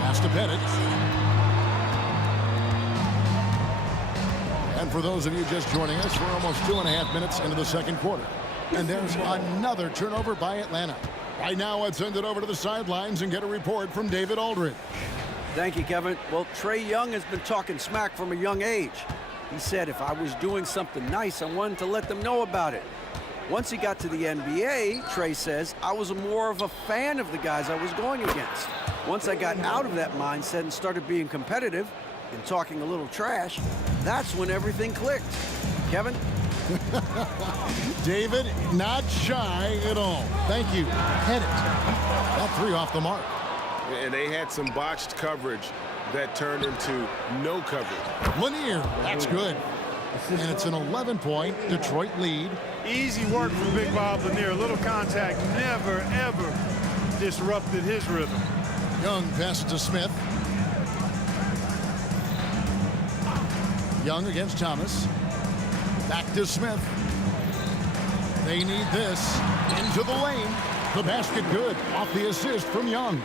Pass to Pettit. And for those of you just joining us, we're almost 2.5 minutes into the second quarter. And there's another turnover by Atlanta. Right now, let's send it over to the sidelines and get a report from David Aldridge. Thank you, Kevin. Well, Trae Young has been talking smack from a young age. He said if I was doing something nice, I wanted to let them know about it. Once he got to the NBA, Trey says, I was more of a fan of the guys I was going against. Once I got out of that mindset and started being competitive and talking a little trash, that's when everything clicked. Kevin? David, not shy at all. Thank you. Hit it. That 3 off the mark. And they had some botched coverage that turned into no coverage. Lanier, that's good. And it's an 11-point Detroit lead. Easy work from Big Bob Lanier. A little contact never, ever disrupted his rhythm. Young passes to Smith. Young against Thomas. Back to Smith. They need this. Into the lane. The basket good. Off the assist from Young.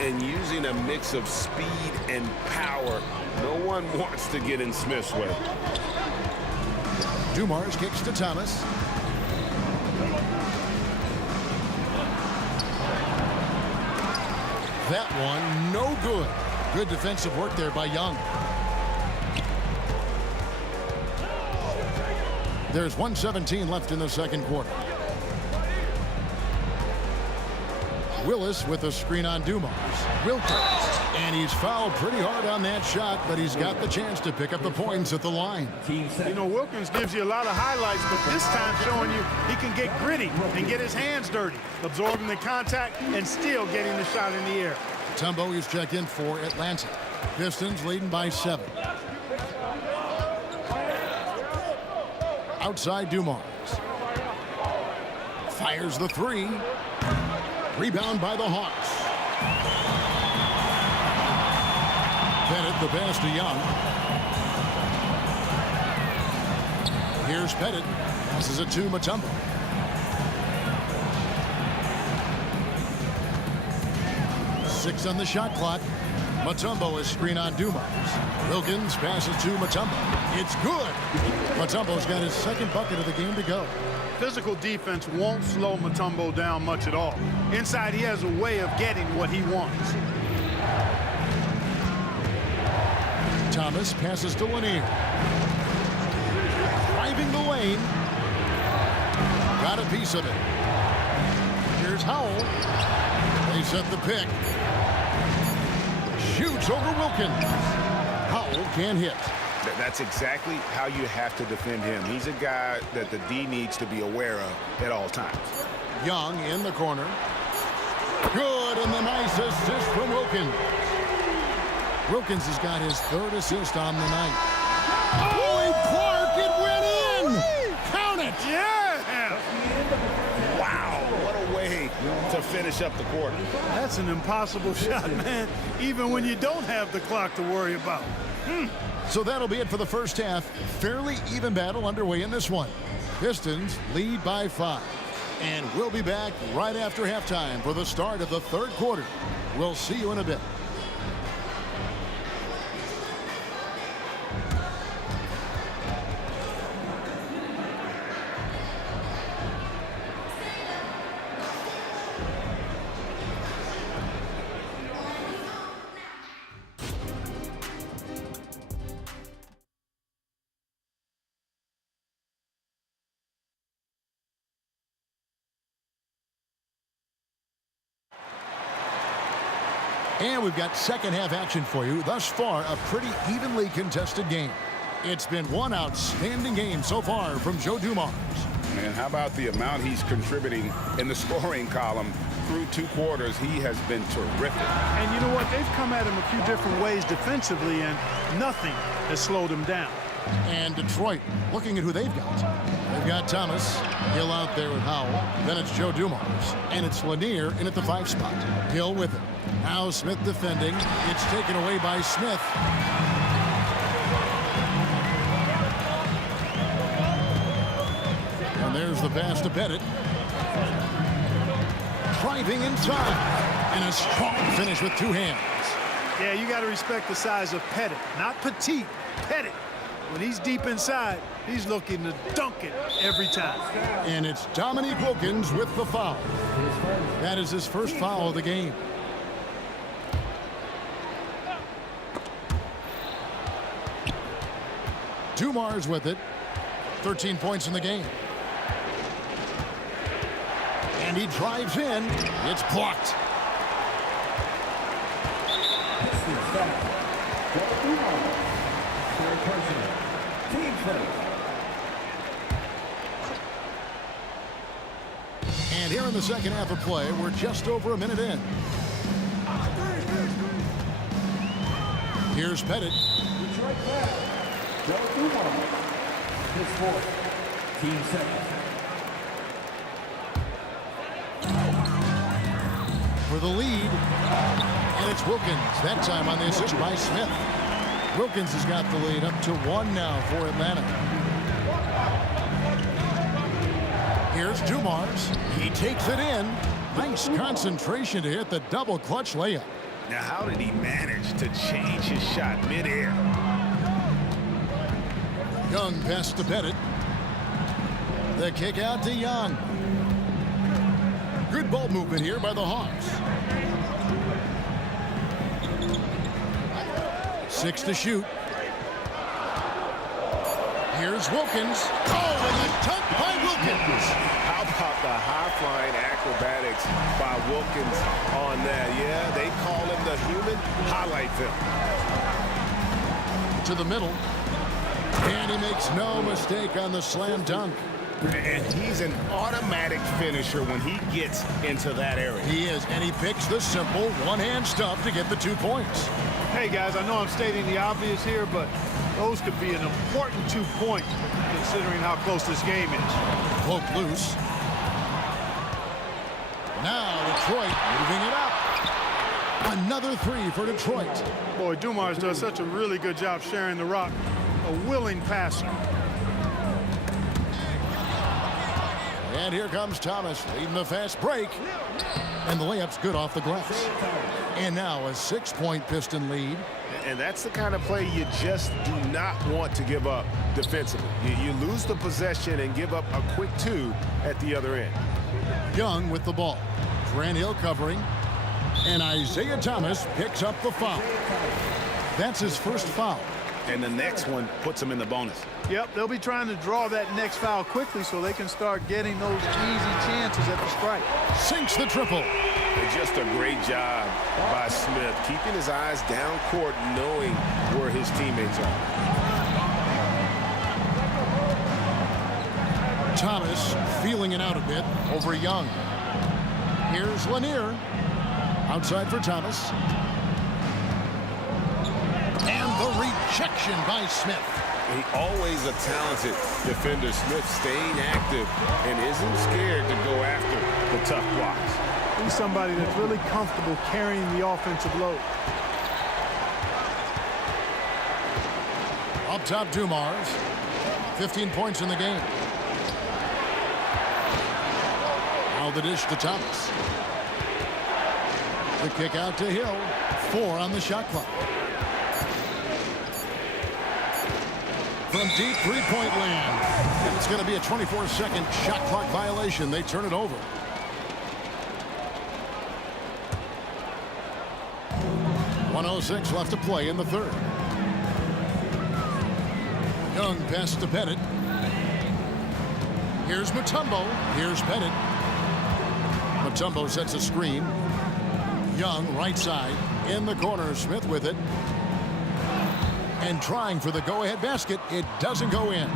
And using a mix of speed and power, no one wants to get in Smith's way. Dumars kicks to Thomas. That one, no good. Good defensive work there by Young. There's 1:17 left in the second quarter. Willis with a screen on Dumars. Wilkins. And he's fouled pretty hard on that shot, but he's got the chance to pick up the points at the line. You know, Wilkins gives you a lot of highlights, but this time showing you he can get gritty and get his hands dirty, absorbing the contact and still getting the shot in the air. Mutombo is checked in for Atlanta. Pistons leading by 7. Outside Dumars. Fires the 3. Rebound by the Hawks. Pettit the pass to Young. Here's Pettit. Passes it to Mutombo. Six on the shot clock. Mutombo is screen on Dumars. Wilkins passes to Mutombo. It's good. Mutombo's got his second bucket of the game to go. Physical defense won't slow Mutombo down much at all. Inside, he has a way of getting what he wants. Thomas passes to Lanier. Driving the lane. Got a piece of it. Here's Howell. They set the pick. Shoots over Wilkins. Howell can't hit. That's exactly how you have to defend him. He's a guy that the D needs to be aware of at all times. Young in the corner. Good, and the nice assist from Wilkins. Wilkins has got his 3rd assist on the night. Oh, Clark, it went in! Count it! Yeah! Wow, what a way to finish up the quarter. That's an impossible shot, man, even when you don't have the clock to worry about. So that'll be it for the first half. Fairly even battle underway in this one. Pistons lead by 5. And we'll be back right after halftime for the start of the 3rd quarter. We'll see you in a bit. And we've got second half action for you. Thus far, a pretty evenly contested game. It's been one outstanding game so far from Joe Dumars. And how about the amount he's contributing in the scoring column through 2 quarters? He has been terrific. And you know what? They've come at him a few different ways defensively, and nothing has slowed him down. And Detroit, looking at who they've got. They've got Thomas, Hill out there with Howell. Then it's Joe Dumars. And it's Lanier in at the 5 spot. Hill with him. Now Smith defending. It's taken away by Smith. And there's the pass to Pettit. Driving inside. And a strong finish with 2 hands. Yeah, you got to respect the size of Pettit. Not petite, Pettit. When he's deep inside, he's looking to dunk it every time. And it's Dominique Wilkins with the foul. That is his first foul of the game. Dumars with it. 13 points in the game. And he drives in. It's blocked. And here in the second half of play, we're just over a minute in. Here's Pettit. His fourth. Team second. For the lead. And it's Wilkins. That time on the assist by Smith. Wilkins has got the lead up to 1 now for Atlanta. Here's Dumars. He takes it in. Nice concentration to hit the double clutch layup. Now, how did he manage to change his shot midair? Young pass to Pettit. The kick out to Young. Good ball movement here by the Hawks. 6 to shoot. Here's Wilkins. Oh, and the dunk by Wilkins. How about the high-flying acrobatics by Wilkins on that? Yeah, they call him the human highlight film. To the middle. And he makes no mistake on the slam dunk. And he's an automatic finisher when he gets into that area. He is, and he picks the simple one-hand stuff to get the 2 points. Hey, guys, I know I'm stating the obvious here, but those could be an important 2 points considering how close this game is. Poke loose. Now Detroit moving it up. Another 3 for Detroit. Boy, Dumars does such a really good job sharing the rock. A willing passer. And here comes Thomas leading the fast break. And the layup's good off the glass. And now a 6-point Piston lead. And that's the kind of play you just do not want to give up defensively. You lose the possession and give up a quick 2 at the other end. Young with the ball. Grant Hill covering. And Isaiah Thomas picks up the foul. That's his first foul. And the next one puts him in the bonus. Yep, they'll be trying to draw that next foul quickly so they can start getting those easy chances at the strike. Sinks the triple. Just a great job by Smith, keeping his eyes down court, knowing where his teammates are. Thomas feeling it out a bit over Young. Here's Lanier. Outside for Thomas. And the rejection by Smith. He always a talented defender. Smith staying active and isn't scared to go after the tough blocks. He's somebody that's really comfortable carrying the offensive load. Up top, Dumars. 15 points in the game. Now the dish to Thomas. The kick out to Hill. 4 on the shot clock. From deep three-point land. And it's going to be a 24-second shot clock violation. They turn it over. .106 left to play in the third. Young pass to Pettit. Here's Mutombo. Here's Pettit. Mutombo sets a screen. Young right side in the corner. Smith with it. And trying for the go-ahead basket. It doesn't go in.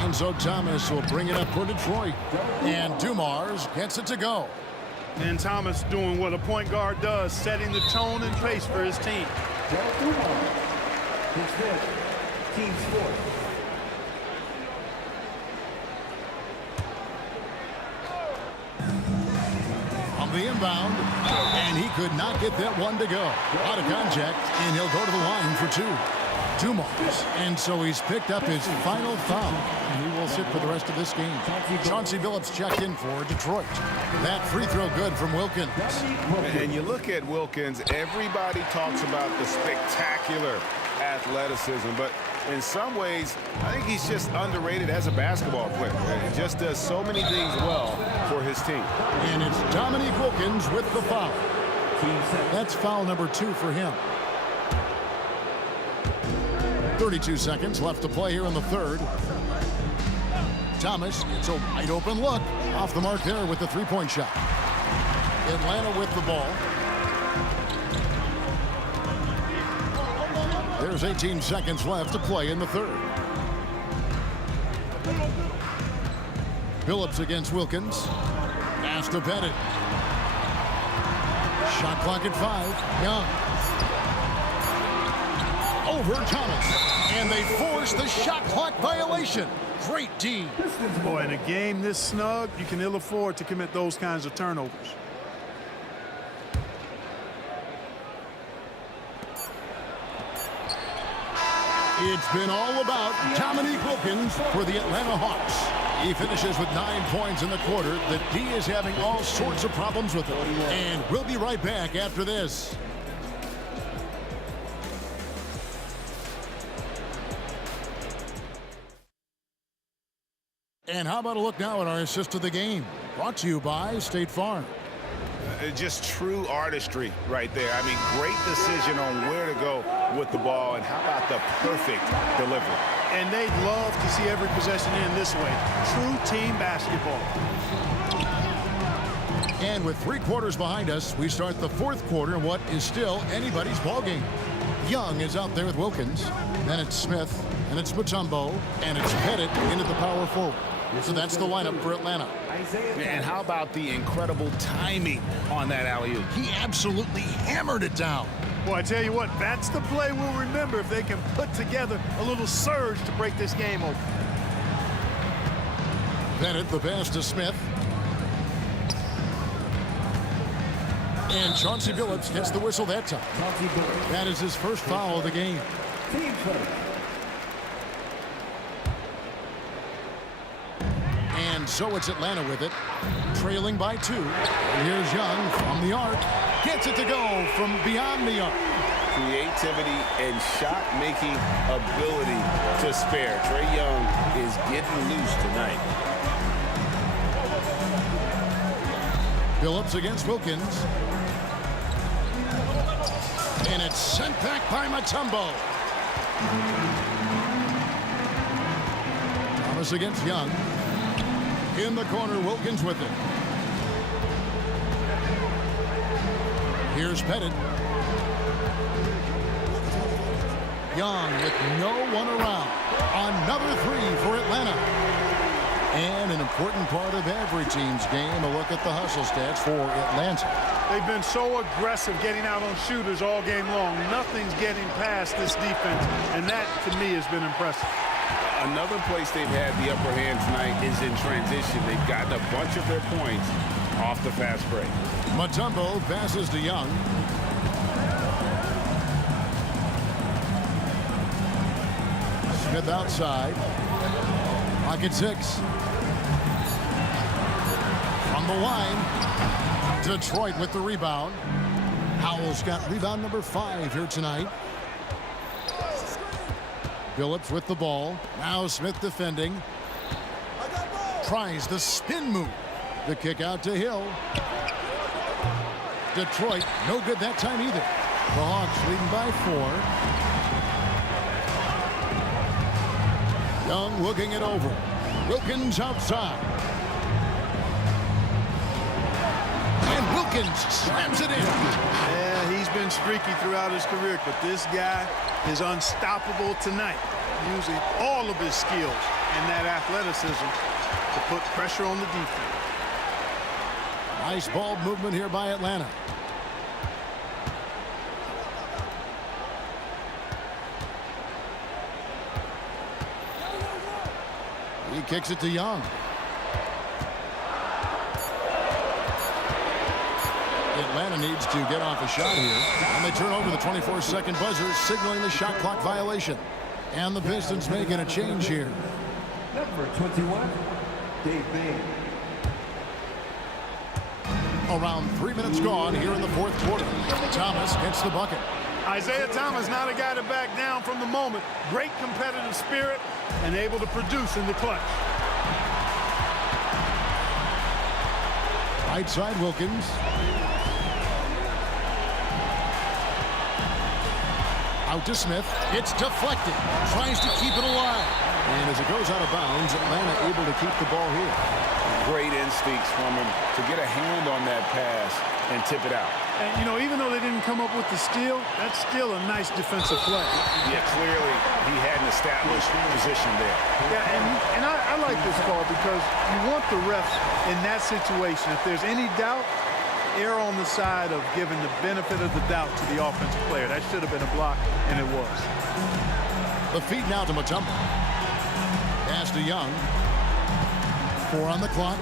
Enzo Thomas will bring it up for Detroit. And Dumars gets it to go. And Thomas doing what a point guard does, setting the tone and pace for his team. His fifth. Team's fourth. On the inbound. And he could not get that one to go. Out of contact. And he'll go to the line for 2. Dumars. And so he's picked up his final foul. And he will sit for the rest of this game. Chauncey Billups checked in for Detroit. That free throw good from Wilkins. And you look at Wilkins, everybody talks about the spectacular athleticism, but in some ways, I think he's just underrated as a basketball player. He just does so many things well for his team. And it's Dominique Wilkins with the foul. That's foul number 2 for him. 32 seconds left to play here in the third. Thomas, it's a wide open look. Off the mark there with the three-point shot. Atlanta with the ball. There's 18 seconds left to play in the third. Phillips against Wilkins. Pass to Pettit. Shot clock at 5. Young. Over Thomas. And they force the shot clock violation. Great D. Boy, in a game this snug, you can ill afford to commit those kinds of turnovers. It's been all about Dominique Wilkins for the Atlanta Hawks. He finishes with 9 points in the quarter. The D is having all sorts of problems with him. And we'll be right back after this. And how about a look now at our assist of the game? Brought to you by State Farm. Just true artistry right there. I mean, great decision on where to go with the ball, and how about the perfect delivery? And they'd love to see every possession end this way. True team basketball. And with 3 quarters behind us, we start the fourth quarter in what is still anybody's ball game. Young is out there with Wilkins. Then it's Smith, and it's Mutombo, and it's Pettit into the power forward. So that's the lineup for Atlanta. And how about the incredible timing on that alley-oop? He absolutely hammered it down. Well, I tell you what, that's the play we'll remember if they can put together a little surge to break this game open. Pettit, the pass to Smith. And Chauncey Billups gets the whistle that time. That is his first foul of the game. And so it's Atlanta with it, trailing by 2. And here's Young from the arc. Gets it to go from beyond the arc. Creativity and shot-making ability to spare. Trae Young is getting loose tonight. Phillips against Wilkins. And it's sent back by Mutombo. Thomas against Young. In the corner, Wilkins with it. Here's Pettit. Young with no one around. Another 3 for Atlanta. And an important part of every team's game, a look at the hustle stats for Atlanta. They've been so aggressive getting out on shooters all game long. Nothing's getting past this defense, and that, to me, has been impressive. Another place they've had the upper hand tonight is in transition. They've gotten a bunch of their points off the fast break. Mutombo passes to Young. Smith outside. Pocket 6. From the line. Detroit with the rebound. Howell's got rebound number 5 here tonight. Phillips with the ball. Now Smith defending. Tries the spin move. The kick out to Hill. Detroit, no good that time either. The Hawks leading by 4. Young looking it over. Wilkins outside. And Wilkins slams it in. Yeah, he's been streaky throughout his career, but this guy is unstoppable tonight, using all of his skills and that athleticism to put pressure on the defense. Nice ball movement here by Atlanta. He kicks it to Young. Atlanta needs to get off a shot here. And they turn over the 24-second buzzer, signaling the shot clock violation. And the Pistons making a change here. Number 21, Dave Bay. Around 3 minutes gone here in the fourth quarter. Thomas gets the bucket. Isaiah Thomas, not a guy to back down from the moment. Great competitive spirit and able to produce in the clutch. Right side, Wilkins. Out to Smith. It's deflected. Tries to keep it alive. And as it goes out of bounds, Atlanta able to keep the ball here. Great instincts from him to get a hand on that pass and tip it out. And, you know, even though they didn't come up with the steal, that's still a nice defensive play. Yeah, clearly he had an established position there. Yeah, and I like this call because you want the refs in that situation. If there's any doubt, err on the side of giving the benefit of the doubt to the offensive player. That should have been a block, and it was. The feed now to Mutombo. Pass to Young. 4 on the clock.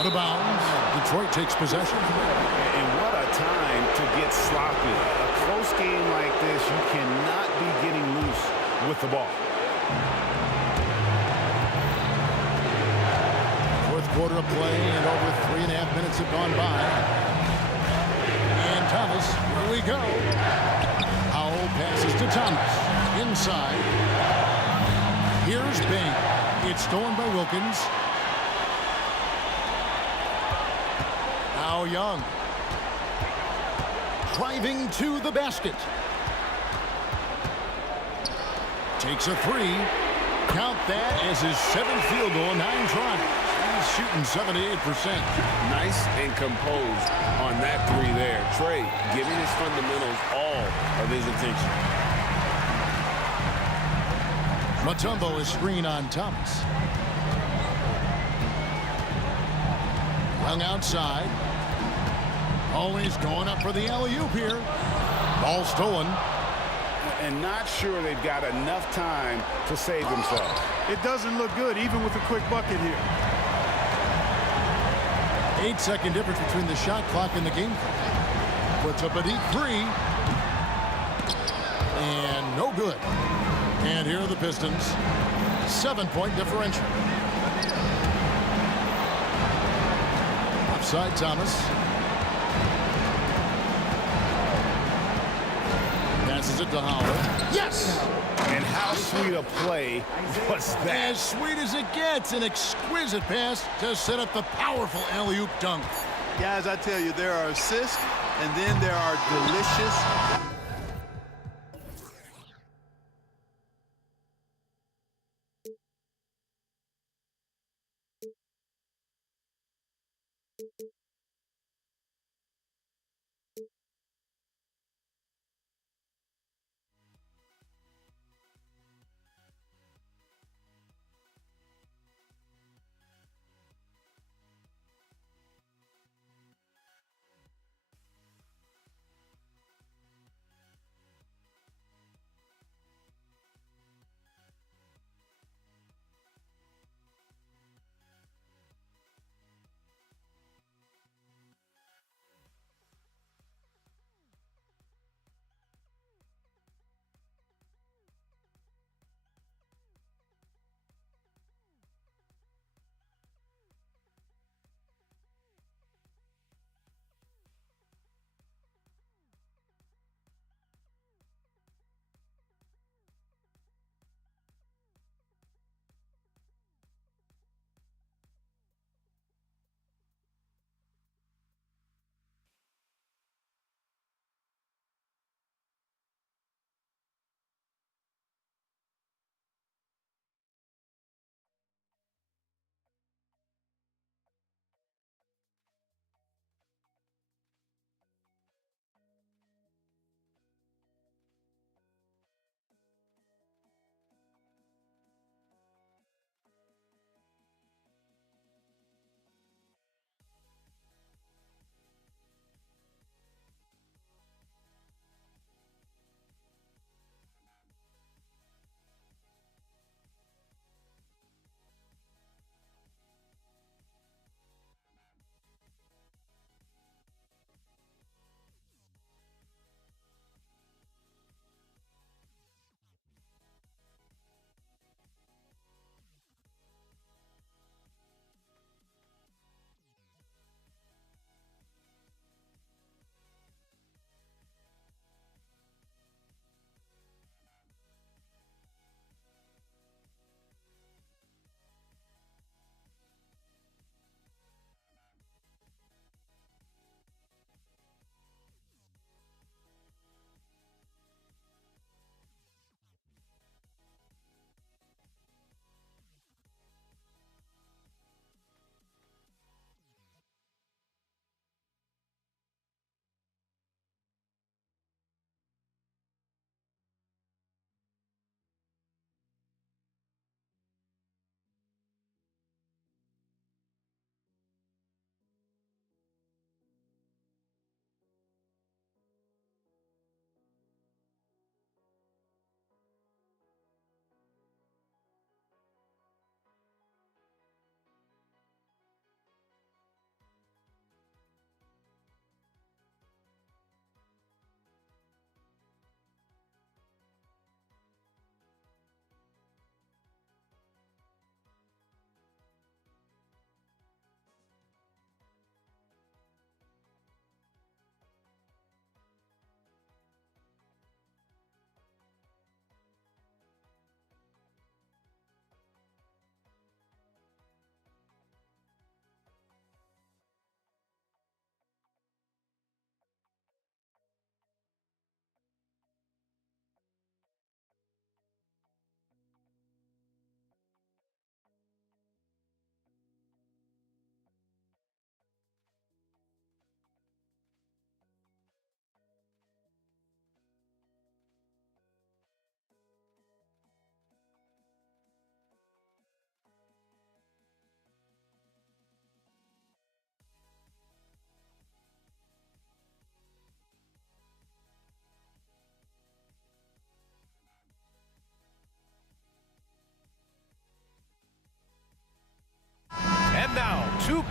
Out of bounds. Detroit takes possession. And what a time to get sloppy. A close game like this, you cannot be getting loose with the ball. Fourth quarter of play, and over 3.5 minutes have gone by. And Thomas, here we go. Howell passes to Thomas. Inside. Here's Bain. It's stolen by Wilkins. Now Young. Driving to the basket. Takes a 3. Count that as his 7th field goal, 9 tries. He's shooting 78%. Nice and composed on that 3 there. Trey giving his fundamentals all of his attention. Mutombo is screen on Thomas. Young outside. Always going up for the alley-oop here. Ball stolen. And not sure they've got enough time to save themselves. It doesn't look good, even with a quick bucket here. 8-second difference between the shot clock and the game clock. Puts up a deep 3. And no good. And here are the Pistons. 7-point differential. Offside Thomas. Passes it to Howard. Yes! And how sweet a play was that? As sweet as it gets. An exquisite pass to set up the powerful alley-oop dunk. Guys, I tell you, there are assists, and then there are delicious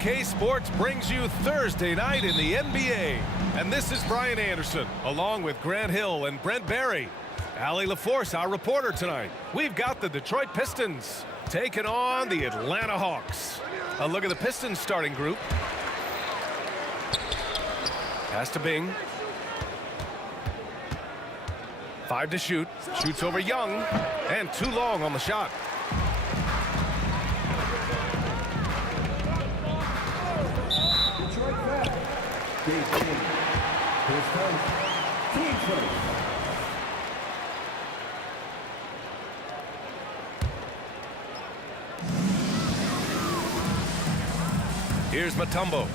2K Sports brings you Thursday night in the NBA. And this is Brian Anderson, along with Grant Hill and Brent Barry. Allie LaForce, our reporter tonight. We've got the Detroit Pistons taking on the Atlanta Hawks. A look at the Pistons starting group. Pass to Bing. 5 to shoot. Shoots over Young. And too long on the shot. Here's Mutombo.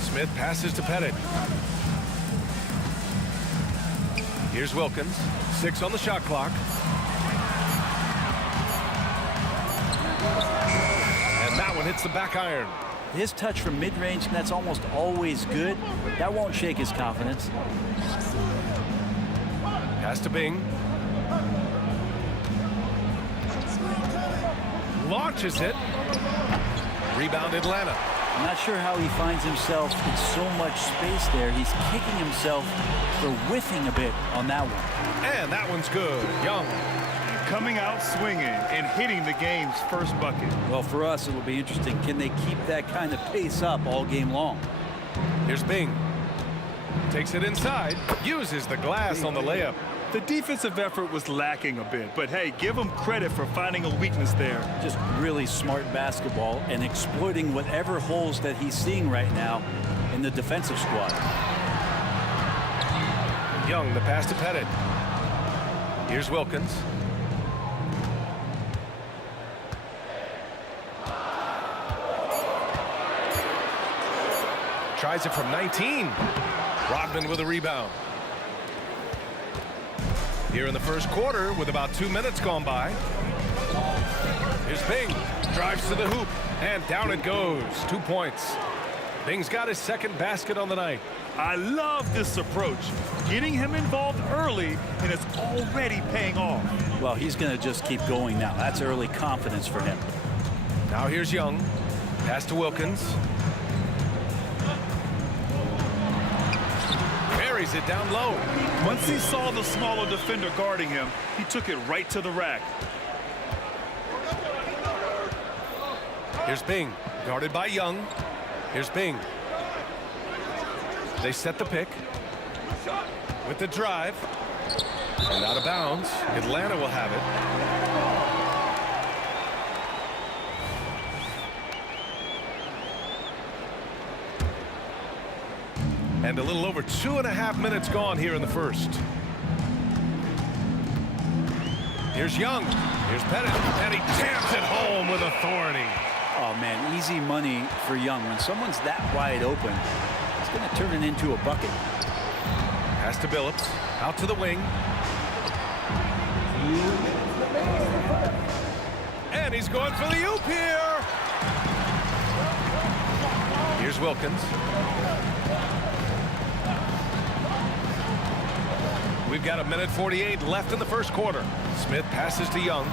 Smith passes to Pettit. Here's Wilkins. 6 on the shot clock. And that one hits the back iron. His touch from mid-range, that's almost always good. That won't shake his confidence. Pass to Bing. Launches it. Rebound Atlanta. I'm not sure how he finds himself in so much space there. He's kicking himself for whiffing a bit on that one. And that one's good. Young. Coming out swinging and hitting the game's first bucket. Well, for us, it'll be interesting. Can they keep that kind of pace up all game long? Here's Bing. Takes it inside. Uses the glass on the layup. The defensive effort was lacking a bit, but hey, give him credit for finding a weakness there. Just really smart basketball and exploiting whatever holes that he's seeing right now in the defensive squad. Young, the pass to Pettit. Here's Wilkins. Tries it from 19. Rodman with a rebound. Here in the first quarter with about 2 minutes gone by. Here's Bing. Drives to the hoop. And down it goes. 2 points. Bing's got his second basket on the night. I love this approach. Getting him involved early, and it's already paying off. Well, he's going to just keep going now. That's early confidence for him. Now here's Young. Pass to Wilkins. Buries it down low. Once he saw the smaller defender guarding him, he took it right to the rack. Here's Bing. Guarded by Young. Here's Bing. They set the pick. With the drive. And out of bounds. Atlanta will have it. And a little over 2.5 minutes gone here in the first. Here's Young. Here's Pettit. And he jams it home with authority. Oh, man, easy money for Young. When someone's that wide open, it's going to turn it into a bucket. Pass to Billups. Out to the wing. And he's going for the oop here. Here's Wilkins. We've got 1:48 left in the first quarter. Smith passes to Young.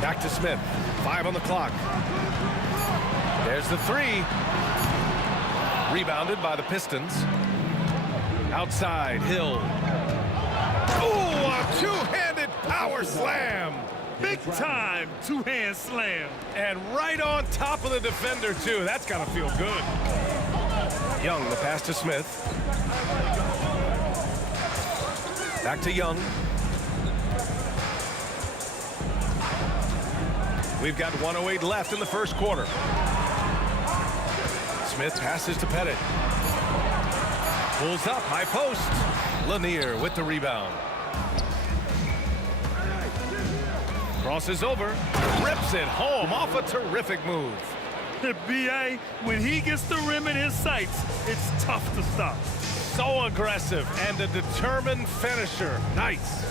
Back to Smith. 5 on the clock. There's the 3. Rebounded by the Pistons. Outside, Hill. Oh, a two-handed power slam. Big time two-hand slam. And right on top of the defender, too. That's got to feel good. Young, the pass to Smith. Back to Young. We've got 1:08 left in the first quarter. Smith passes to Pettit. Pulls up, high post. Lanier with the rebound. Crosses over, rips it home off a terrific move. The B.A., when he gets the rim in his sights, it's tough to stop. So aggressive and a determined finisher. Nice.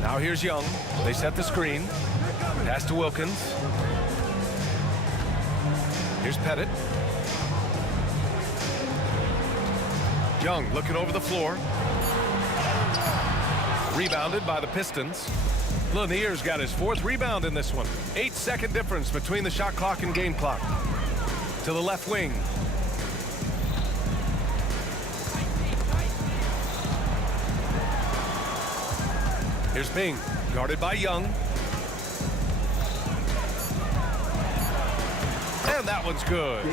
Now here's Young. They set the screen. Pass to Wilkins. Here's Pettit. Young looking over the floor. Rebounded by the Pistons. Lanier's got his 4th rebound in this one. 8-second difference between the shot clock and game clock. To the left wing. Here's Bing, guarded by Young. And that one's good.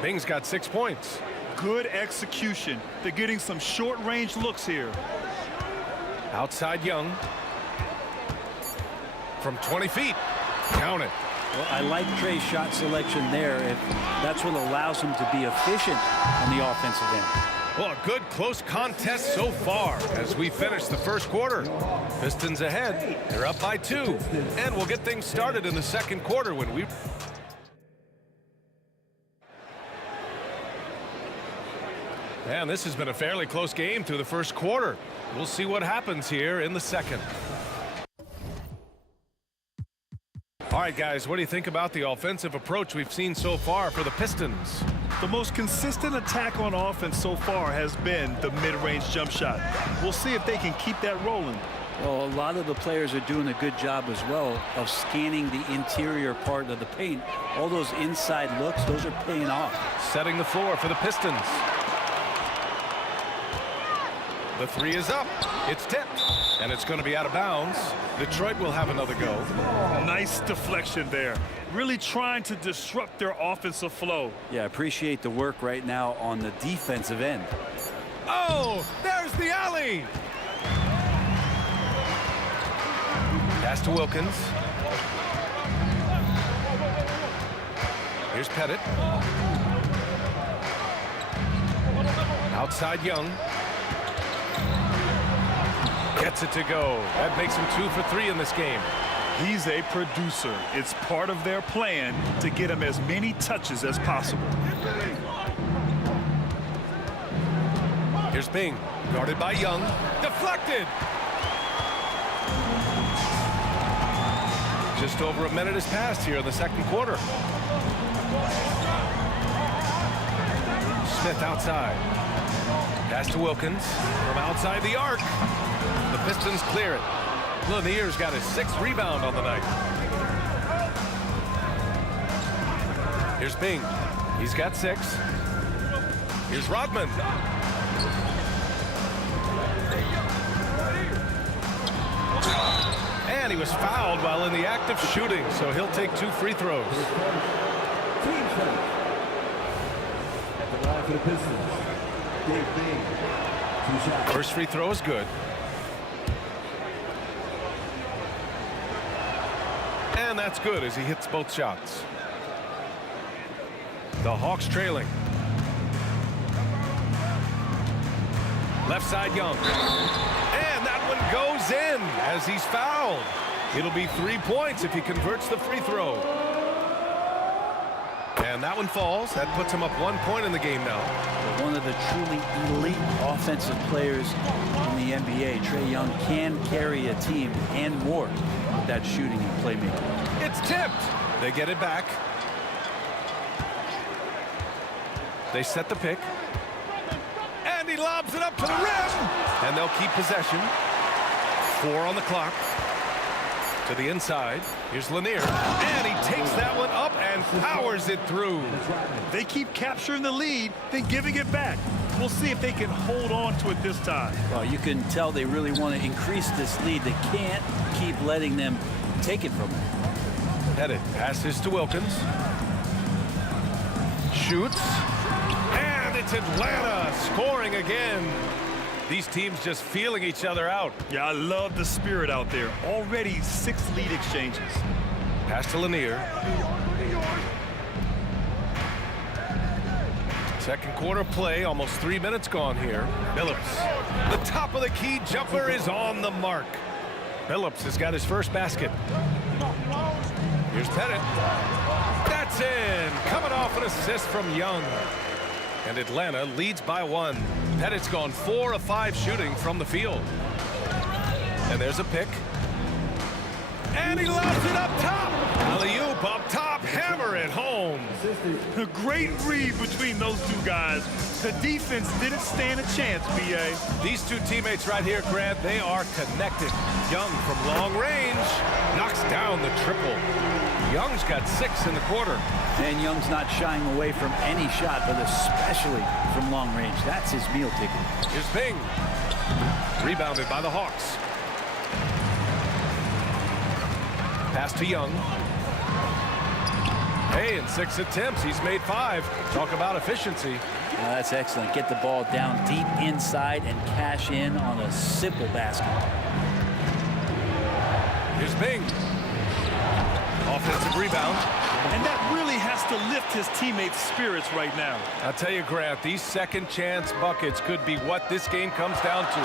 Bing's got 6 points. Good execution. They're getting some short-range looks here. Outside Young. From 20 feet. Count it. Well, I like Trey's shot selection there if that's what allows him to be efficient on the offensive end. Well, a good close contest so far as we finish the first quarter. Pistons ahead. They're up by 2. And we'll get things started in the second quarter when we... And this has been a fairly close game through the first quarter. We'll see what happens here in the second. All right, guys, what do you think about the offensive approach we've seen so far for the Pistons? The most consistent attack on offense so far has been the mid-range jump shot. We'll see if they can keep that rolling. Well, a lot of the players are doing a good job as well of scanning the interior part of the paint. All those inside looks, those are paying off. Setting the floor for the Pistons. The 3 is up. It's tipped. And it's going to be out of bounds. Detroit will have another go. Nice deflection there. Really trying to disrupt their offensive flow. Yeah, appreciate the work right now on the defensive end. Oh, there's the alley. Pass to Wilkins. Here's Pettit. Outside Young. Gets it to go. That makes him 2 for 3 in this game. He's a producer. It's part of their plan to get him as many touches as possible. Here's Bing, guarded by Young. Deflected. Just over a minute has passed here in the second quarter. Smith outside. Pass to Wilkins from outside the arc. The Pistons clear it. Lanier's got his 6th rebound on the night. Here's Bing. He's got 6. Here's Rodman. And he was fouled while in the act of shooting, so he'll take 2 free throws. At the line for the Pistons, Dave Bing. 2 shots. First free throw is good. And that's good as he hits both shots. The Hawks trailing. Left side Young. And that one goes in as he's fouled. It'll be 3 points if he converts the free throw. And that one falls. That puts him up 1 point in the game now. One of the truly elite offensive players in the NBA, Trae Young, can carry a team and more with that shooting and playmaking. It's tipped. They get it back. They set the pick. And he lobs it up to the rim. And they'll keep possession. 4 on the clock. To the inside. Here's Lanier. And he takes that one up and powers it through. They keep capturing the lead, then giving it back. We'll see if they can hold on to it this time. Well, you can tell they really want to increase this lead. They can't keep letting them take it from them. Pettit passes to Wilkins. Shoots. And it's Atlanta scoring again. These teams just feeling each other out. Yeah, I love the spirit out there. Already 6 lead exchanges. Pass to Lanier. Second quarter play, almost 3 minutes gone here. Billups. The top of the key jumper is on the mark. Billups has got his first basket. Here's Pettit. That's in. Coming off an assist from Young. And Atlanta leads by 1. Pettit's gone 4 of 5 shooting from the field. And there's a pick. And he lobs it up top. Alley-oop up top. Hammer it home. A great read between those two guys. The defense didn't stand a chance, B.A. These two teammates right here, Grant, they are connected. Young from long range knocks down the triple. Young's got 6 in the quarter. And Young's not shying away from any shot, but especially from long range. That's his meal ticket. Here's Bing. Rebounded by the Hawks. Pass to Young. Hey, in 6 attempts, he's made 5. Talk about efficiency. That's excellent. Get the ball down deep inside and cash in on a simple basket. Here's Bing. Offensive rebound. And that really has to lift his teammates' spirits right now. I'll tell you, Grant, these second chance buckets could be what this game comes down to.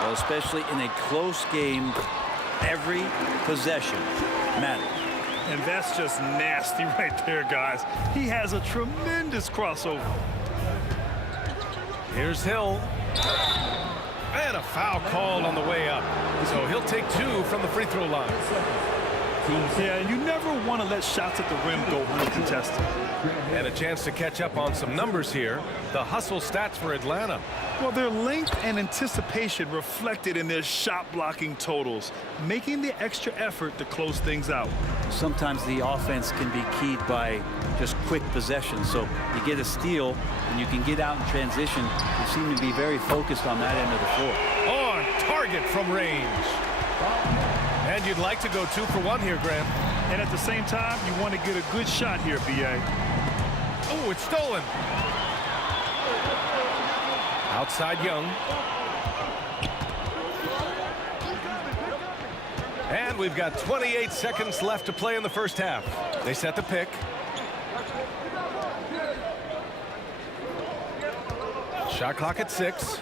Well, especially in a close game, every possession matters. And that's just nasty right there, guys. He has a tremendous crossover. Here's Hill. And a foul called on the way up. So he'll take 2 from the free throw line. Yeah, you never want to let shots at the rim go uncontested. And a chance to catch up on some numbers here. The hustle stats for Atlanta. Well, their length and anticipation reflected in their shot blocking totals, making the extra effort to close things out. Sometimes the offense can be keyed by just quick possession. So you get a steal and you can get out in transition. You seem to be very focused on that end of the floor. On target from range. And you'd like to go 2 for 1 here, Grant. And at the same time, you want to get a good shot here, B.A. Oh, it's stolen. Outside Young. And we've got 28 seconds left to play in the first half. They set the pick. Shot clock at 6.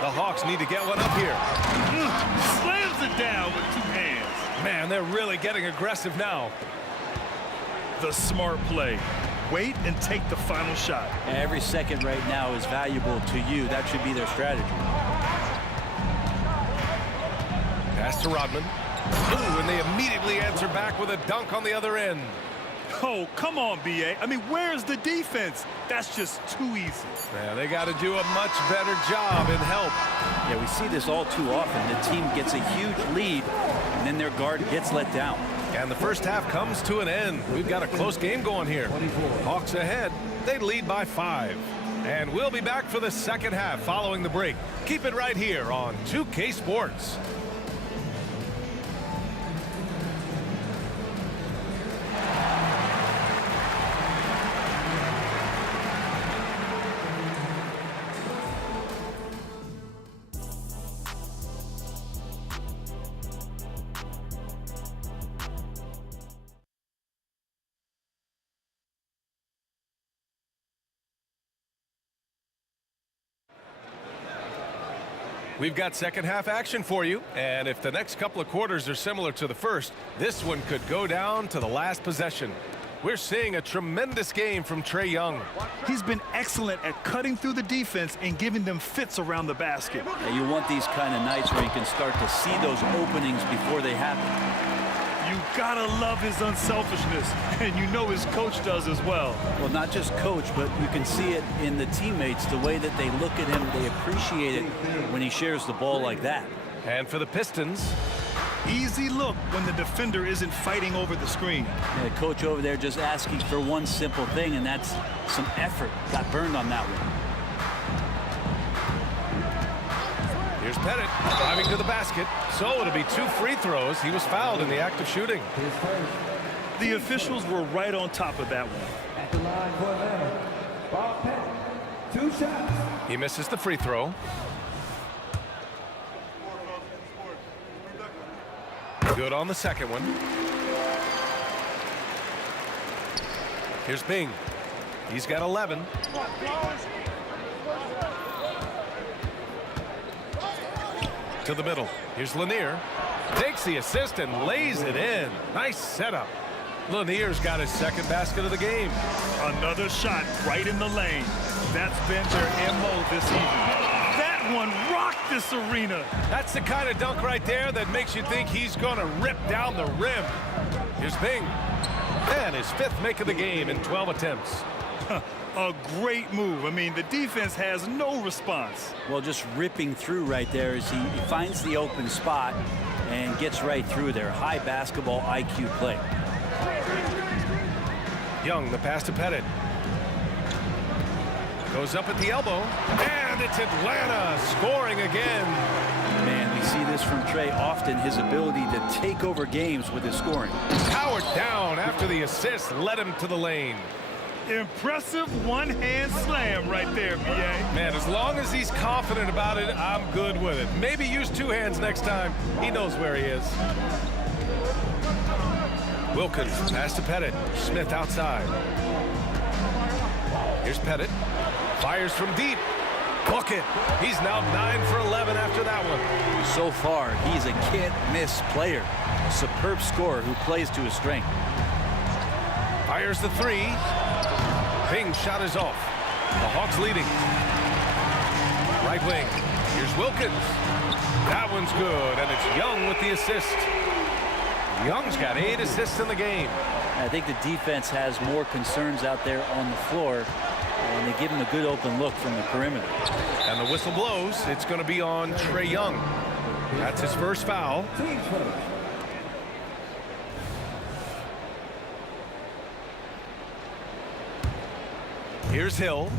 The Hawks need to get one up here. Slams it down with 2 hands. Man, they're really getting aggressive now. The smart play. Wait and take the final shot. Every second right now is valuable to you. That should be their strategy. Pass to Rodman. Ooh, and they immediately answer back with a dunk on the other end. Oh, come on, B.A. I mean, where's the defense? That's just too easy. Yeah, they got to do a much better job in help. Yeah, we see this all too often. The team gets a huge lead, and then their guard gets let down. And the first half comes to an end. We've got a close game going here. Hawks ahead. They lead by 5. And we'll be back for the second half following the break. Keep it right here on 2K Sports. We've got second half action for you, and if the next couple of quarters are similar to the first, this one could go down to the last possession. We're seeing a tremendous game from Trae Young. He's been excellent at cutting through the defense and giving them fits around the basket. Yeah, you want these kind of nights where you can start to see those openings before they happen. You gotta love his unselfishness, and you know his coach does as well. Well, not just coach, but you can see it in the teammates, the way that they look at him. They appreciate it when he shares the ball like that. And for the Pistons, easy look when the defender isn't fighting over the screen. Yeah, the coach over there just asking for one simple thing, and that's some effort. Got burned on that one. Here's Pettit driving to the basket. So it'll be 2 free throws. He was fouled in the act of shooting. The officials were right on top of that one. At the line for Atlanta, Bob Pettit, 2 shots. He misses the free throw. Good on the second one. Here's Bing. He's got 11. To the middle. Here's Lanier. Takes the assist and lays it in. Nice setup. Lanier's got his second basket of the game. Another shot right in the lane. That's been their MO this evening. That one rocked this arena. That's the kind of dunk right there that makes you think he's going to rip down the rim. Here's Bing. And his 5th make of the game in 12 attempts. A great move. I mean, the defense has no response. Well, just ripping through right there as he finds the open spot and gets right through there. High basketball IQ play. Young, the pass to Pettit. Goes up at the elbow, and it's Atlanta scoring again. Man, we see this from Trey often, his ability to take over games with his scoring. Powered down after the assist led him to the lane. Impressive one-hand slam right there, B.A. Man, as long as he's confident about it, I'm good with it. Maybe use 2 hands next time. He knows where he is. Wilkins, pass to Pettit. Smith outside. Here's Pettit. Fires from deep. Bucket. He's now 9 for 11 after that one. So far, he's a can't-miss player. A superb scorer who plays to his strength. Fires the 3. Bing's shot is off. The Hawks leading. Right wing. Here's Wilkins. That one's good, and it's Young with the assist. Young's got 8 assists in the game. I think the defense has more concerns out there on the floor, and they give him a good open look from the perimeter. And the whistle blows. It's going to be on Trey Young. That's his first foul. Here's Hill.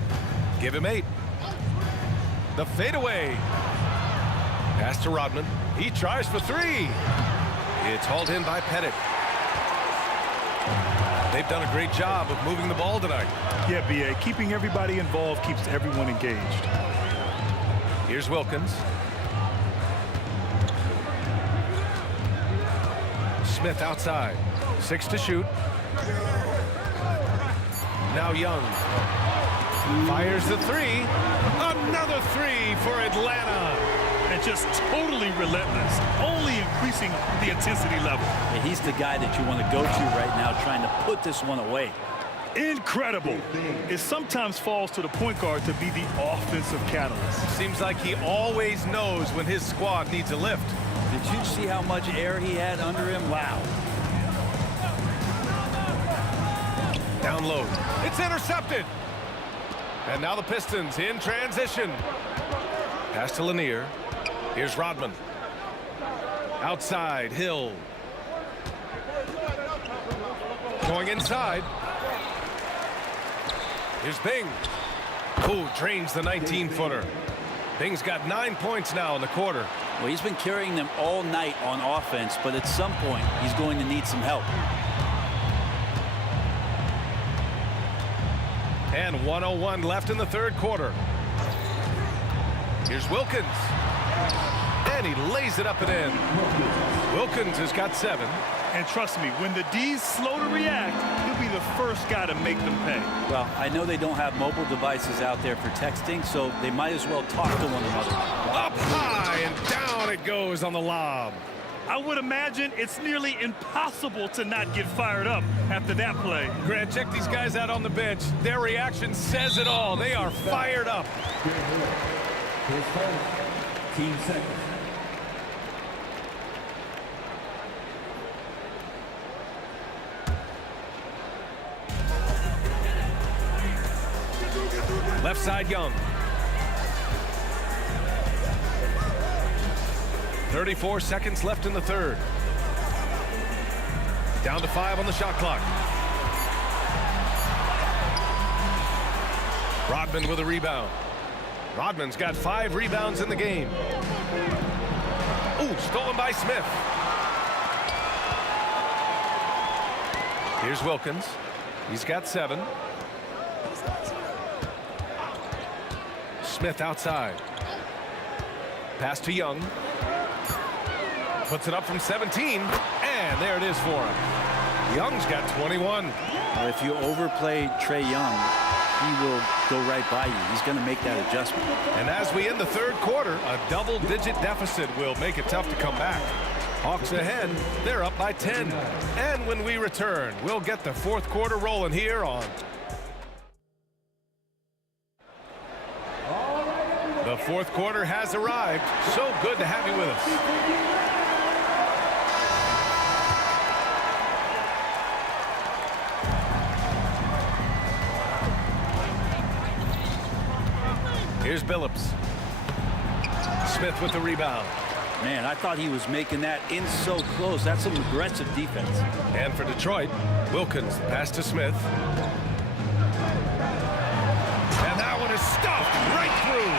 Give him 8. The fadeaway. Pass to Rodman. He tries for 3. It's hauled in by Pettit. They've done a great job of moving the ball tonight. Yeah, B.A. Keeping everybody involved keeps everyone engaged. Here's Wilkins. Smith outside. 6 to shoot. Now Young. Fires the 3. Another 3 for Atlanta. And just totally relentless, only increasing the intensity level. And he's the guy that you want to go to right now, trying to put this one away. Incredible. It sometimes falls to the point guard to be the offensive catalyst. Seems like he always knows when his squad needs a lift. Did you see how much air he had under him? Wow. Down low. It's intercepted. And now the Pistons in transition. Pass to Lanier. Here's Rodman. Outside, Hill. Going inside. Here's Bing. Ooh, drains the 19-footer. Bing's got 9 points now in the quarter. Well, he's been carrying them all night on offense, but at some point, he's going to need some help. And 1:01 left in the 3rd quarter. Here's Wilkins. And he lays it up and in. Wilkins has got 7. And trust me, when the D's slow to react, he'll be the first guy to make them pay. Well, I know they don't have mobile devices out there for texting, so they might as well talk to one another. Up high and down it goes on the lob. I would imagine it's nearly impossible to not get fired up after that play. Grant, check these guys out on the bench. Their reaction says it all. They are fired up. Team second. Left side, Young. 34 seconds left in the 3rd. Down to 5 on the shot clock. Rodman with a rebound. Rodman's got 5 rebounds in the game. Ooh, stolen by Smith. Here's Wilkins. He's got 7. Smith outside. Pass to Young. Puts it up from 17, and there it is for him. Young's got 21. Well, if you overplay Trey Young, he will go right by you. He's going to make that adjustment. And as we end the 3rd quarter, a double-digit deficit will make it tough to come back. Hawks ahead. They're up by 10. And when we return, we'll get the 4th quarter rolling here on the 4th quarter has arrived. So good to have you with us. Here's Billups. Smith with the rebound. Man, I thought he was making that in so close. That's some aggressive defense. And for Detroit, Wilkins, pass to Smith. And that one is stuffed right through.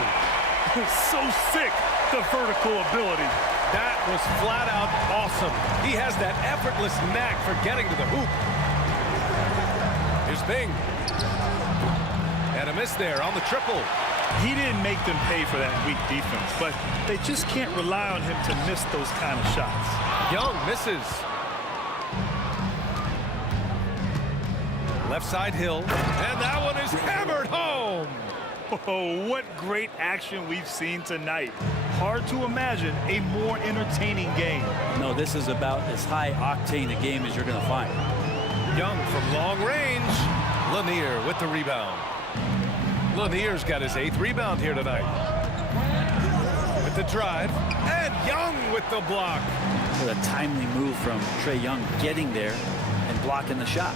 So sick, the vertical ability. That was flat out awesome. He has that effortless knack for getting to the hoop. Here's Bing. And a miss there on the triple. He didn't make them pay for that weak defense, but they just can't rely on him to miss those kind of shots. Young misses. Left side Hill, and that one is hammered home. Oh, what great action we've seen tonight. Hard to imagine a more entertaining game. No, this is about as high octane a game as you're going to find. Young from long range. Lanier with the rebound. Lanier's got his 8th rebound here tonight. With the drive, and Young with the block. What a timely move from Trae Young getting there and blocking the shot.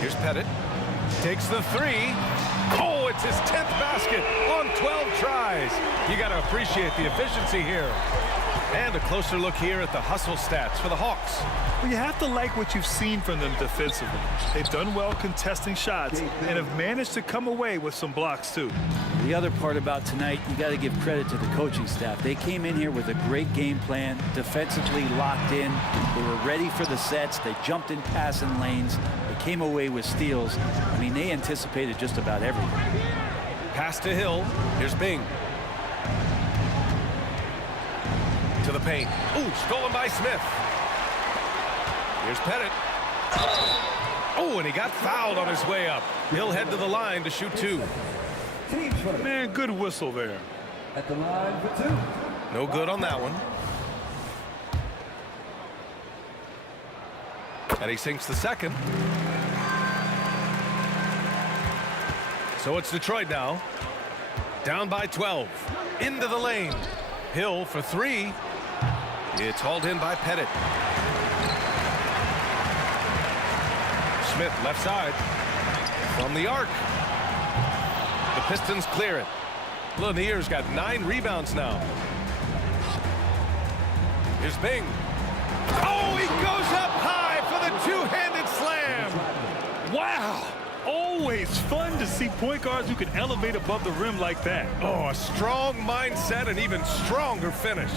Here's Pettit. Takes the 3. Oh, it's his 10th basket on 12 tries. You got to appreciate the efficiency here. And a closer look here at the hustle stats for the Hawks. Well, you have to like what you've seen from them defensively. They've done well contesting shots and have managed to come away with some blocks too. The other part about tonight, you got to give credit to the coaching staff. They came in here with a great game plan, defensively locked in. They were ready for the sets. They jumped in passing lanes. They came away with steals. I mean, they anticipated just about everything. Pass to Hill. Here's Bing. To the paint. Ooh, stolen by Smith. Here's Pettit. Oh, and he got fouled on his way up. He'll head to the line to shoot 2. Man, good whistle there. At the line for 2. No good on that one. And he sinks the second. So it's Detroit now. Down by 12. Into the lane. Hill for 3. It's hauled in by Pettit. Smith left side. From the arc. The Pistons clear it. Lanier's got 9 rebounds now. Here's Bing. Oh, he goes up high for the two-handed slam. Wow. Always fun to see point guards who can elevate above the rim like that. Oh, a strong mindset and even stronger finish.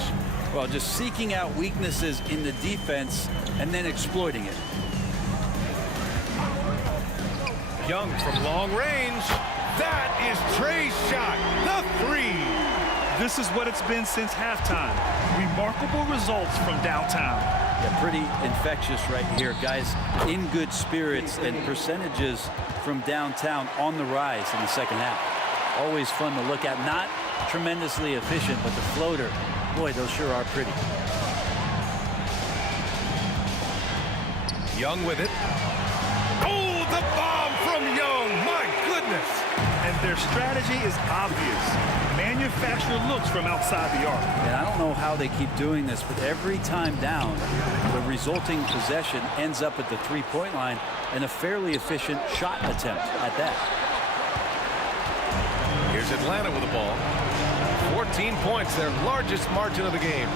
Well, just seeking out weaknesses in the defense and then exploiting it. Young from long range. That is Trae's shot. The 3. This is what it's been since halftime. Remarkable results from downtown. Yeah, pretty infectious right here. Guys in good spirits and percentages from downtown on the rise in the second half. Always fun to look at. Not tremendously efficient, but the floater, boy, those sure are pretty. Young with it. Oh, the bomb from Young. My goodness. And their strategy is obvious. Manufacture looks from outside the arc. And I don't know how they keep doing this, but every time down, the resulting possession ends up at the three-point line and a fairly efficient shot attempt at that. Here's Atlanta with the ball. 14 points, their largest margin of the game.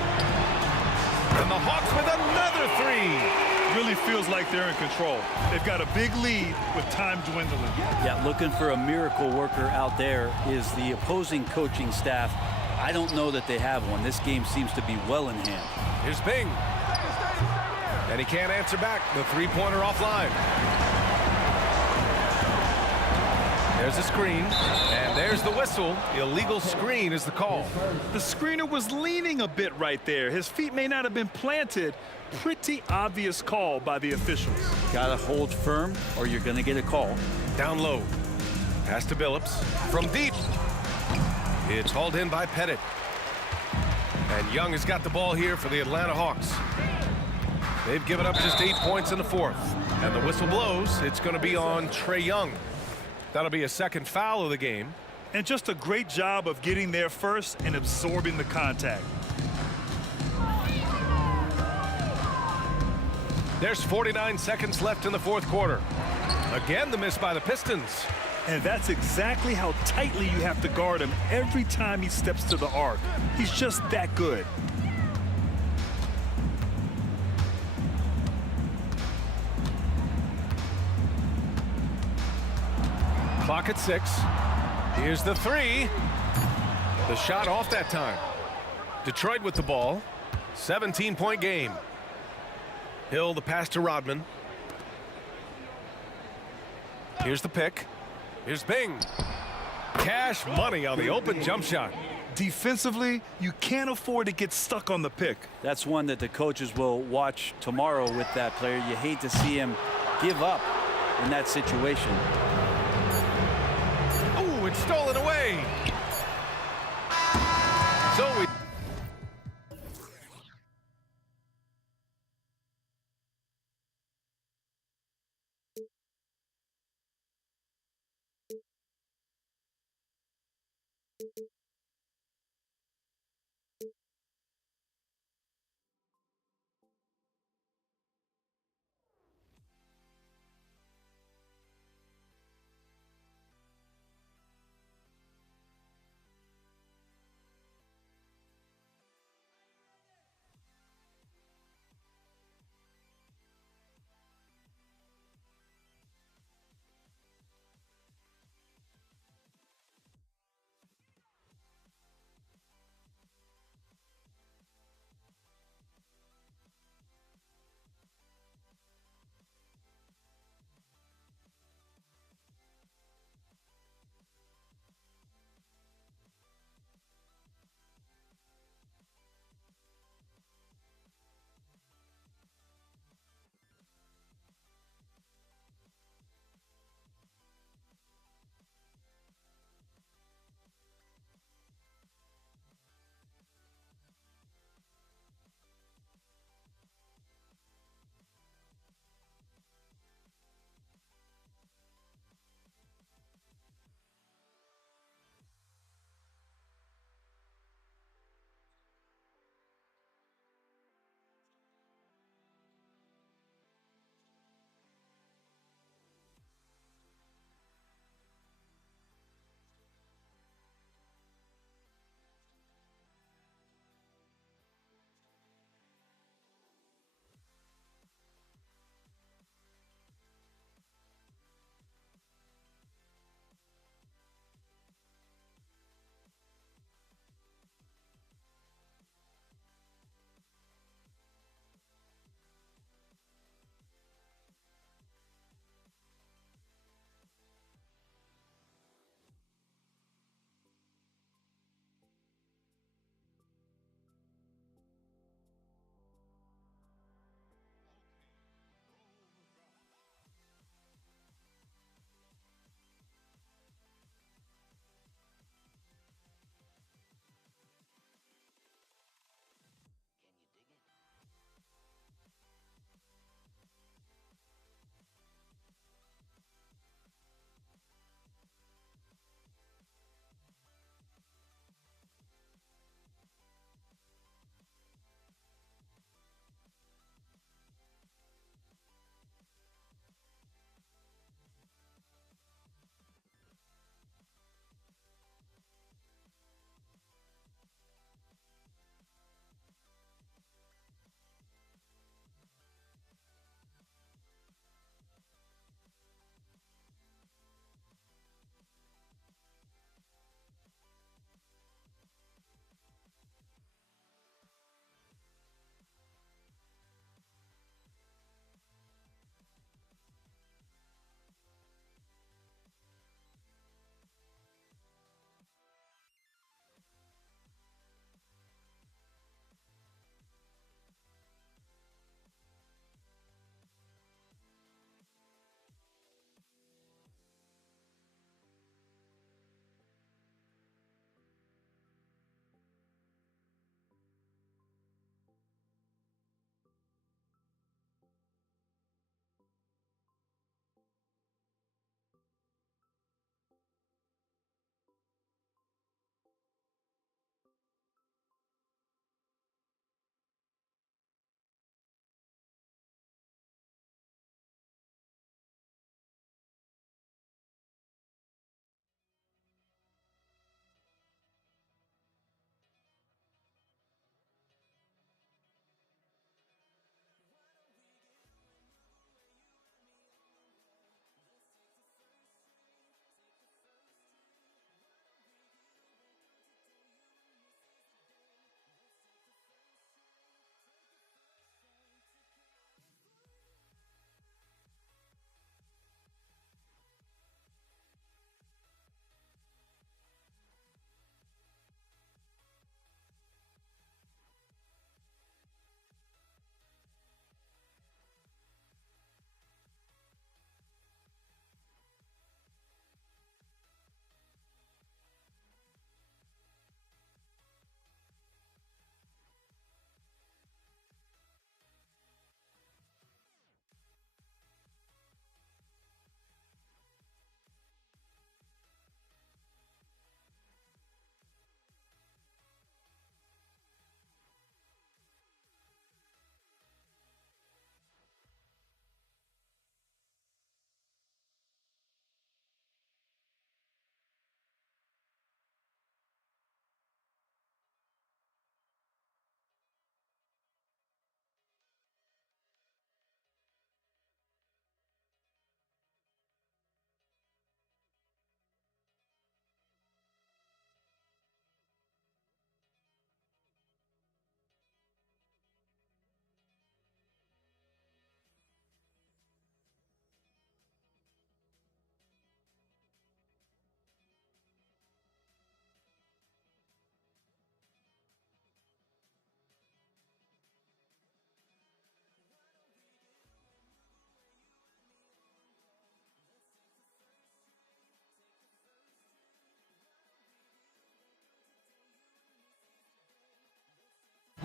And the Hawks with another 3. Really feels like they're in control. They've got a big lead with time dwindling. Yeah, looking for a miracle worker out there is the opposing coaching staff. I don't know that they have one. This game seems to be well in hand. Here's Bing. And he can't answer back. The three-pointer offline. There's a screen, and there's the whistle. Illegal screen is the call. The screener was leaning a bit right there. His feet may not have been planted. Pretty obvious call by the officials. Gotta hold firm or you're gonna get a call. Down low. Pass to Billups. From deep. It's hauled in by Pettit. And Young has got the ball here for the Atlanta Hawks. They've given up just 8 points in the fourth. And the whistle blows. It's going to be on Trae Young. That'll be a second foul of the game. And just a great job of getting there first and absorbing the contact. There's 49 seconds left in the fourth quarter. Again, the miss by the Pistons. And that's exactly how tightly you have to guard him every time he steps to the arc. He's just that good. Clock at 6. Here's the three. The shot off that time. Detroit with the ball. 17-point game. Hill, the pass to Rodman. Here's the pick. Here's Bing. Cash money on the open jump shot. Defensively, you can't afford to get stuck on the pick. That's one that the coaches will watch tomorrow with that player. You hate to see him give up in that situation. Oh, it's stolen away. So we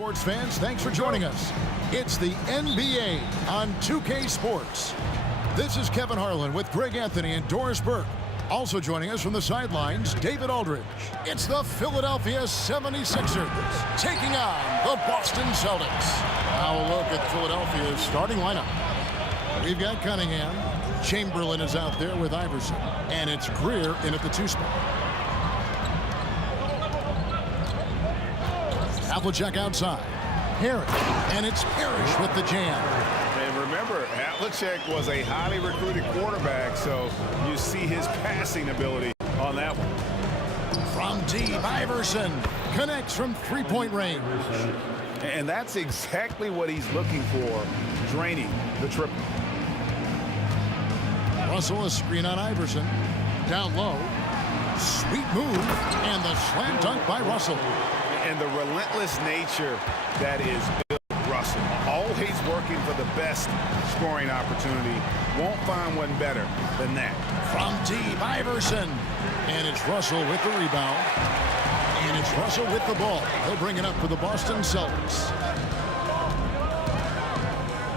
Sports fans, thanks for joining us. It's the NBA on 2K Sports. This is Kevin Harlan with Greg Anthony and Doris Burke. Also joining us from the sidelines, David Aldridge. It's the Philadelphia 76ers taking on the Boston Celtics. Now a look at Philadelphia's starting lineup. We've got Cunningham. Chamberlain is out there with Iverson. And it's Greer in at the 2 spot. Havlicek outside. Harris. And it's Parrish with the jam. And remember, Havlicek was a highly recruited quarterback, so you see his passing ability on that one. From deep, Iverson connects from three-point range. And that's exactly what he's looking for, draining the triple. Russell, a screen on Iverson. Down low. Sweet move. And the slam dunk by Russell. And the relentless nature that is Bill Russell. Always working for the best scoring opportunity. Won't find one better than that. From deep, Iverson. And it's Russell with the rebound. And it's Russell with the ball. He'll bring it up for the Boston Celtics.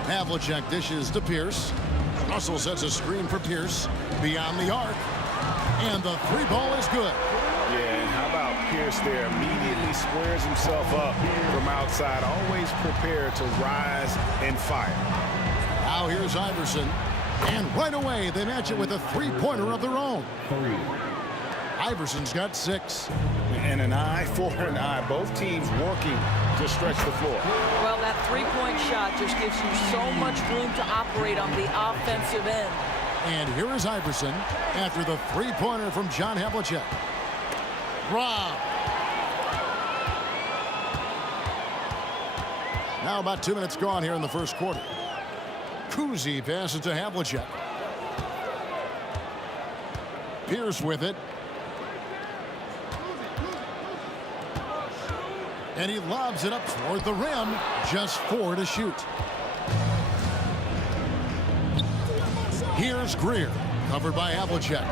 Havlicek dishes to Pierce. Russell sets a screen for Pierce. Beyond the arc. And the 3 ball is good. Yeah, and how about Pierce there? Immediately squares himself up from outside. Always prepared to rise and fire. Now here's Iverson. And right away, they match it with a 3-pointer of their own. Iverson's got 6. And an eye for an eye. Both teams working to stretch the floor. Well, that 3-point shot just gives you so much room to operate on the offensive end. And here is Iverson after the 3-pointer from John Havlicek. Rob. Now about 2 minutes gone here in the first quarter. Cousy passes to Havlicek. Pierce with it. And he lobs it up toward the rim. Just 4 to shoot. Here's Greer. Covered by Havlicek.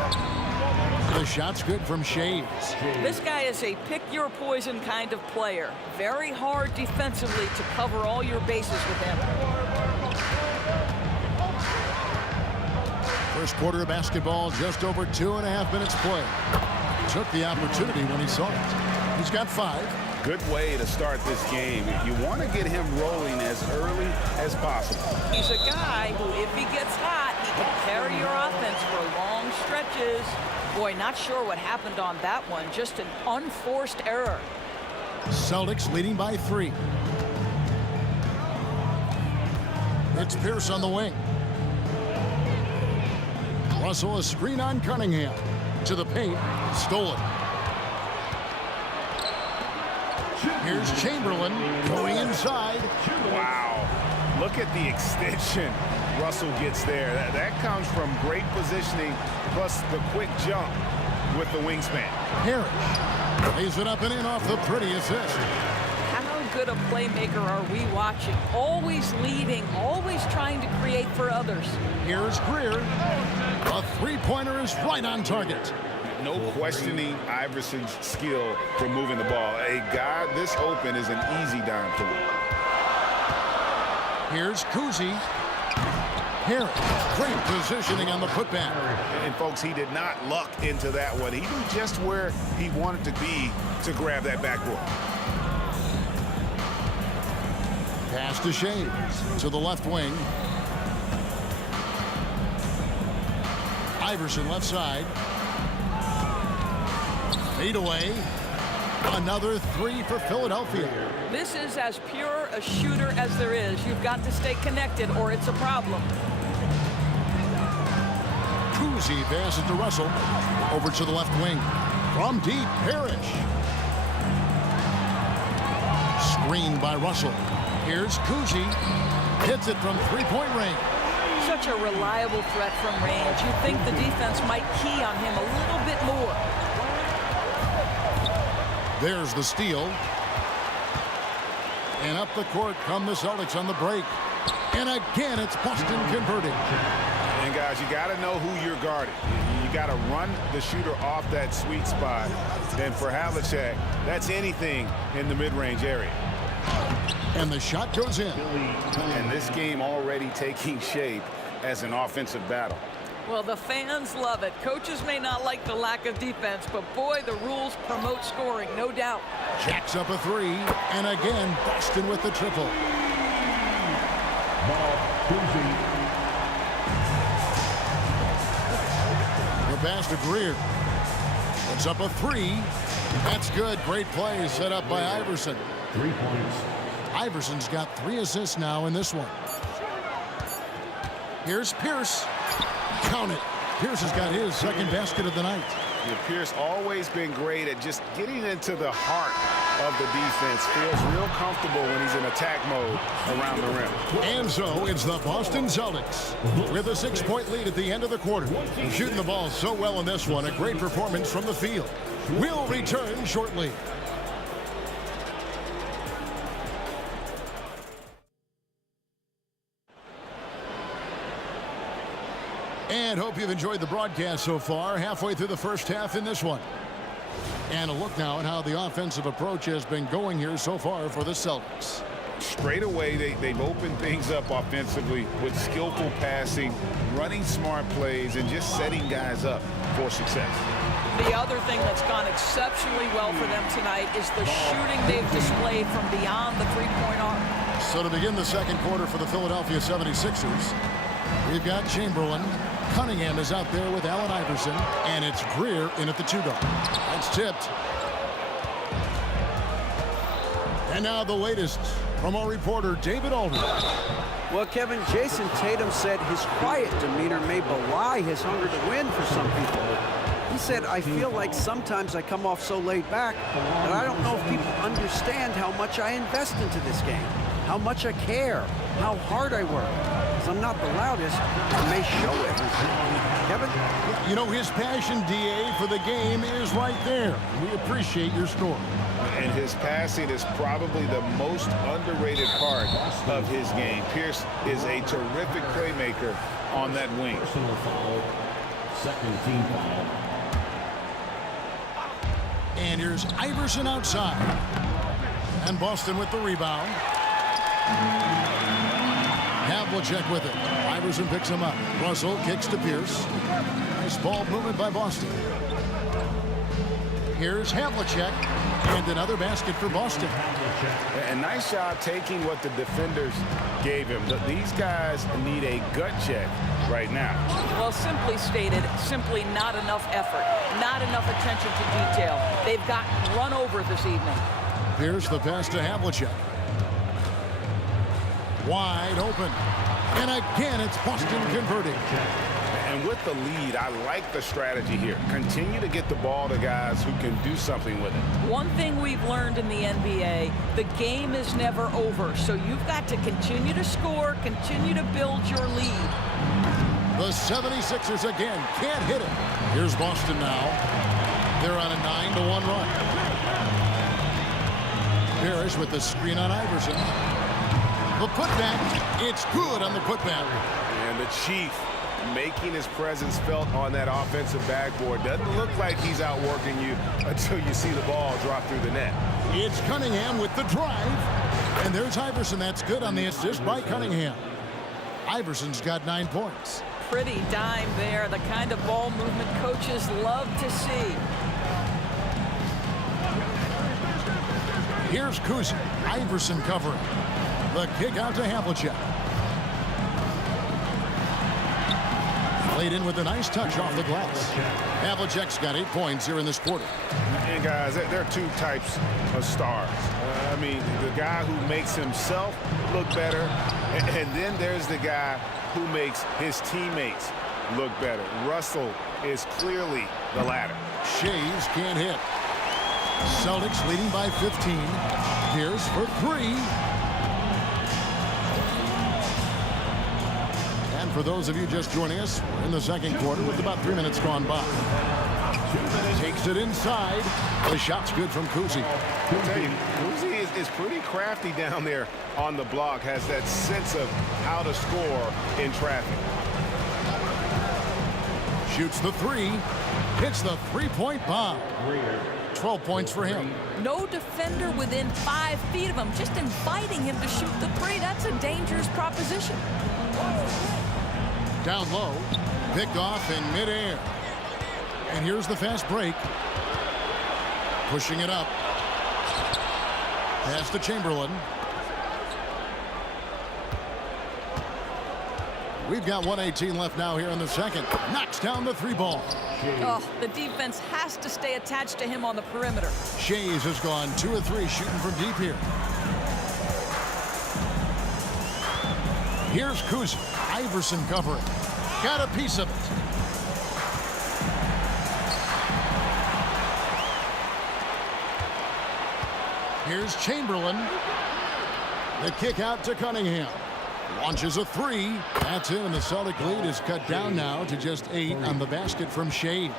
The shot's good from Shaves. This guy is a pick-your-poison kind of player. Very hard defensively to cover all your bases with him. First quarter of basketball, just over 2.5 minutes play. Took the opportunity when he saw it. He's got 5. Good way to start this game. You want to get him rolling as early as possible. He's a guy who, if he gets hot, he can carry your offense for long stretches. Boy, not sure what happened on that one. Just an unforced error. Celtics leading by 3. It's Pierce on the wing. Russell, a screen on Cunningham. To the paint. Stolen. Here's Chamberlain going inside. Wow. Look at the extension Russell gets there. That comes from great positioning, plus the quick jump with the wingspan. Harris lays it up and in off the pretty assist. How good a playmaker are we watching? Always leading, always trying to create for others. Here's Greer. A 3-pointer is right on target. No questioning Iverson's skill for moving the ball. A guy this open is an easy dime for him. Here's Cousy. Harris, great positioning on the putback. And folks, he did not luck into that one. He knew just where he wanted to be to grab that backboard. Pass to Shaves to the left wing. Iverson left side. Fade away. Another 3 for Philadelphia. This is as pure a shooter as there is. You've got to stay connected or it's a problem. Cousy passes to Russell. Over to the left wing. From deep, Parrish. Screened by Russell. Here's Cousy. Hits it from 3-point range. Such a reliable threat from range. You'd think the defense might key on him a little bit more. There's the steal. And up the court come the Celtics on the break. And again, it's Boston converting. And guys, you got to know who you're guarding. You got to run the shooter off that sweet spot. And for Havlicek, that's anything in the mid-range area. And the shot goes in. And this game already taking shape as an offensive battle. Well, the fans love it. Coaches may not like the lack of defense, but boy, the rules promote scoring, no doubt. Jacks up a three, and again, Boston with the triple. The pass to Greer. Puts up a three. That's good. Great play set up by Iverson. 3 points. Iverson's got 3 assists now in this one. Here's Pierce. Count it. Pierce has got his second basket of the night. Yeah, Pierce always been great at just getting into the heart of the defense. Feels real comfortable when he's in attack mode around the rim. And so it's the Boston Celtics with a 6-point lead at the end of the quarter. Shooting the ball so well in this one. A great performance from the field. We'll return shortly. And hope you've enjoyed the broadcast so far. Halfway through the first half in this one. And a look now at how the offensive approach has been going here so far for the Celtics. Straight away, they've opened things up offensively with skillful passing, running smart plays, and just setting guys up for success. The other thing that's gone exceptionally well for them tonight is the shooting they've displayed from beyond the three-point arc. So to begin the second quarter for the Philadelphia 76ers, we've got Chamberlain. Cunningham is out there with Allen Iverson, and it's Greer in at the 2-guard. That's tipped. And now the latest from our reporter, David Aldridge. Well, Kevin, Jason Tatum said his quiet demeanor may belie his hunger to win for some people. He said, I feel like sometimes I come off so laid back that I don't know if people understand how much I invest into this game, how much I care, how hard I work. I'm not the loudest, I may show everything. Kevin? You know, his passion, DA, for the game is right there. We appreciate your story. And his passing is probably the most underrated part of his game. Pierce is a terrific playmaker on that wing. Personal foul. Second team foul. And here's Iverson outside. And Boston with the rebound. Havlicek with it. Iverson picks him up. Russell kicks to Pierce. Nice ball movement by Boston. Here's Havlicek. And another basket for Boston. And nice job taking what the defenders gave him. These guys need a gut check right now. Well, simply stated, simply not enough effort, not enough attention to detail. They've gotten run over this evening. Here's the pass to Havlicek. Wide open. And again, it's Boston converting. And with the lead, I like the strategy here. Continue to get the ball to guys who can do something with it. One thing we've learned in the NBA, the game is never over. So you've got to continue to score, continue to build your lead. The 76ers again can't hit it. Here's Boston now. They're on a 9-1 run. Parrish with the screen on Iverson. The putback, it's good on the putback. And the Chief making his presence felt on that offensive backboard. Doesn't look like he's outworking you until you see the ball drop through the net. It's Cunningham with the drive. And there's Iverson. That's good on the assist by Cunningham. Iverson's got 9 points. Pretty dime there, the kind of ball movement coaches love to see. Here's Kuzic. Iverson covering. The kick out to Havlicek. Played in with a nice touch off the glass. Havlicek's got 8 points here in this quarter. And guys, there are two types of stars. I mean, the guy who makes himself look better, and then there's the guy who makes his teammates look better. Russell is clearly the latter. Shays can't hit. Celtics leading by 15. Pierce for 3. And for those of you just joining us, we're in the second quarter with about 3 minutes gone by. Takes it inside. The shot's good from Kuzic. I'll tell you, Kuzic is pretty crafty down there on the block, has that sense of how to score in traffic. Shoots the 3. Hits the 3-point bomb. 12 points for him. No defender within 5 feet of him. Just inviting him to shoot the three. That's a dangerous proposition. Down low. Picked off in midair. And here's the fast break. Pushing it up. Pass to Chamberlain. We've got 1:18 left now here in the second. Knocks down the 3 ball. Oh, the defense has to stay attached to him on the perimeter. Shays has gone 2 of 3 shooting from deep here. Here's Kuzi. Iverson covering. Got a piece of it. Here's Chamberlain. The kick out to Cunningham. Launches a 3. That's in, and the Celtic lead is cut down now to just 8 on the basket from Shays.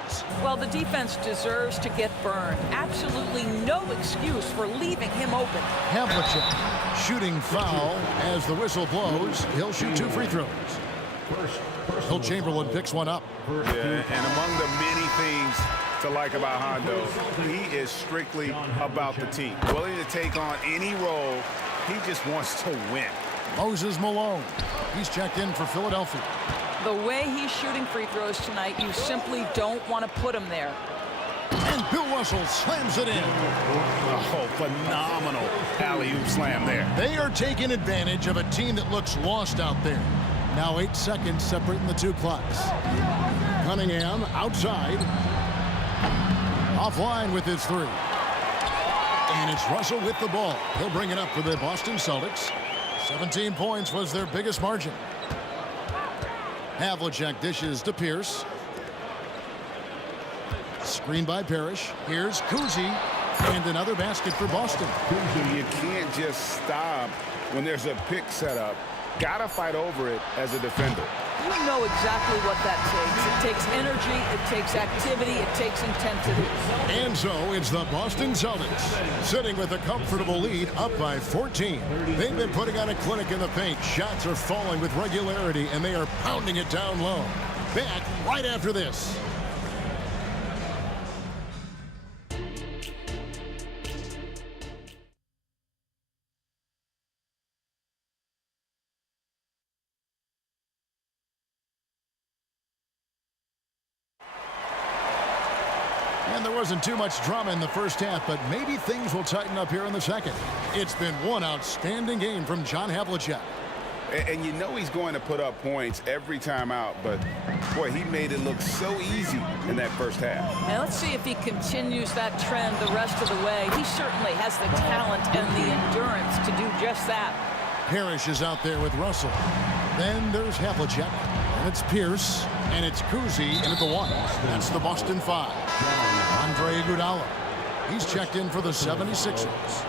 Well, the defense deserves to get burned. Absolutely no excuse for leaving him open. Havlicek shooting foul as the whistle blows. He'll shoot 2 free throws. Will Chamberlain picks one up. Yeah, and among the many things to like about Hondo, he is strictly about the team. Willing to take on any role. He just wants to win. Moses Malone. He's checked in for Philadelphia. The way he's shooting free throws tonight, you simply don't want to put him there. And Bill Russell slams it in. Oh, phenomenal alley-oop slam there. They are taking advantage of a team that looks lost out there. Now 8 seconds separating the 2 clocks. Cunningham outside. Offline with his 3. And it's Russell with the ball. He'll bring it up for the Boston Celtics. 17 points was their biggest margin. Havlicek dishes to Pierce. Screen by Parrish. Here's Kuzi. And another basket for Boston. You can't just stop when there's a pick set up. Gotta fight over it as a defender. You know exactly what that takes. It takes energy, it takes activity, it takes intensity. And so it's the Boston Celtics sitting with a comfortable lead up by 14. They've been putting on a clinic in the paint. Shots are falling with regularity, and they are pounding it down low. Back right after this. And there wasn't too much drama in the first half, but maybe things will tighten up here in the second. It's been one outstanding game from John Havlicek. And you know he's going to put up points every time out, but boy, he made it look so easy in that first half. And let's see if he continues that trend the rest of the way. He certainly has the talent and the endurance to do just that. Parrish is out there with Russell. Then there's Havlicek, and it's Pierce, and it's Kuzi in at the 1. That's the Boston 5. Andre Iguodala. He's checked in for the 76ers.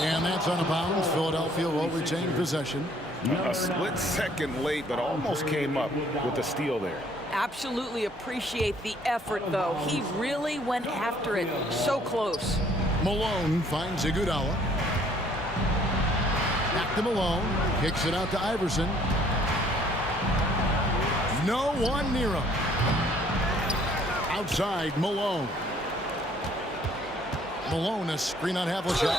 And that's out of bounds. Philadelphia will retain possession. A split second late, but almost came up with the steal there. Absolutely appreciate the effort, though. He really went after it. So close. Malone finds Iguodala. Back to Malone. Kicks it out to Iverson. No one near him. Outside, Malone. Malone, a screen on Havlicek.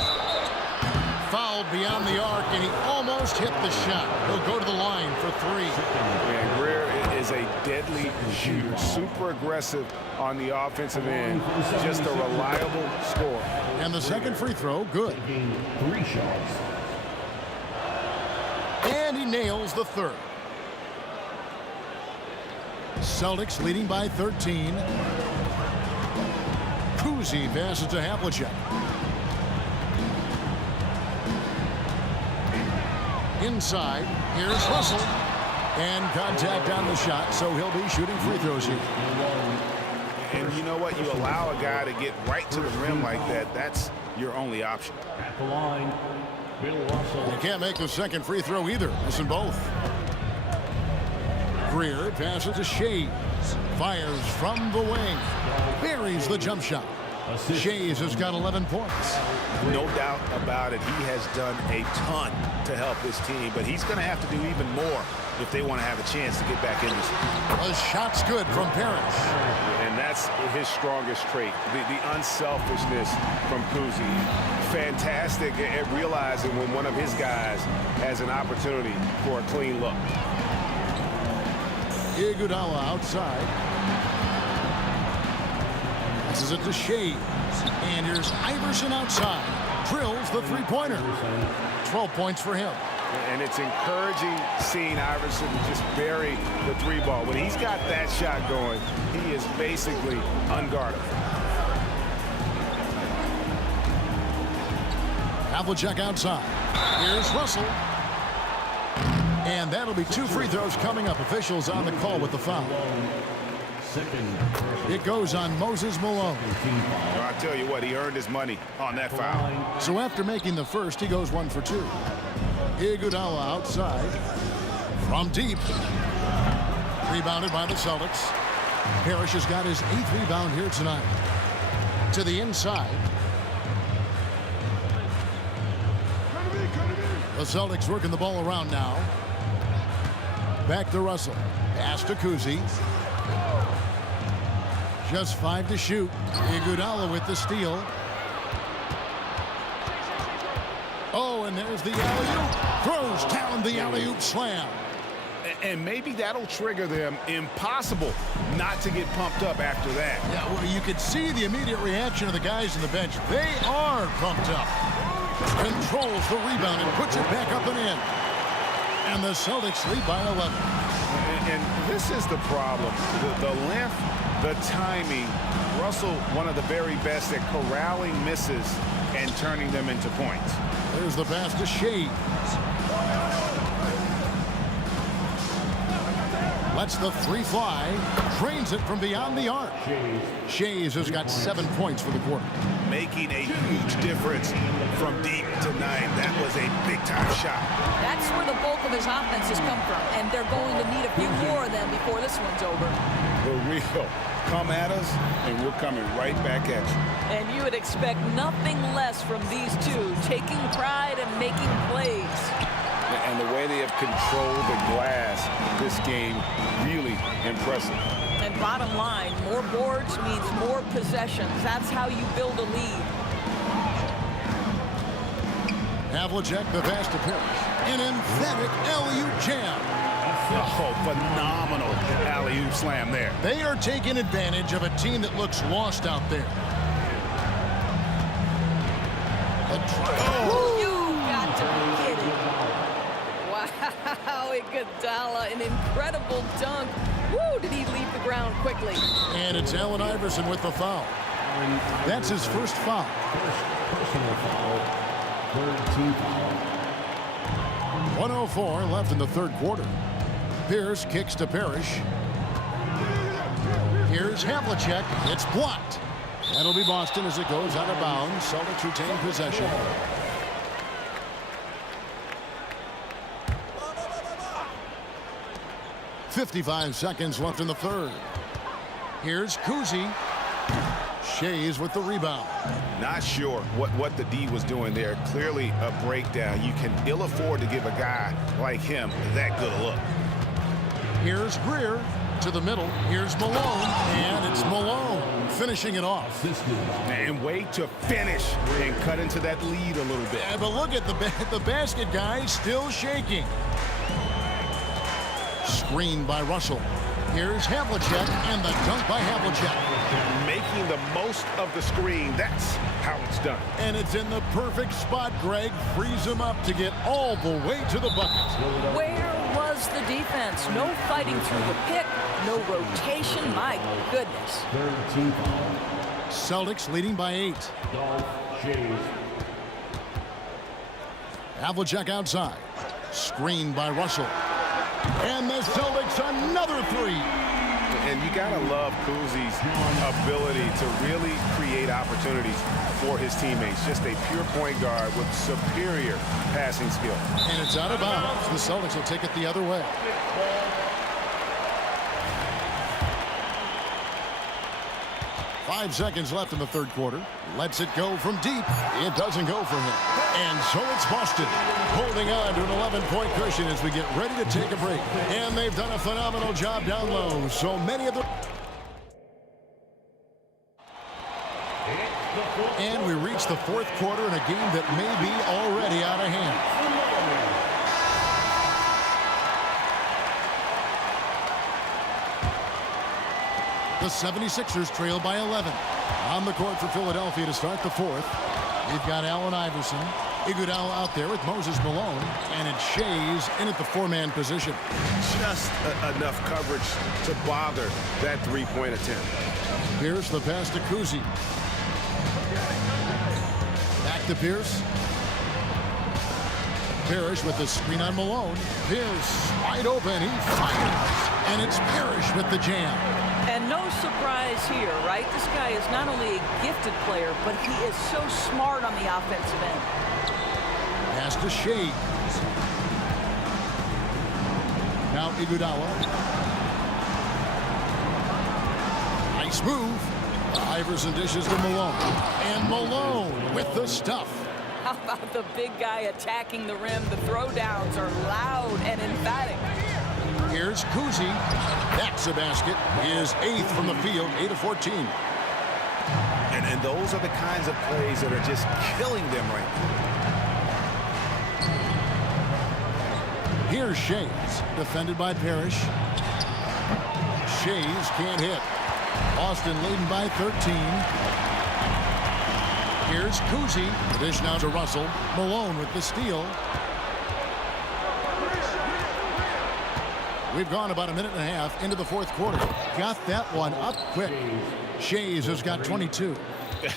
Fouled beyond the arc, and he almost hit the shot. He'll go to the line for 3. And Greer is a deadly shooter, super aggressive on the offensive end, just a reliable scorer. And the second free throw, good. 3 shots. And he nails the 3rd. Celtics leading by 13. Kuzi passes to Havlicek. Inside, here's Russell. And contact on the shot, so he'll be shooting free throws here. And you know what? You allow a guy to get right to the rim like that, that's your only option. At the line, Bill Russell. You can't make the second free throw either. Missing both. Greer passes to Shays. Fires from the wing. Buries the jump shot. Shays has got 11 points. No doubt about it. He has done a ton to help his team, but he's going to have to do even more if they want to have a chance to get back in this. A shot's good from Parrish. And that's his strongest trait, the unselfishness from Kuzi. Fantastic at realizing when one of his guys has an opportunity for a clean look. Iguodala outside. This is it to Shea. And here's Iverson outside. Drills the three-pointer. 12 points for him. And it's encouraging seeing Iverson just bury the three ball. When he's got that shot going, he is basically unguardable. Havlicek outside. Here's Russell. And that'll be 2 free throws coming up. Officials on the call with the foul. It goes on Moses Malone. Well, I tell you what, he earned his money on that foul. So after making the first, he goes 1 for 2. Iguodala outside. From deep. Rebounded by the Celtics. Parrish has got his 8th rebound here tonight. To the inside. The Celtics working the ball around now. Back to Russell. Pass to Kuzi. Just 5 to shoot. Iguodala with the steal. Oh, and there's the alley-oop. Throws down the alley-oop slam. And maybe that'll trigger them. Impossible not to get pumped up after that. Yeah, well, you could see the immediate reaction of the guys on the bench. They are pumped up. Controls the rebound and puts it back up and in. And the Celtics lead by 11. And this is the problem. The length, the timing. Russell, one of the very best at corralling misses and turning them into points. There's the pass to Shea. Lets the 3 fly. Drains it from beyond the arc. Shays has got 7 points for the quarter. Making a huge difference from deep tonight. That was a big-time shot. That's where the bulk of his offense has come from, and they're going to need a few more of them before this one's over. The real come at us, and we're coming right back at you. And you would expect nothing less from these two, taking pride and making plays. And the way they have controlled the glass this game, really impressive. And bottom line, more boards means more possessions. That's how you build a lead. Havlicek, the pass to Parrish. An emphatic alley-oop jam. Oh, phenomenal alley-oop slam there. They are taking advantage of a team that looks lost out there. You got to be kidding. Wow, Iguodala, an incredible dunk. Woo, did he leave the ground quickly. And it's Allen Iverson with the foul. That's his first foul. Personal foul. Third team foul. 1:04 left in the third quarter. Pierce kicks to Parrish. Here's Havlicek. It's blocked. That'll be Boston as it goes out of bounds. Celtics retain possession. .55 seconds left in the third. Here's Kuzi. Shays with the rebound. Not sure what the D was doing there. Clearly a breakdown. You can ill afford to give a guy like him that good a look. Here's Greer to the middle. Here's Malone, and it's Malone finishing it off. And way to finish and cut into that lead a little bit. Yeah, but look at the basket guy still shaking. Screen by Russell. Here's Havlicek, and the dunk by Havlicek. Making the most of the screen. That's how it's done. And it's in the perfect spot, Greg. Frees him up to get all the way to the bucket. Where was the defense? No fighting through the pick, no rotation. My goodness. Third team foul. Celtics leading by 8. Dolph Shays. Havlicek outside. Screen by Russell. And the Celtics another 3. And you gotta love Kuzi's ability to really create opportunities for his teammates. Just a pure point guard with superior passing skill. And it's out of bounds. The Celtics will take it the other way. 5 seconds left in the third quarter. Lets it go from deep. It doesn't go for him. And so it's Boston holding on to an 11-point cushion as we get ready to take a break. And they've done a phenomenal job down low. So many of the... And we reach the fourth quarter in a game that may be already out of hand. The 76ers trail by 11. On the court for Philadelphia to start the fourth. We've got Allen Iverson. Iguodala out there with Moses Malone. And it's Shays in at the four-man position. Just enough coverage to bother that three-point attempt. Pierce, the pass to Kuzi. Back to Pierce. Parrish with the screen on Malone. Pierce wide open. He fires. And it's Parrish with the jam. And no surprise here, right? This guy is not only a gifted player, but he is so smart on the offensive end. Pass to Shea. Now Iguodala. Nice move. Iverson dishes to Malone. And Malone with the stuff. How about the big guy attacking the rim? The throwdowns are loud and emphatic. Here's Kuzi. That's a basket. His 8th from the field, 8 of 14. And those are the kinds of plays that are just killing them right now. Here's Shays, defended by Parrish. Shays can't hit. Boston leading by 13. Here's Kuzi. The dish now to Russell. Malone with the steal. We've gone about a minute and a half into the fourth quarter. Got that one up quick. Shays has got 22.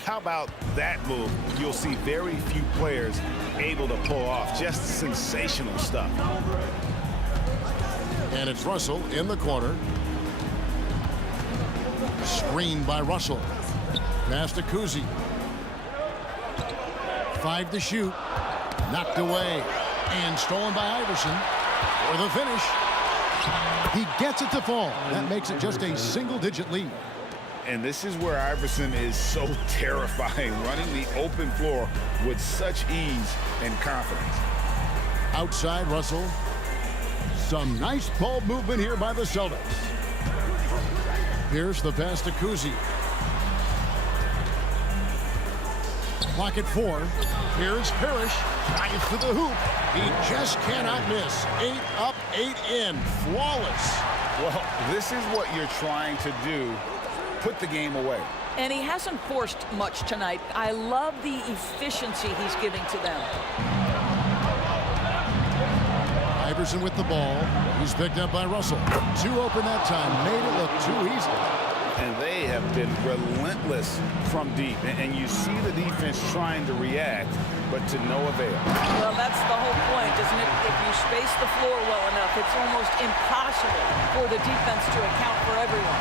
How about that move? You'll see very few players able to pull off just sensational stuff. And it's Russell in the corner. Screened by Russell. Pass to Kuzi. 5 to shoot. Knocked away. And stolen by Iverson for the finish. He gets it to fall. That makes it just a single-digit lead. And this is where Iverson is so terrifying, running the open floor with such ease and confidence. Outside Russell. Some nice ball movement here by the Celtics. Here's the pass to Kuzi. Clock at 4. Here's Parrish. Drives to the hoop. He just cannot miss. 8 up, 8 in. Flawless. Well, this is what you're trying to do. Put the game away. And he hasn't forced much tonight. I love the efficiency he's giving to them. Iverson with the ball. He's picked up by Russell. 2 open that time. Made it look too easy. And they have been relentless from deep. And you see the defense trying to react, but to no avail. Well, that's the whole point, isn't it? If you space the floor well enough, it's almost impossible for the defense to account for everyone.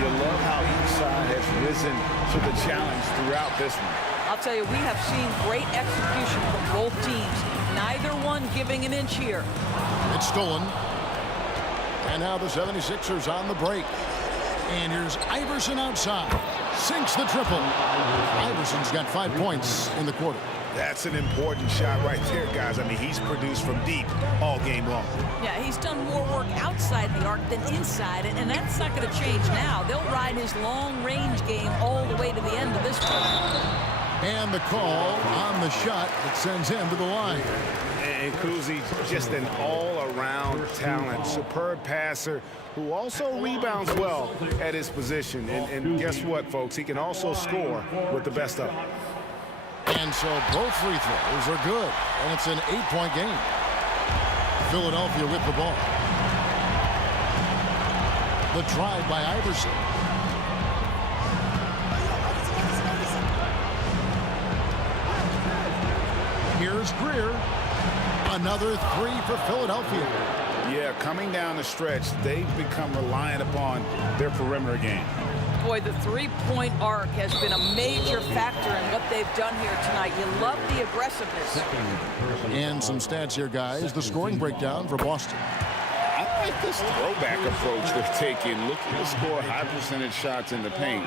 You love how each side has risen to the challenge throughout this one. I'll tell you, we have seen great execution from both teams. Neither one giving an inch here. It's stolen. And now the 76ers on the break. And here's Iverson outside. Sinks the triple. Iverson's got 5 points in the quarter. That's an important shot right there, guys. I mean, he's produced from deep all game long. Yeah, he's done more work outside the arc than inside, and that's not going to change now. They'll ride his long-range game all the way to the end of this one. And the call on the shot that sends him to the line. And Kuzi, just an all-around talent, superb passer who also rebounds well at his position. And guess what, folks? He can also score with the best of them. And so both free throws are good. And it's an 8-point game. Philadelphia with the ball. The drive by Iverson. Here's Greer. Another 3 for Philadelphia. Yeah, coming down the stretch, they've become reliant upon their perimeter game. Boy, the three-point arc has been a major factor in what they've done here tonight. You love the aggressiveness. And some stats here, guys. The scoring breakdown for Boston. like this throwback approach they're taking, looking to score high percentage shots in the paint.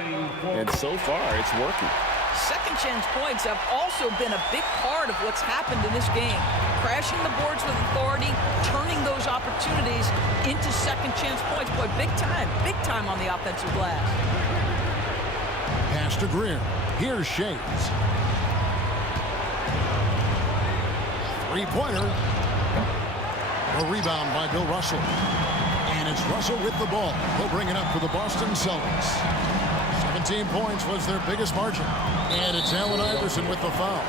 And so far, it's working. Second chance points have also been a big part of what's happened in this game. Crashing the boards with authority, turning those opportunities into second chance points. Boy, big time on the offensive glass. Pass to Greer. Here's Shays. Three-pointer. A rebound by Bill Russell. And it's Russell with the ball. He'll bring it up for the Boston Celtics. 17 points was their biggest margin. And it's Allen Iverson with the foul.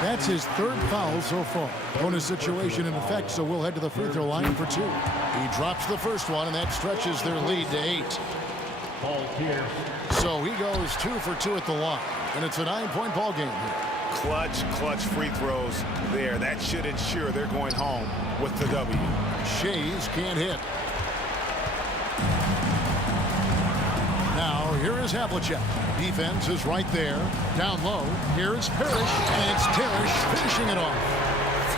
That's his third foul so far. Bonus situation in effect, so we'll head to the free throw line for 2. He drops the first one, and that stretches their lead to 8. So he goes 2 for 2 at the line. And it's a 9-point ball game here. Clutch free throws there. That should ensure they're going home with the W. Shays can't hit. Now, here is Havlicek. Defense is right there. Down low. Here's Parrish, and it's Parrish finishing it off.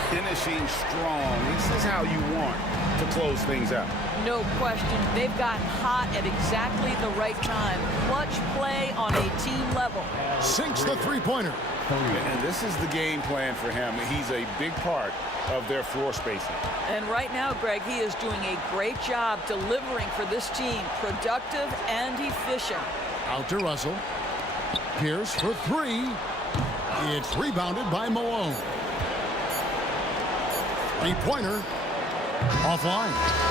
Finishing strong. This is how you want to close things out. No question. They've gotten hot at exactly the right time. Clutch play on a team level. Sinks the three-pointer. And this is the game plan for him. He's a big part of their floor spacing. And right now, Greg, he is doing a great job delivering for this team. Productive and efficient. Out to Russell. Pierce for 3. It's rebounded by Malone. Three-pointer. Offline.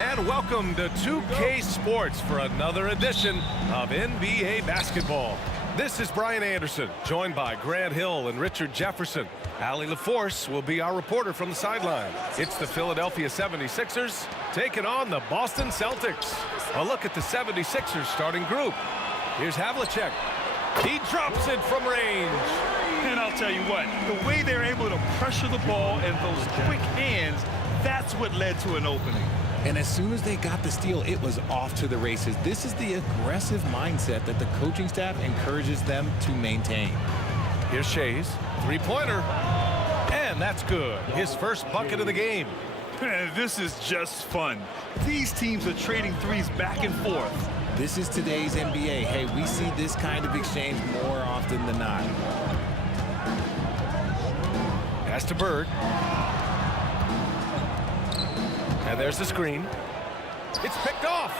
And welcome to 2K Sports for another edition of NBA basketball. This is Brian Anderson, joined by Grant Hill and Richard Jefferson. Allie LaForce will be our reporter from the sideline. It's the Philadelphia 76ers taking on the Boston Celtics. A look at the 76ers starting group. Here's Havlicek. He drops it from range. And I'll tell you what, the way they're able to pressure the ball and those quick hands, that's what led to an opening. And as soon as they got the steal, it was off to the races. This is the aggressive mindset that the coaching staff encourages them to maintain. Here's Shays, three-pointer, and that's good. His first bucket of the game. This is just fun. These teams are trading threes back and forth. This is today's NBA. Hey, we see this kind of exchange more often than not. Pass to Bird. And there's the screen. It's picked off.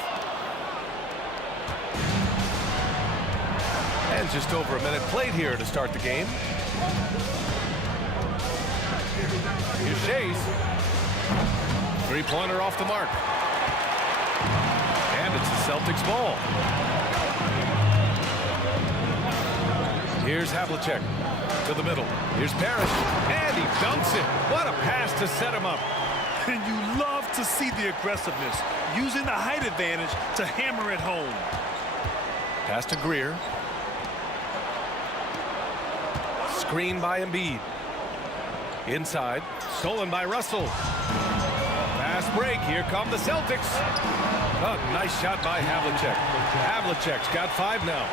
And just over a minute played here to start the game. Here's Shays. Three-pointer off the mark. And it's the Celtics ball. Here's Havlicek to the middle. Here's Parrish. And he dunks it. What a pass to set him up. And you love to see the aggressiveness, using the height advantage to hammer it home. Pass to Greer. Screen by Embiid. Inside, stolen by Russell. Fast break, here come the Celtics. Oh, nice shot by Havlicek. Havlicek's got 5 now.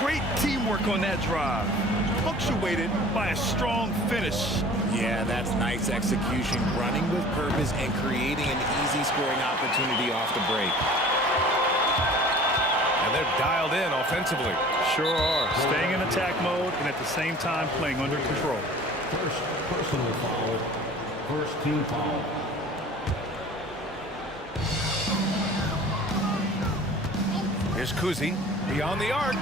Great teamwork on that drive, punctuated by a strong finish. Yeah, that's nice execution, running with purpose and creating an easy scoring opportunity off the break. And they're dialed in offensively. Sure are. Staying in attack mode and at the same time playing under control. First personal foul. First team foul. Here's Kuzi, beyond the arc.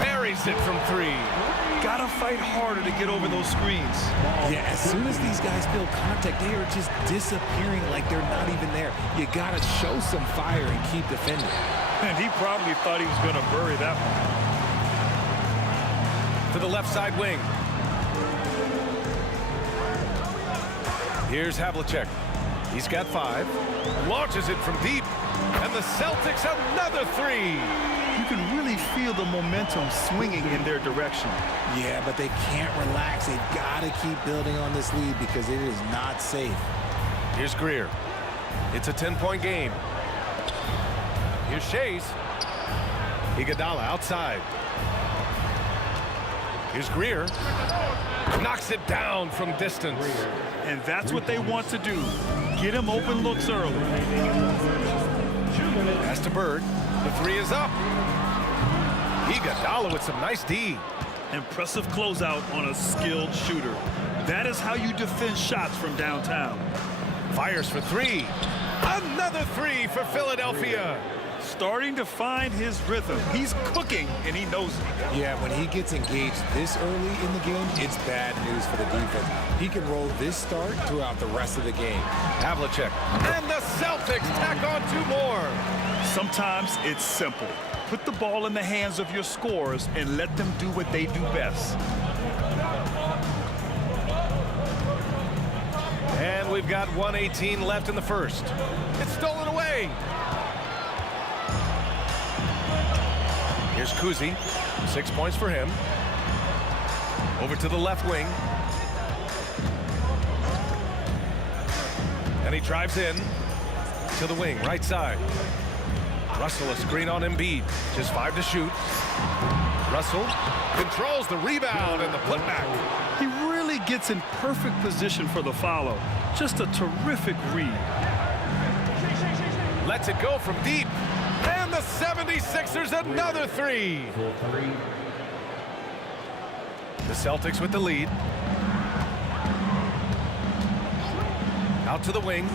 Buries it from 3. Gotta fight harder to get over those screens. Yeah, as soon as these guys feel contact, they are just disappearing like they're not even there. You gotta show some fire and keep defending. And he probably thought he was gonna bury that one. To the left side wing. Here's Havlicek. He's got 5. Launches it from deep. And the Celtics another 3. You can really feel the momentum swinging in their direction. Yeah, but they can't relax. They've got to keep building on this lead because it is not safe. Here's Greer. It's a 10-point game. Here's Shays. Iguodala outside. Here's Greer. Knocks it down from distance. And that's what they want to do. Get him open looks early. Pass to Bird. The 3 is up. Iguodala with some nice D. Impressive closeout on a skilled shooter. That is how you defend shots from downtown. Fires for 3. Another 3 for Philadelphia. Starting to find his rhythm. He's cooking, and he knows it. Yeah, when he gets engaged this early in the game, it's bad news for the defense. He can roll this start throughout the rest of the game. Havlicek. And the Celtics tack on 2 more. Sometimes it's simple. Put the ball in the hands of your scorers and let them do what they do best. And we've got 1:18 left in the first. It's stolen away. Here's Kuzi. 6 points for him. Over to the left wing. And he drives in to the wing, right side. Russell a screen on Embiid. Just 5 to shoot. Russell controls the rebound and the putback. He really gets in perfect position for the follow. Just a terrific read. Lets it go from deep. And the 76ers another 3. The Celtics with the lead. Out to the wing.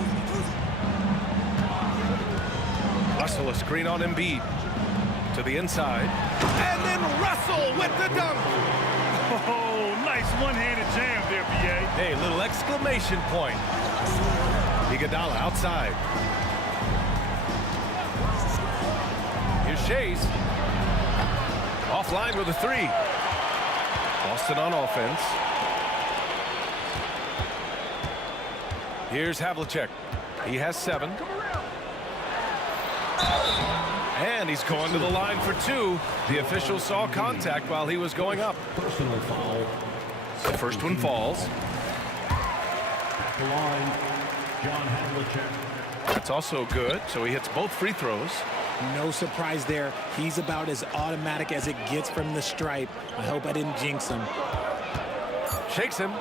Russell a screen on Embiid. to the inside. And then Russell with the dunk. Oh, nice one-handed jam there, B.A. Hey, little exclamation point. Iguodala outside. Here's Shays. Offline with a three. Boston on offense. Here's Havlicek. He has 7. And he's going to the line for 2. The official saw contact while he was going up. Personal foul. The first one falls. At the line, John Havlicek. That's also good, so he hits both free throws. No surprise there. He's about as automatic as it gets from the stripe. I hope I didn't jinx him. Shakes him,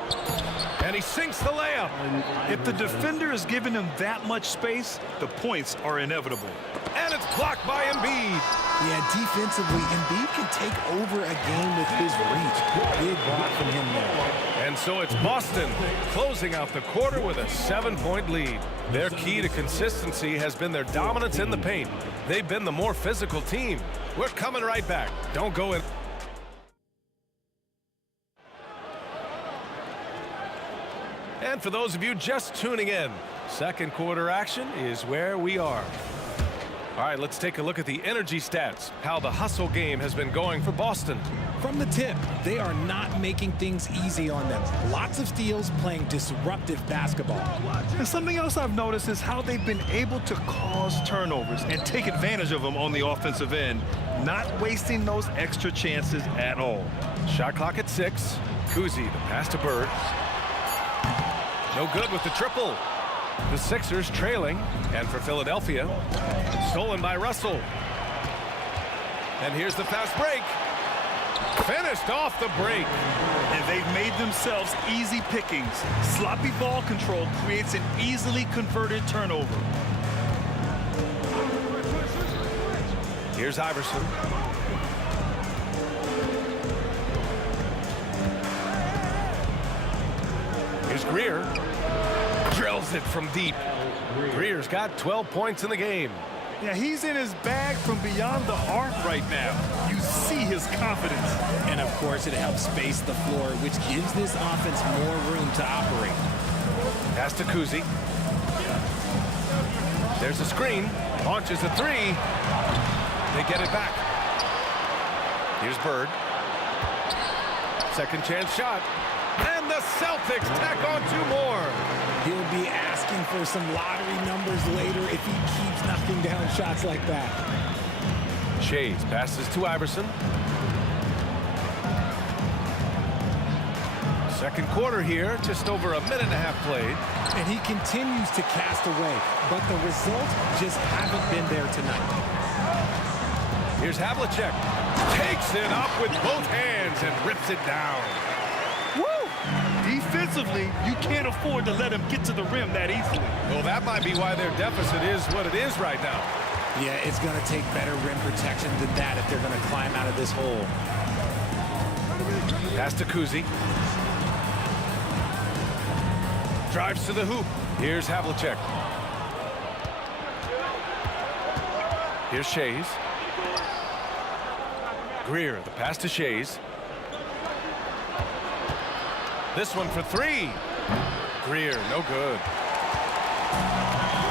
and he sinks the layup. If the defender is giving him that much space, the points are inevitable. And it's blocked by Embiid. Yeah, defensively, Embiid can take over a game with his reach. Big block from him there. And so it's Boston closing out the quarter with a 7-point lead. Their key to consistency has been their dominance in the paint. They've been the more physical team. We're coming right back. Don't go in. And for those of you just tuning in, second quarter action is where we are. All right, let's take a look at the energy stats, how the hustle game has been going for Boston. From the tip, they are not making things easy on them. Lots of steals, playing disruptive basketball. And something else I've noticed is how they've been able to cause turnovers and take advantage of them on the offensive end, not wasting those extra chances at all. Shot clock at 6. Kuzi, the pass to Bird. No good with the triple. The Sixers trailing, and for Philadelphia, stolen by Russell. And here's the fast break. Finished off the break. And they've made themselves easy pickings. Sloppy ball control creates an easily converted turnover. Here's Iverson. Here's Greer. Drills it from deep. Greer's got 12 points in the game. Yeah, he's in his bag from beyond the arc right now. You see his confidence. And of course, it helps space the floor, which gives this offense more room to operate. Pass to Kuzi. There's a screen. Launches a 3. They get it back. Here's Bird. Second chance shot. And the Celtics tack on 2 more. He'll be asking for some lottery numbers later if he keeps knocking down shots like that. Shays passes to Iverson. Second quarter here, just over a minute and a half played. And he continues to cast away, but the results just haven't been there tonight. Here's Havlicek. Takes it up with both hands and rips it down. Woo! Defensively, you can't afford to let him get to the rim that easily. Well, that might be why their deficit is what it is right now. Yeah, it's going to take better rim protection than that if they're going to climb out of this hole. Pass to Kuzi. Drives to the hoop. Here's Havlicek. Here's Shays. Greer, the pass to Shays. This one for 3. Greer, no good.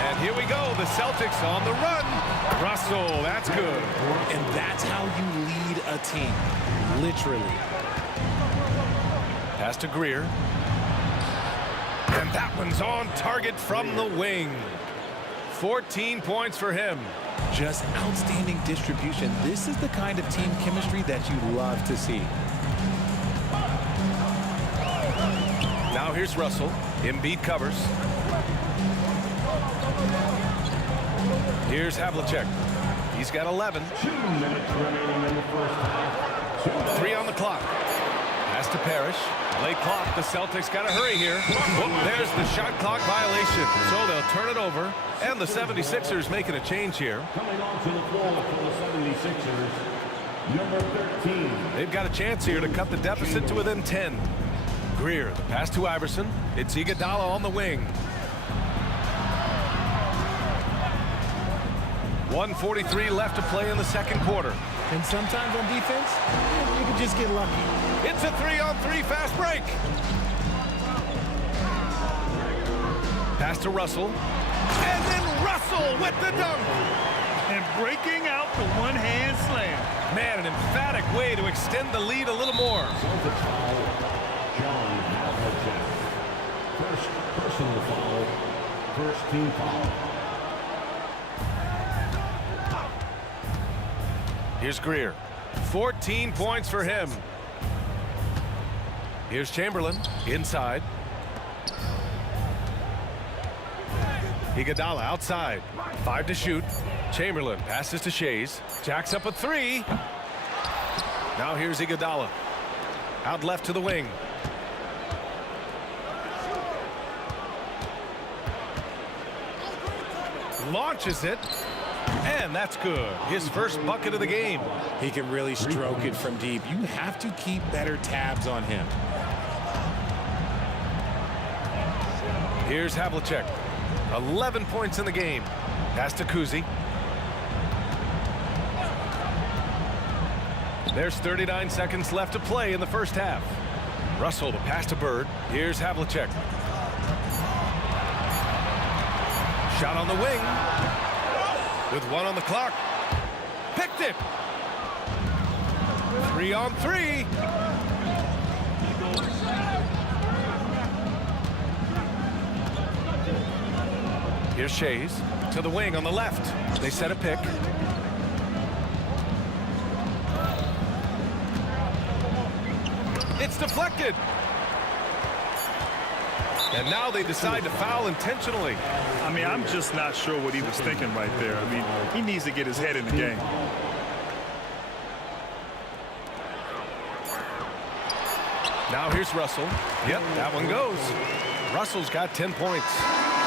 And here we go, the Celtics on the run. Russell, that's good. And that's how you lead a team, literally. Pass to Greer. And that one's on target from the wing. 14 points for him. Just outstanding distribution. This is the kind of team chemistry that you love to see. Now here's Russell. Embiid covers. Here's Havlicek. He's got 11. 2 minutes remaining in the first half. 3 on the clock. Pass to Parrish. Late clock. The Celtics got to hurry here. Whoop, there's the shot clock violation. So they'll turn it over. And the 76ers making a change here. Coming onto the floor for the 76ers, number 13. They've got a chance here to cut the deficit to within 10. Greer, the pass to Iverson. It's Iguodala on the wing. 1:43 left to play in the second quarter. And sometimes on defense, you can just get lucky. It's a 3-on-3 fast break. Pass to Russell. And then Russell with the dunk. And breaking out the one-hand slam. Man, an emphatic way to extend the lead a little more. John Havlicek. First personal foul. First team foul. Here's Greer. 14 points for him. Here's Chamberlain inside. Iguodala outside. 5 to shoot. Chamberlain passes to Shays. Jacks up a 3. Now here's Iguodala. Out left to the wing. Launches it. And that's good. His first bucket of the game. He can really stroke it from deep. You have to keep better tabs on him. Here's Havlicek. 11 points in the game. Pass to Kuzi. There's 39 seconds left to play in the first half. Russell to pass to Bird. Here's Havlicek. Shot on the wing. With 1 on the clock. Picked it. 3-on-3. Here's Shays to the wing on the left. They set a pick. It's deflected. And now they decide to foul intentionally. I mean, I'm just not sure what he was thinking right there. I mean, he needs to get his head in the game. Now here's Russell. Yep, that one goes. Russell's got 10 points.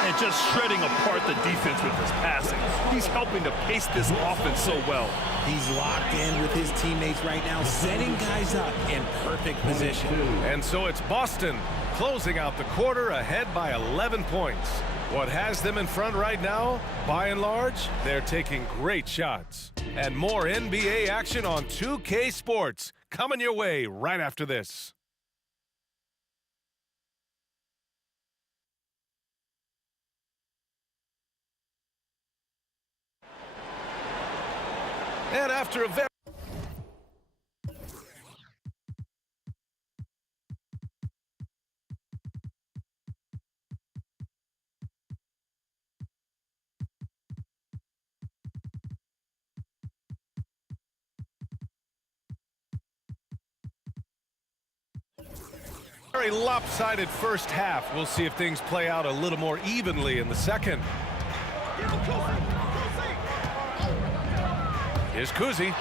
And just shredding apart the defense with his passing. He's helping to pace this offense so well. He's locked in with his teammates right now, setting guys up in perfect position. And so it's Boston closing out the quarter ahead by 11 points. What has them in front right now? By and large, they're taking great shots. And more NBA action on 2K Sports coming your way right after this. And after a very lopsided first half. We'll see if things play out a little more evenly in the second. Here's Kuzi.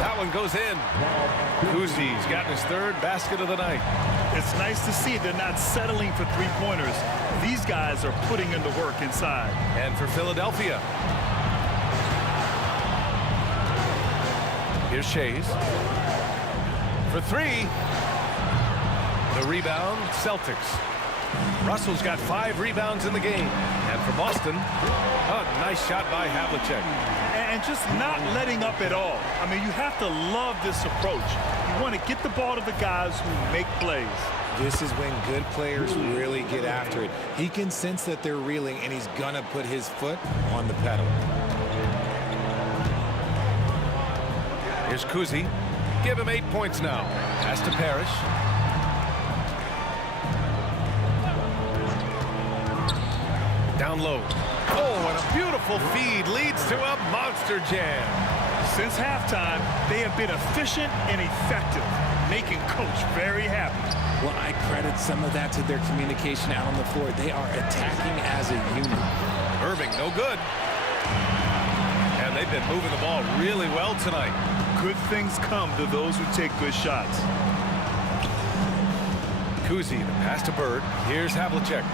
That one goes in. Kuzi's gotten his third basket of the night. It's nice to see they're not settling for three-pointers. These guys are putting in the work inside. And for Philadelphia. Here's Shays. For 3. The rebound, Celtics. Russell's got 5 rebounds in the game. And for Boston, a nice shot by Havlicek. And just not letting up at all. I mean, you have to love this approach. You want to get the ball to the guys who make plays. This is when good players really get after it. He can sense that they're reeling, and he's going to put his foot on the pedal. Here's Kuzi. Give him 8 points now. Pass to Parrish. Down low. Oh, and a beautiful feed leads to a monster jam. Since halftime, they have been efficient and effective, making Coach very happy. Well, I credit some of that to their communication out on the floor. They are attacking as a unit. Irving, no good. And they've been moving the ball really well tonight. Good things come to those who take good shots. Kuzi, the pass to Bird. Here's Havlicek.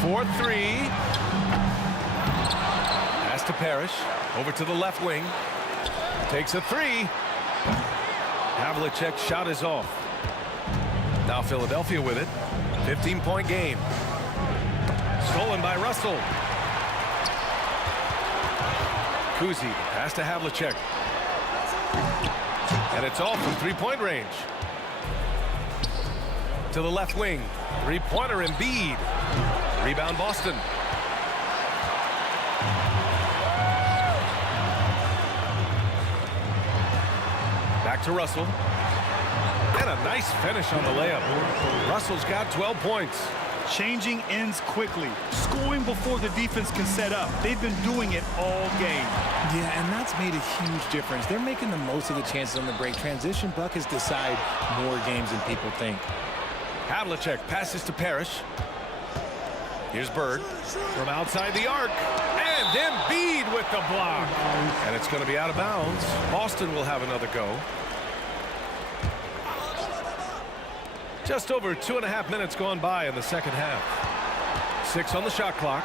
4-3. Pass to Parrish. Over to the left wing. Takes a 3. Havlicek's shot is off. Now Philadelphia with it. 15-point game. Stolen by Russell. Kuzi, pass to Havlicek. And it's all from three-point range. To the left wing. Three-pointer Embiid. Rebound Boston. Back to Russell. And a nice finish on the layup. Russell's got 12 points. Changing ends quickly, scoring before the defense can set up. They've been doing it all game. Yeah, and that's made a huge difference. They're making the most of the chances on the break. Transition buckets decide more games than people think. Havlicek passes to Parrish. Here's Bird from outside the arc. And Embiid with the block. And it's going to be out of bounds. Boston will have another go. Just over 2.5 minutes gone by in the second half. 6 on the shot clock.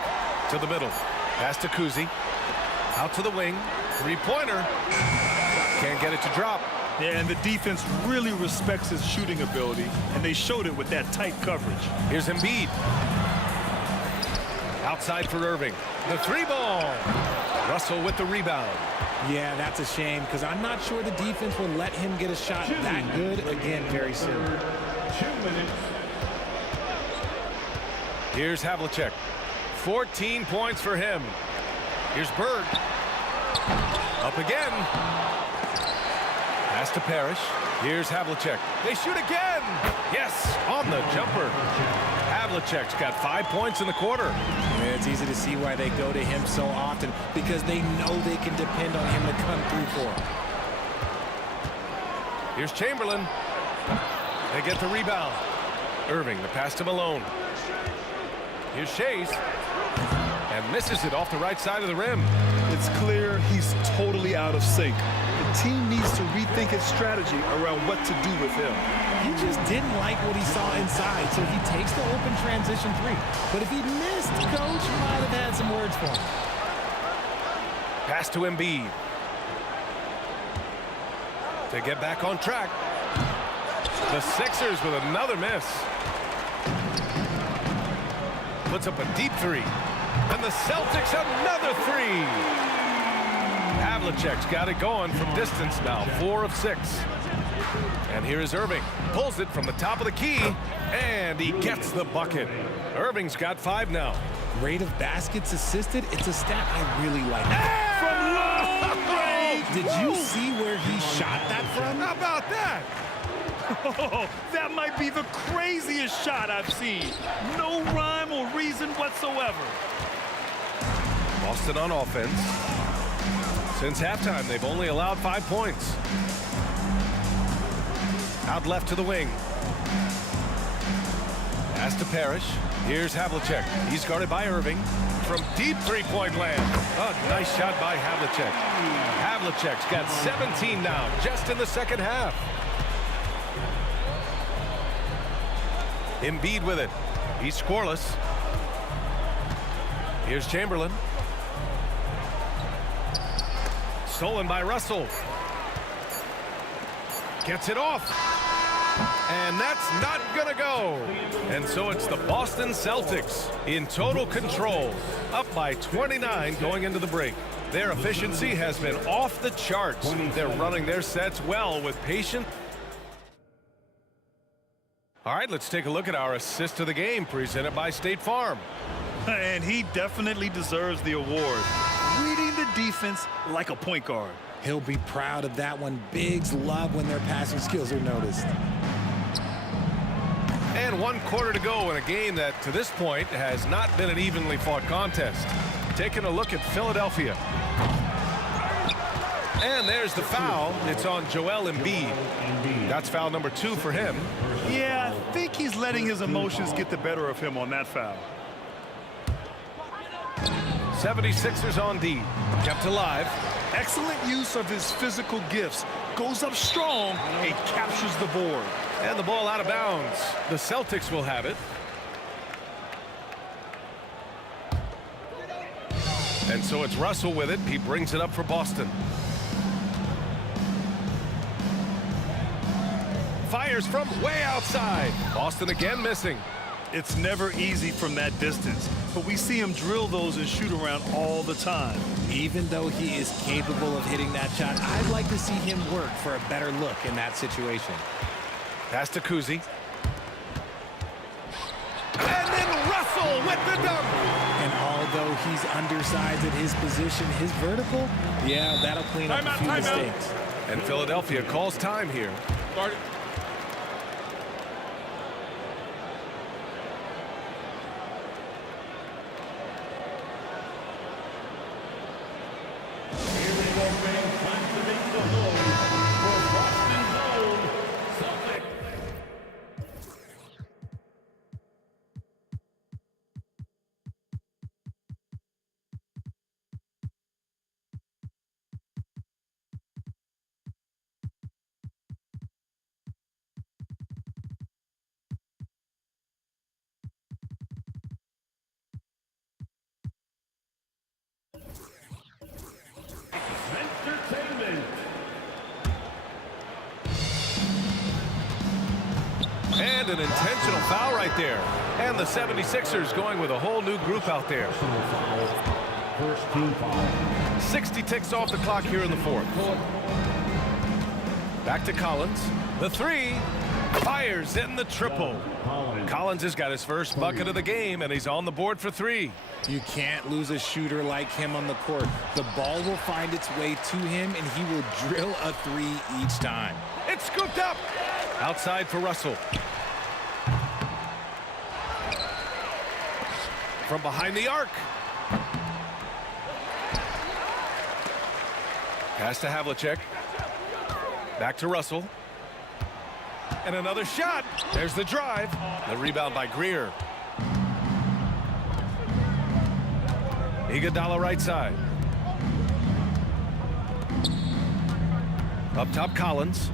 To the middle. Pass to Kuzi. Out to the wing. Three-pointer. Can't get it to drop. Yeah, and the defense really respects his shooting ability, and they showed it with that tight coverage. Here's Embiid. Outside for Irving. The three ball. Russell with the rebound. Yeah, that's a shame because I'm not sure the defense will let him get a shot that good again very soon. 2 minutes. Here's Havlicek. 14 points for him. Here's Bird. Up again. Pass to Parrish. Here's Havlicek. They shoot again. Yes, on the jumper. Havlicek's got 5 points in the quarter. Yeah, it's easy to see why they go to him so often because they know they can depend on him to come through for them. Here's Chamberlain. They get the rebound. Irving, the pass to Malone. Here's Shays. And misses it off the right side of the rim. It's clear he's totally out of sync. The team needs to rethink its strategy around what to do with him. He just didn't like what he saw inside, so he takes the open transition three. But if he missed, Coach might have had some words for him. Pass to Embiid. To get back on track. The Sixers with another miss. Puts up a deep three. And the Celtics another three. Havlicek's got it going from distance now. 4 of 6. And here is Irving. Pulls it from the top of the key. And he gets the bucket. Irving's got 5 now. Rate of baskets assisted, it's a stat I really like. From long range! Did you see where he shot that from? How about that? Oh, that might be the craziest shot I've seen. No rhyme or reason whatsoever. Boston on offense. Since halftime, they've only allowed 5 points. Out left to the wing. Pass to Parrish. Here's Havlicek. He's guarded by Irving. From deep three-point land. A nice shot by Havlicek. Havlicek's got 17 now, just in the second half. Embiid with it. He's scoreless. Here's Chamberlain. Stolen by Russell. Gets it off. And that's not going to go. And so it's the Boston Celtics in total control. Up by 29 going into the break. Their efficiency has been off the charts. They're running their sets well with patience. All right, let's take a look at our assist of the game presented by State Farm. And he definitely deserves the award. Reading the defense like a point guard. He'll be proud of that one. Bigs love when their passing skills are noticed. And 1 quarter to go in a game that, to this point, has not been an evenly fought contest. Taking a look at Philadelphia. And there's the foul. It's on Joel Embiid. That's foul number 2 for him. Yeah, I think he's letting his emotions get the better of him on that foul. 76ers on D. Kept alive. Excellent use of his physical gifts. Goes up strong and captures the board. And the ball out of bounds. The Celtics will have it. And so it's Russell with it. He brings it up for Boston. Fires from way outside. Boston again missing. It's never easy from that distance, but we see him drill those and shoot around all the time. Even though he is capable of hitting that shot, I'd like to see him work for a better look in that situation. Pass to Cousy. And then Russell with the dunk. And although he's undersized at his position, his vertical, yeah, that'll clean up a few mistakes. And Philadelphia calls time here. And an intentional foul right there. And the 76ers going with a whole new group out there. First team foul. 60 ticks off the clock here in the fourth. Back to Collins. The three. Fires in the triple. Collins has got his first bucket of the game, and he's on the board for three. You can't lose a shooter like him on the court. The ball will find its way to him, and he will drill a three each time. It's scooped up. Outside for Russell. From behind the arc. Pass to Havlicek. Back to Russell. And another shot. There's the drive. The rebound by Greer. Iguodala right side. Up top, Collins.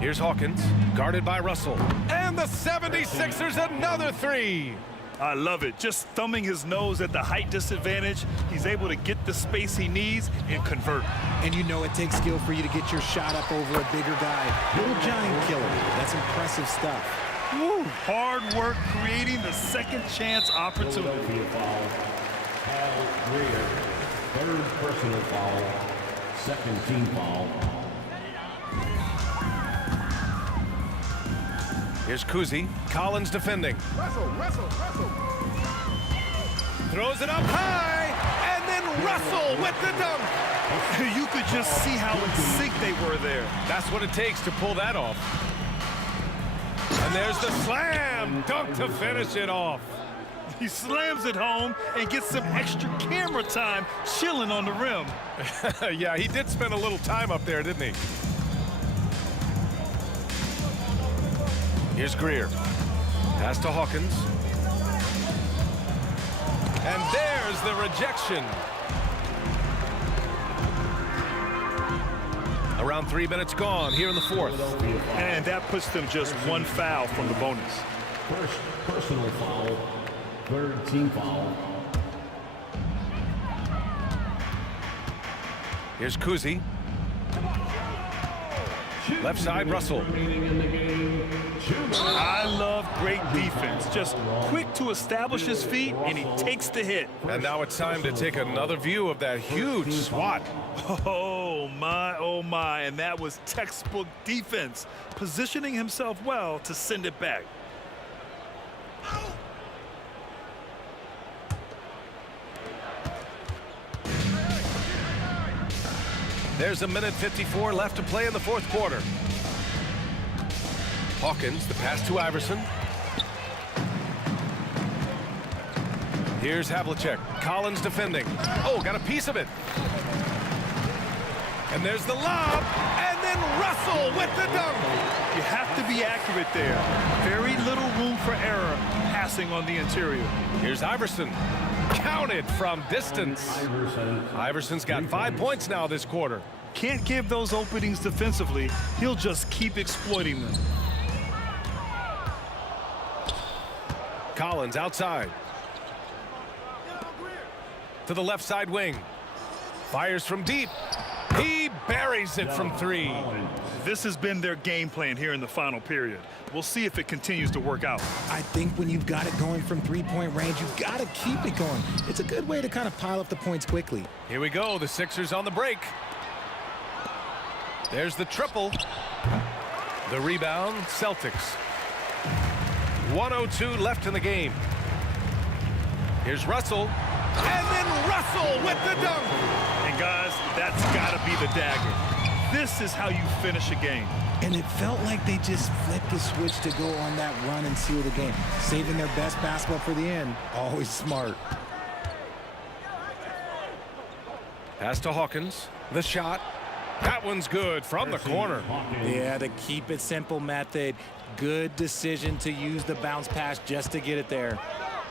Here's Hawkins, guarded by Russell. And the 76ers another three. I love it. Just thumbing his nose at the height disadvantage, he's able to get the space he needs and convert. And you know it takes skill for you to get your shot up over a bigger guy. Little giant killer. That's impressive stuff. Woo, hard work creating the second chance opportunity. Al Greer, third personal foul, second team foul. Here's Cousy. Collins defending. Russell. Throws it up high, and then Russell with the dunk. You could just see how in sync they were there. That's what it takes to pull that off. And there's the slam dunk to finish it off. He slams it home and gets some extra camera time chilling on the rim. Yeah, he did spend a little time up there, didn't he? Here's Greer. Pass to Hawkins. And there's the rejection. Around 3 minutes gone here in the fourth. And that puts them just one foul from the bonus. First personal foul, third team foul. Here's Cousy. Left side, Russell. I love great defense. Just quick to establish his feet, and he takes the hit. And now it's time to take another view of that huge swat. Oh, my. And that was textbook defense, positioning himself well to send it back. There's 1:54 left to play in the fourth quarter. Hawkins, the pass to Iverson. Here's Havlicek. Collins defending. Oh, got a piece of it. And there's the lob. And then Russell with the dunk. You have to be accurate there. Very little room for error passing on the interior. Here's Iverson. Counted from distance. Iverson's got 5 points now this quarter. Can't give those openings defensively. He'll just keep exploiting them. Collins outside. To the left side wing. Fires from deep. He buries it from three. This has been their game plan here in the final period. We'll see if it continues to work out. I think when you've got it going from three-point range, you've got to keep it going. It's a good way to kind of pile up the points quickly. Here we go. The Sixers on the break. There's the triple. The rebound, Celtics. 1:02 left in the game. Here's Russell. And then Russell with the dunk. And guys, that's got to be the dagger. This is how you finish a game. And it felt like they just flipped the switch to go on that run and seal the game. Saving their best basketball for the end. Always smart. Pass to Hawkins. The shot. That one's good from the corner. Yeah, the keep it simple method. Good decision to use the bounce pass just to get it there.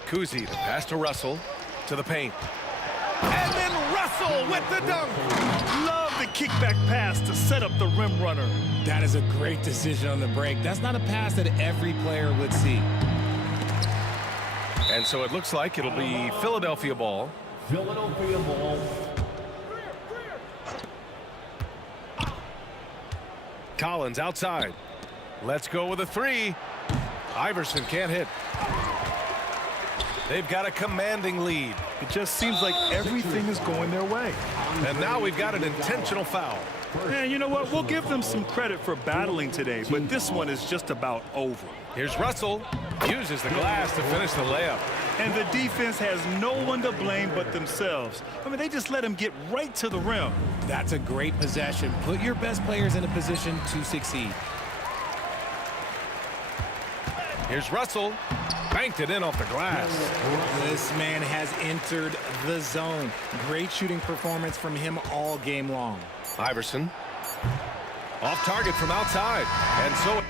Kuzi, the pass to Russell. To the paint. And then Russell with the dunk. Love the kickback pass to set up the rim runner. That is a great decision on the break. That's not a pass that every player would see. And so it looks like it'll be Philadelphia ball. Philadelphia ball. Collins outside. Let's go with a three. Iverson can't hit. They've got a commanding lead. It just seems like everything is going their way. And now we've got an intentional foul. And you know what? We'll give them some credit for battling today, but this one is just about over. Here's Russell. Uses the glass to finish the layup. And the defense has no one to blame but themselves. I mean, they just let him get right to the rim. That's a great possession. Put your best players in a position to succeed. Here's Russell. Banked it in off the glass. This man has entered the zone. Great shooting performance from him all game long. Iverson. Off target from outside. And so...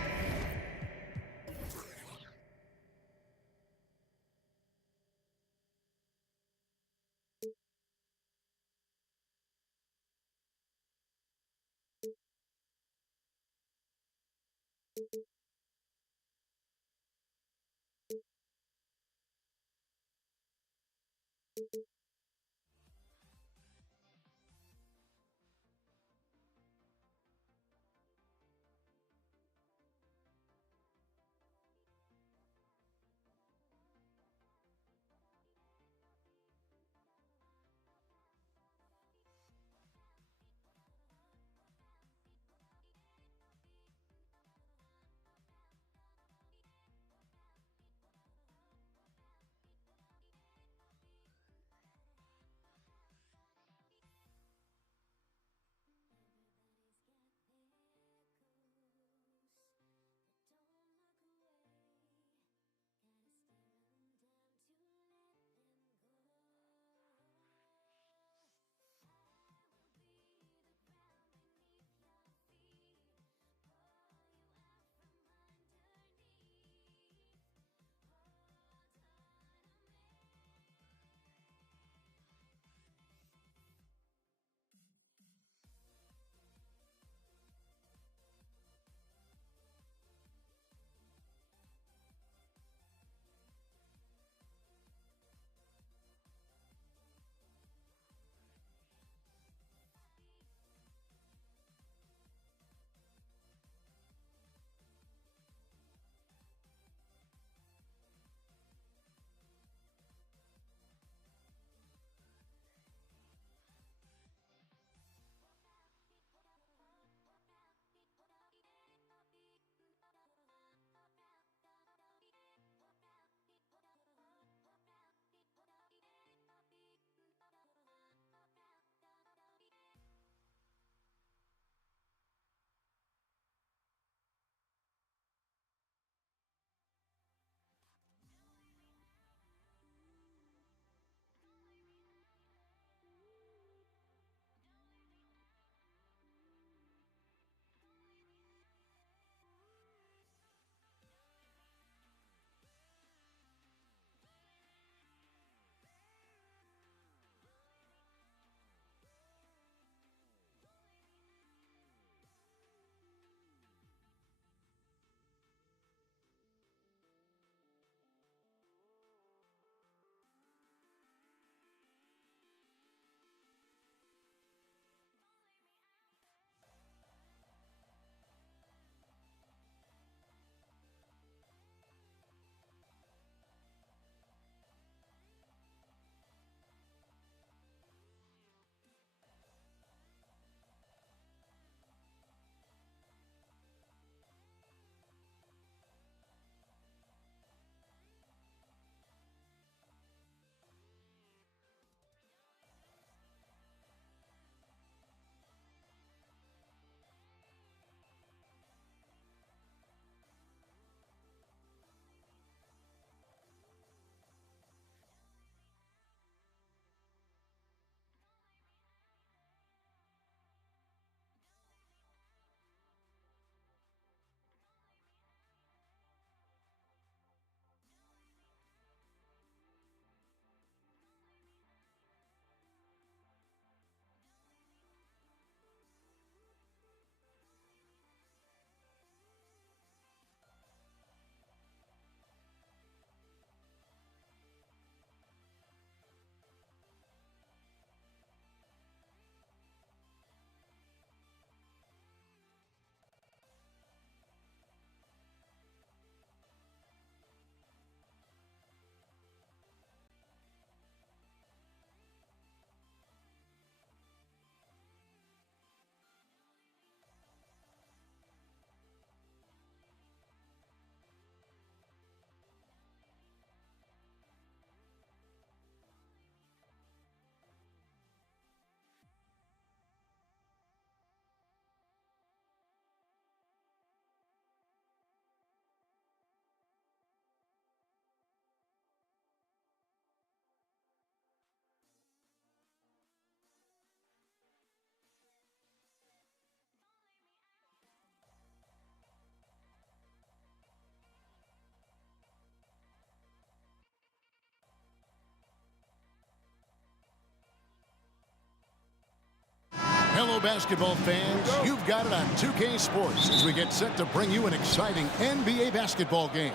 Hello, basketball fans. You've got it on 2K Sports as we get set to bring you an exciting NBA basketball game.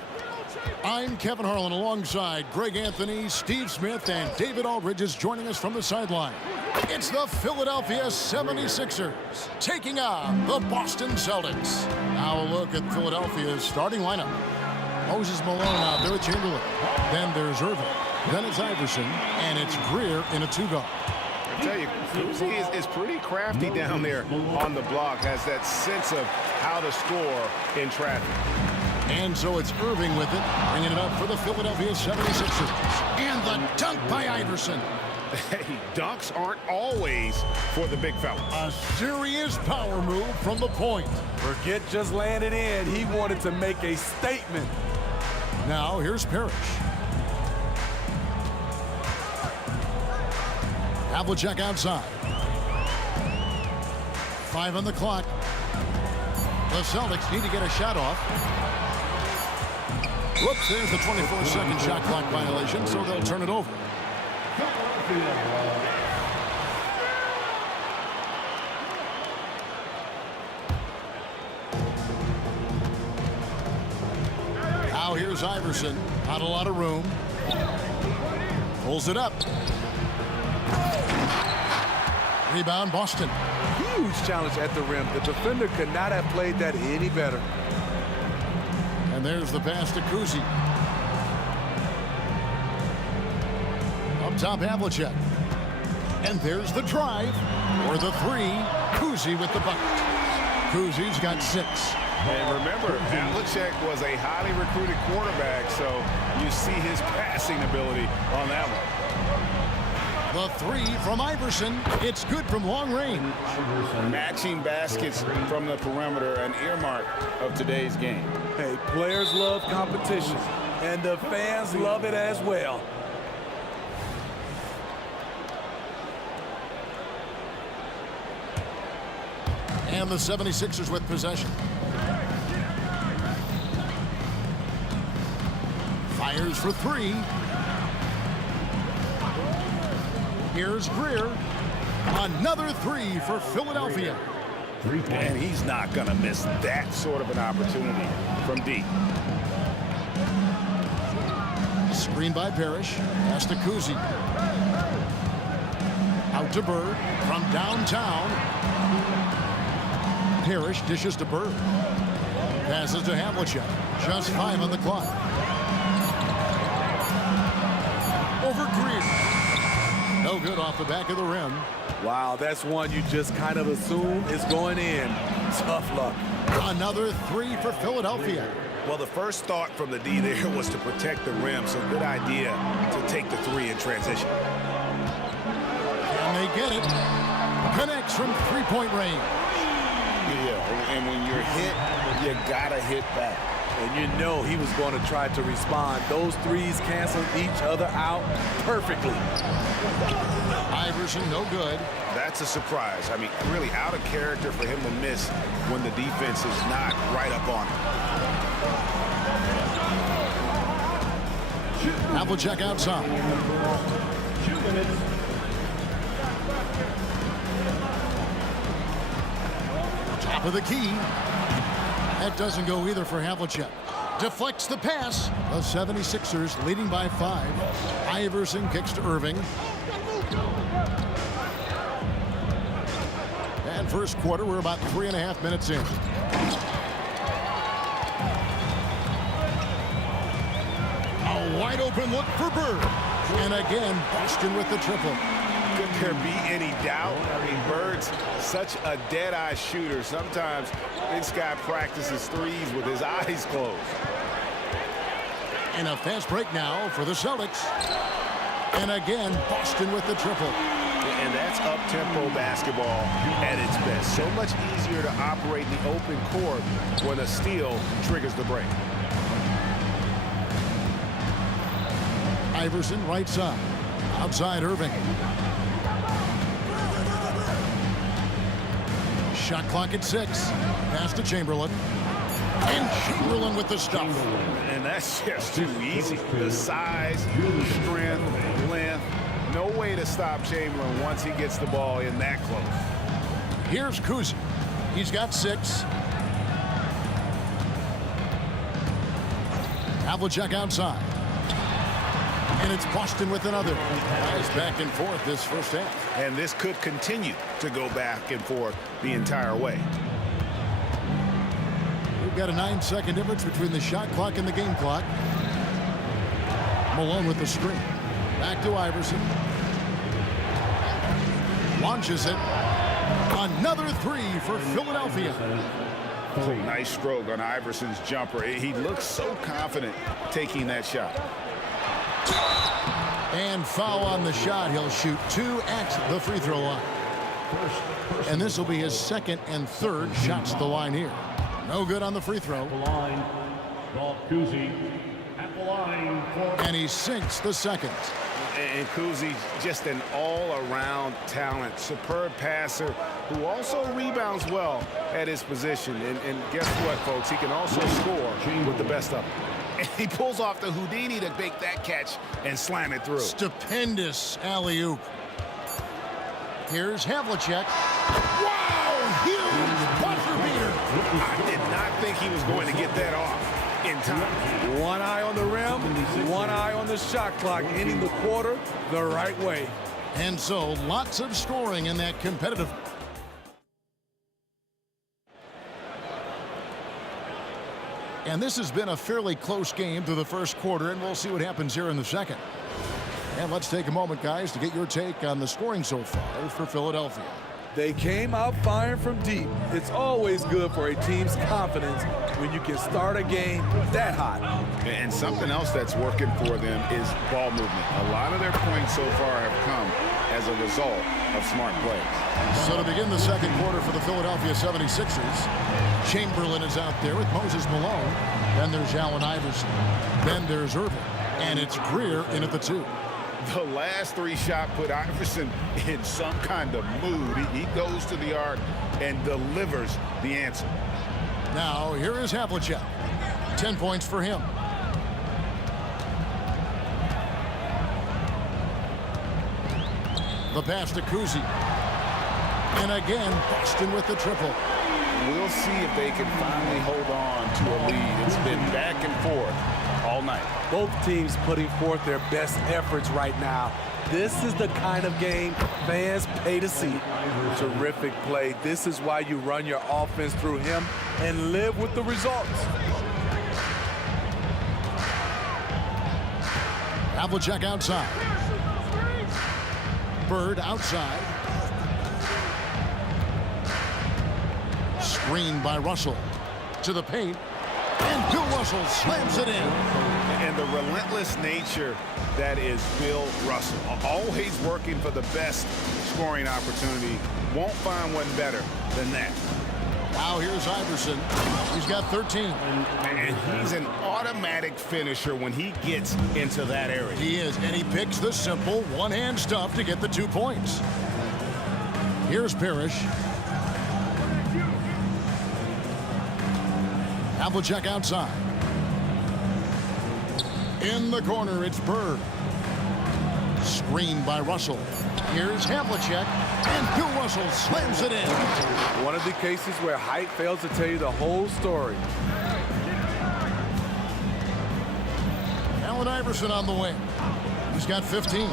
I'm Kevin Harlan alongside Greg Anthony, Steve Smith, and David Aldridge is joining us from the sideline. It's the Philadelphia 76ers taking on the Boston Celtics. Now a look at Philadelphia's starting lineup. Moses Malone out there with Chamberlain. Then there's Irving. Then it's Iverson. And it's Greer in a two-guard. I tell you, Kuzi is pretty crafty down there on the block. Has that sense of how to score in traffic. And so it's Irving with it, bringing it up for the Philadelphia 76ers. And the dunk by Iverson. Hey, dunks aren't always for the big fella. A serious power move from the point. Forget just laying it in. He wanted to make a statement. Now here's Parrish. Havlicek outside. 5 on the clock. The Celtics need to get a shot off. Whoops, there's the 24-second shot clock violation, so they'll turn it over. Now here's Iverson. Not a lot of room. Pulls it up. Rebound, Boston. Huge challenge at the rim. The defender could not have played that any better. And there's the pass to Kuzi. Up top, Havlicek. And there's the drive. Or the three. Kuzi with the bucket. Kuzi's got 6. And remember, Havlicek was a highly recruited quarterback, so you see his passing ability on that one. The three from Iverson. It's good from long range. Matching baskets from the perimeter, an earmark of today's game. Hey, players love competition, and the fans love it as well. And the 76ers with possession. Fires for 3. Here's Greer. Another 3 for Philadelphia. And he's not going to miss that sort of an opportunity from deep. Screen by Parrish. Pass to Kuzi. Out to Bird from downtown. Parrish dishes to Bird. Passes to Havlicek. Just 5 on the clock. Over Greer. No good off the back of the rim. Wow, that's one you just kind of assume is going in. Tough luck. Another 3 for Philadelphia. Well, the first thought from the D there was to protect the rim, so good idea to take the 3 in transition. Can they get it? Connects from three-point range. Yeah, and when you're hit, you gotta hit back. And you know he was going to try to respond. Those threes canceled each other out perfectly. Iverson, no good. That's a surprise. I mean, really out of character for him to miss when the defense is not right up on him. Havlicek outside. 2 minutes. Top of the key. That doesn't go either for Havlicek. Deflects the pass. The 76ers leading by 5. Iverson kicks to Irving. And first quarter, we're about 3.5 minutes in. A wide open look for Bird. And again, Boston with the triple. Could there be any doubt? I mean, Bird's such a dead-eye shooter. Sometimes this guy practices threes with his eyes closed. And a fast break now for the Celtics. And again, Boston with the triple. And that's up-tempo basketball at its best. So much easier to operate in the open court when a steal triggers the break. Iverson right side. Outside Irving. Shot clock at 6. Pass to Chamberlain. And Chamberlain with the stuff. And that's just too easy. The size, strength, length. No way to stop Chamberlain once he gets the ball in that close. Here's Kuzi. He's got 6. Havlicek outside. And it's Boston with another. Guys back and forth this first half. And this could continue to go back and forth the entire way. We've got a 9-second difference between the shot clock and the game clock. Malone with the screen. Back to Iverson. Launches it. Another 3 for Philadelphia. Oh, nice stroke on Iverson's jumper. He looks so confident taking that shot. And foul on the shot. He'll shoot 2 at the free throw line. And this will be his 2nd and 3rd shots at the line here. No good on the free throw. And he sinks the 2nd. And Kuzi, just an all-around talent, superb passer who also rebounds well at his position. And guess what, folks? He can also score with the best of them. And he pulls off the Houdini to make that catch and slam it through. Stupendous alley-oop. Here's Havlicek. Wow, huge buzzer beater. I did not think he was going to get that off in time. One eye on the rim, one eye on the shot clock, ending the quarter the right way. And so lots of scoring in that competitive. And this has been a fairly close game through the first quarter, and we'll see what happens here in the second. And let's take a moment, guys, to get your take on the scoring so far for Philadelphia. They came out firing from deep. It's always good for a team's confidence when you can start a game that hot. And something else that's working for them is ball movement. A lot of their points so far have come as a result of smart plays. So to begin the second quarter for the Philadelphia 76ers, Chamberlain is out there with Moses Malone. Then there's Allen Iverson. Then there's Irving. And it's Greer in at the 2. The last 3 shots put Iverson in some kind of mood. He goes to the arc and delivers the answer. Now, here is Havlicek. 10 points for him. The pass to Kuzi. And again, Boston with the triple. We'll see if they can finally hold on to a lead. It's been back and forth all night. Both teams putting forth their best efforts right now. This is the kind of game fans pay to see. Terrific play. This is why you run your offense through him and live with the results. Havlicek outside. Bird outside. Screen by Russell. To the paint. And Bill Russell slams it in. And the relentless nature that is Bill Russell. Always working for the best scoring opportunity. Won't find one better than that. Now here's Iverson. He's got 13. And he's an automatic finisher when he gets into that area. He is, and he picks the simple one-hand stuff to get the 2 points. Here's Parrish. Havlicek outside. In the corner, it's Bird. Screened by Russell. Here's Havlicek, and Bill Russell slams it in. One of the cases where height fails to tell you the whole story. Allen Iverson on the wing. He's got 15.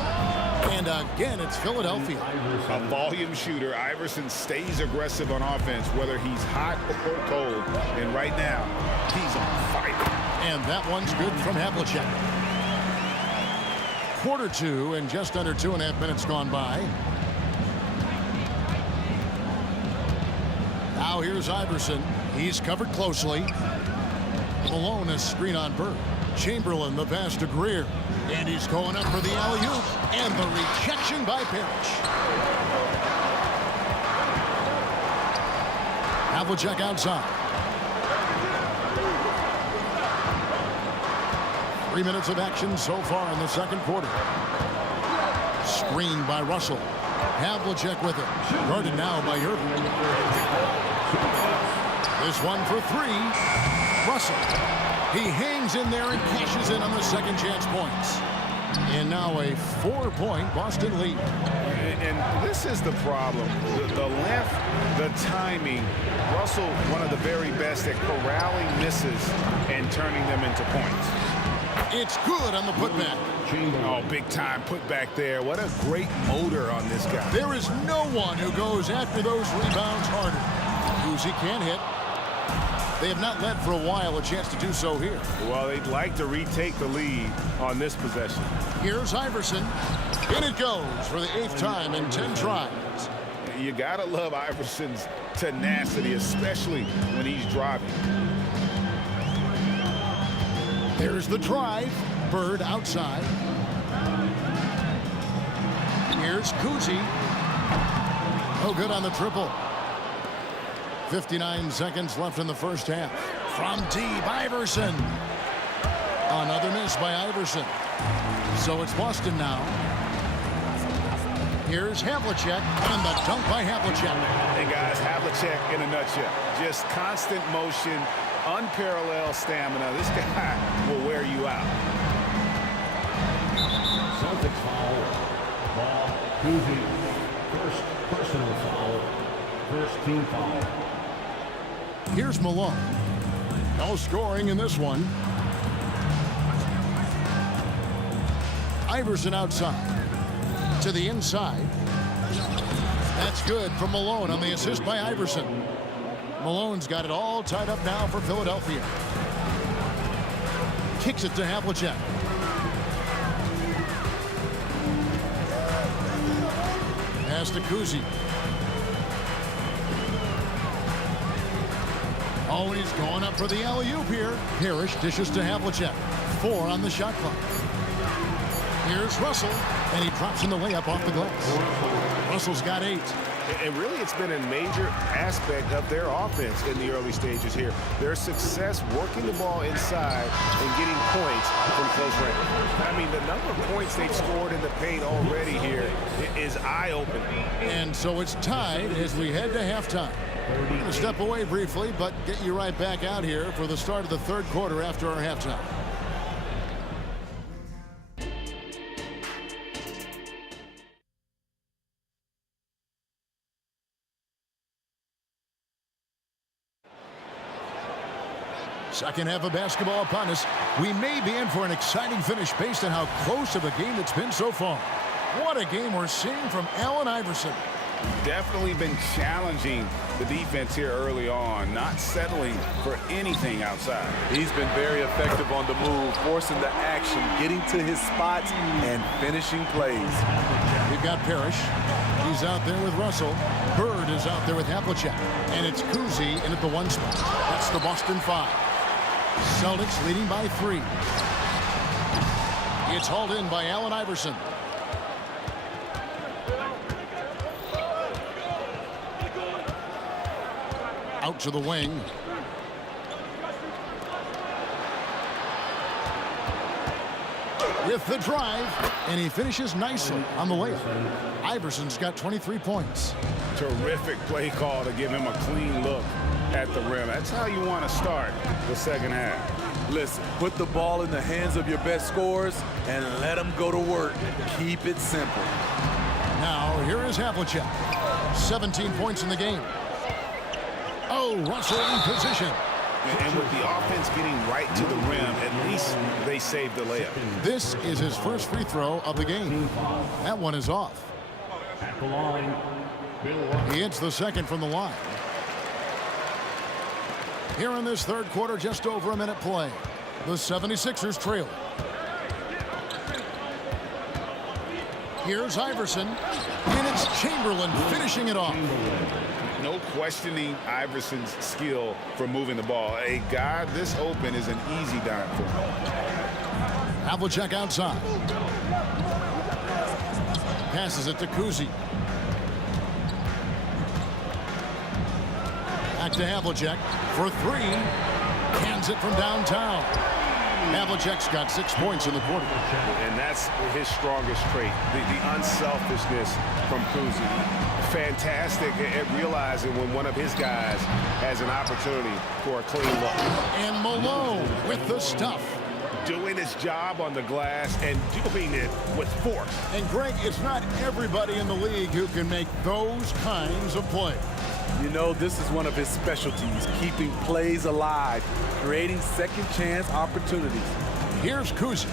And again, it's Philadelphia. A volume shooter. Iverson stays aggressive on offense, whether he's hot or cold. And right now, he's on fire. And that one's good from Havlicek. Quarter 2 and just under 2.5 minutes gone by. Now here's Iverson. He's covered closely. Malone is screen on Bird. Chamberlain the pass to Greer. And he's going up for the alley-oop. And the rejection by Parrish. Havlicek outside. 3 minutes of action so far in the second quarter. Screened by Russell. Havlicek with it. Guarded now by Irving. This one for 3. Russell. He hangs in there and cashes in on the second chance points. And now a 4-point Boston lead. And this is the problem. The length, the timing. Russell, one of the very best at corralling misses and turning them into points. It's good on the putback. Oh, big time putback there. What a great motor on this guy. There is no one who goes after those rebounds harder. Cousy can't hit. They have not led for a while. A chance to do so here. Well, they'd like to retake the lead on this possession. Here's Iverson. In it goes for the 8th time in 10 tries. You gotta love Iverson's tenacity, especially when he's driving. There's the drive. Bird outside. Here's Cousy. Oh, good on the triple. 59 seconds left in the first half. From deep, Iverson. Another miss by Iverson. So it's Boston now. Here's Havlicek, and the dunk by Havlicek. Hey guys, Havlicek in a nutshell. Just constant motion, unparalleled stamina. This guy will wear you out. Celtics foul. Ball. Cousy. First personal foul. First team foul. Here's Malone. No scoring in this one. Iverson outside. To the inside. That's good from Malone on the assist by Iverson. Malone's got it all tied up now for Philadelphia. Kicks it to Havlicek. Pass to Cousy. Oh, and he's going up for the alley-oop here. Parrish dishes to Havlicek. 4 on the shot clock. Here's Russell, and he drops in the layup off the glass. Russell's got 8. And really, it's been a major aspect of their offense in the early stages here. Their success working the ball inside and getting points from close range. I mean, the number of points they've scored in the paint already here is eye-opening. And so it's tied as we head to halftime. We're going to step away briefly, but get you right back out here for the start of the third quarter after our halftime. Second half of basketball upon us. We may be in for an exciting finish based on how close of a game it's been so far. What a game we're seeing from Allen Iverson. Definitely been challenging the defense here early on, not settling for anything outside. He's been very effective on the move, forcing the action, getting to his spots, and finishing plays. We've got Parrish. He's out there with Russell. Bird is out there with Havlicek. And it's Cousy in at the 1 spot. That's the Boston 5. Celtics leading by 3. It's hauled in by Allen Iverson. Out to the wing. With the drive, and he finishes nicely on the layup. Iverson's got 23 points. Terrific play call to give him a clean look at the rim. That's how you want to start the second half. Listen, put the ball in the hands of your best scorers and let them go to work. Keep it simple. Now, here is Havlicek. 17 points in the game. Oh, Russell in position. And with the offense getting right to the rim, at least they saved the layup. This is his first free throw of the game. That one is off. At the line, He hits the second from the line. Here in this third quarter, just over a minute play. The 76ers trail. Here's Iverson, and it's Chamberlain finishing it off. No questioning Iverson's skill for moving the ball. A guy this open is an easy dime for him. Havlicek outside. Passes it to Cousy. Back to Havlicek for 3. Cans it from downtown. Havlicek's got 6 points in the quarter. And that's his strongest trait, the unselfishness from Cousy. Fantastic at realizing when one of his guys has an opportunity for a clean look. And Malone with the stuff. doing his job on the glass and doing it with force. And Greg, it's not everybody in the league who can make those kinds of plays. You know, this is one of his specialties, keeping plays alive, creating second chance opportunities. Here's Kuzi.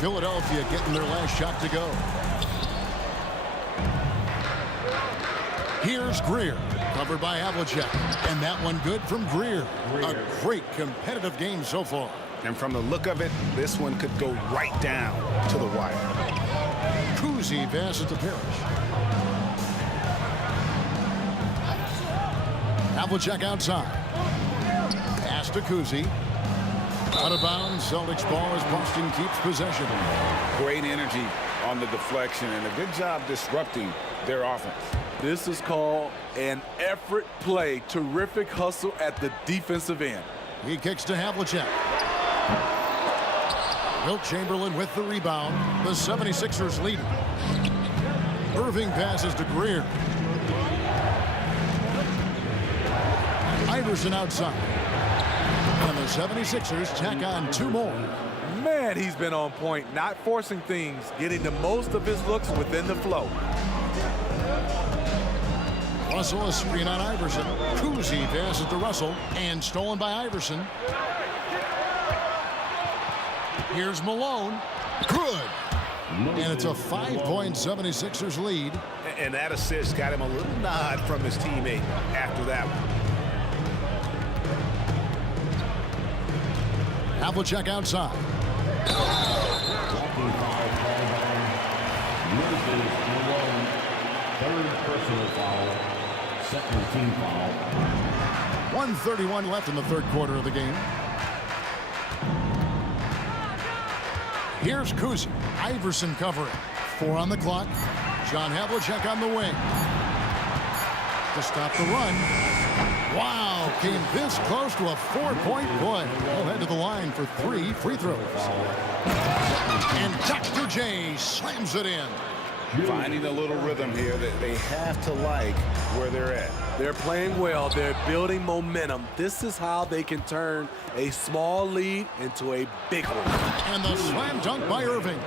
Philadelphia getting their last shot to go. Here's Greer, covered by Havlicek. And that one good from Greer. A great competitive game so far. And from the look of it, this one could go right down to the wire. Kuzi passes to Parrish. Havlicek outside. Pass to Kuzi. Out of bounds, Celtics ball as Boston keeps possession. Great energy on the deflection and a good job disrupting their offense. This is called an effort play. Terrific hustle at the defensive end. He kicks to Havlicek. Wilt Chamberlain with the rebound. The 76ers lead. Irving passes to Greer. Iverson outside. And the 76ers tack on 2 more. Man, he's been on point, not forcing things, getting the most of his looks within the flow. Russell, a screen on Iverson. Kuzi passes to Russell, and stolen by Iverson. Here's Malone. Good. And it's a 5-point 76ers lead. And that assist got him a little nod from his teammate after that one. Havlicek outside. Third personal foul, second team foul. 1:31 left in the third quarter of the game. Here's Kuzi. Iverson covering. 4 on the clock. John Havlicek on the wing. To stop the run. Wow, came this close to a 4-point play. He'll head to the line for 3 free throws. And Dr. J slams it in. Finding a little rhythm here that they have to like where they're at. They're playing well. They're building momentum. This is how they can turn a small lead into a big one. And the slam dunk by Irving.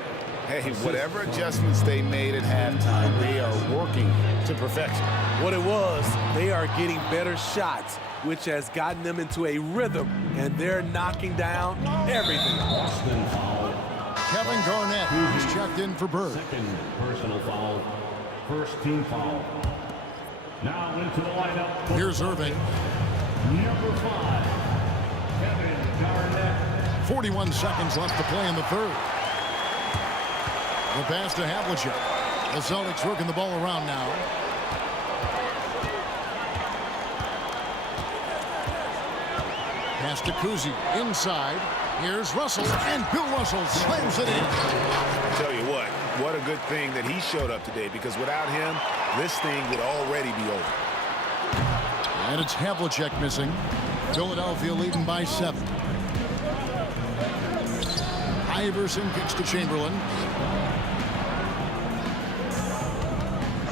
Hey, whatever adjustments they made at halftime, they are working to perfection. What it was, they are getting better shots, which has gotten them into a rhythm, and they're knocking down everything. Boston foul. Kevin Garnett is checked in for Bird. Second personal foul, first team foul. Now into the lineup. Here's Irving. Number 5, Kevin Garnett. 41 seconds left to play in the third. The pass to Havlicek. The Celtics working the ball around now. Pass to Kuzi inside. Here's Russell, and Bill Russell slams it in. I tell you what a good thing that he showed up today, because without him, this thing would already be over. And it's Havlicek missing. Philadelphia leading by 7. Iverson kicks to Chamberlain.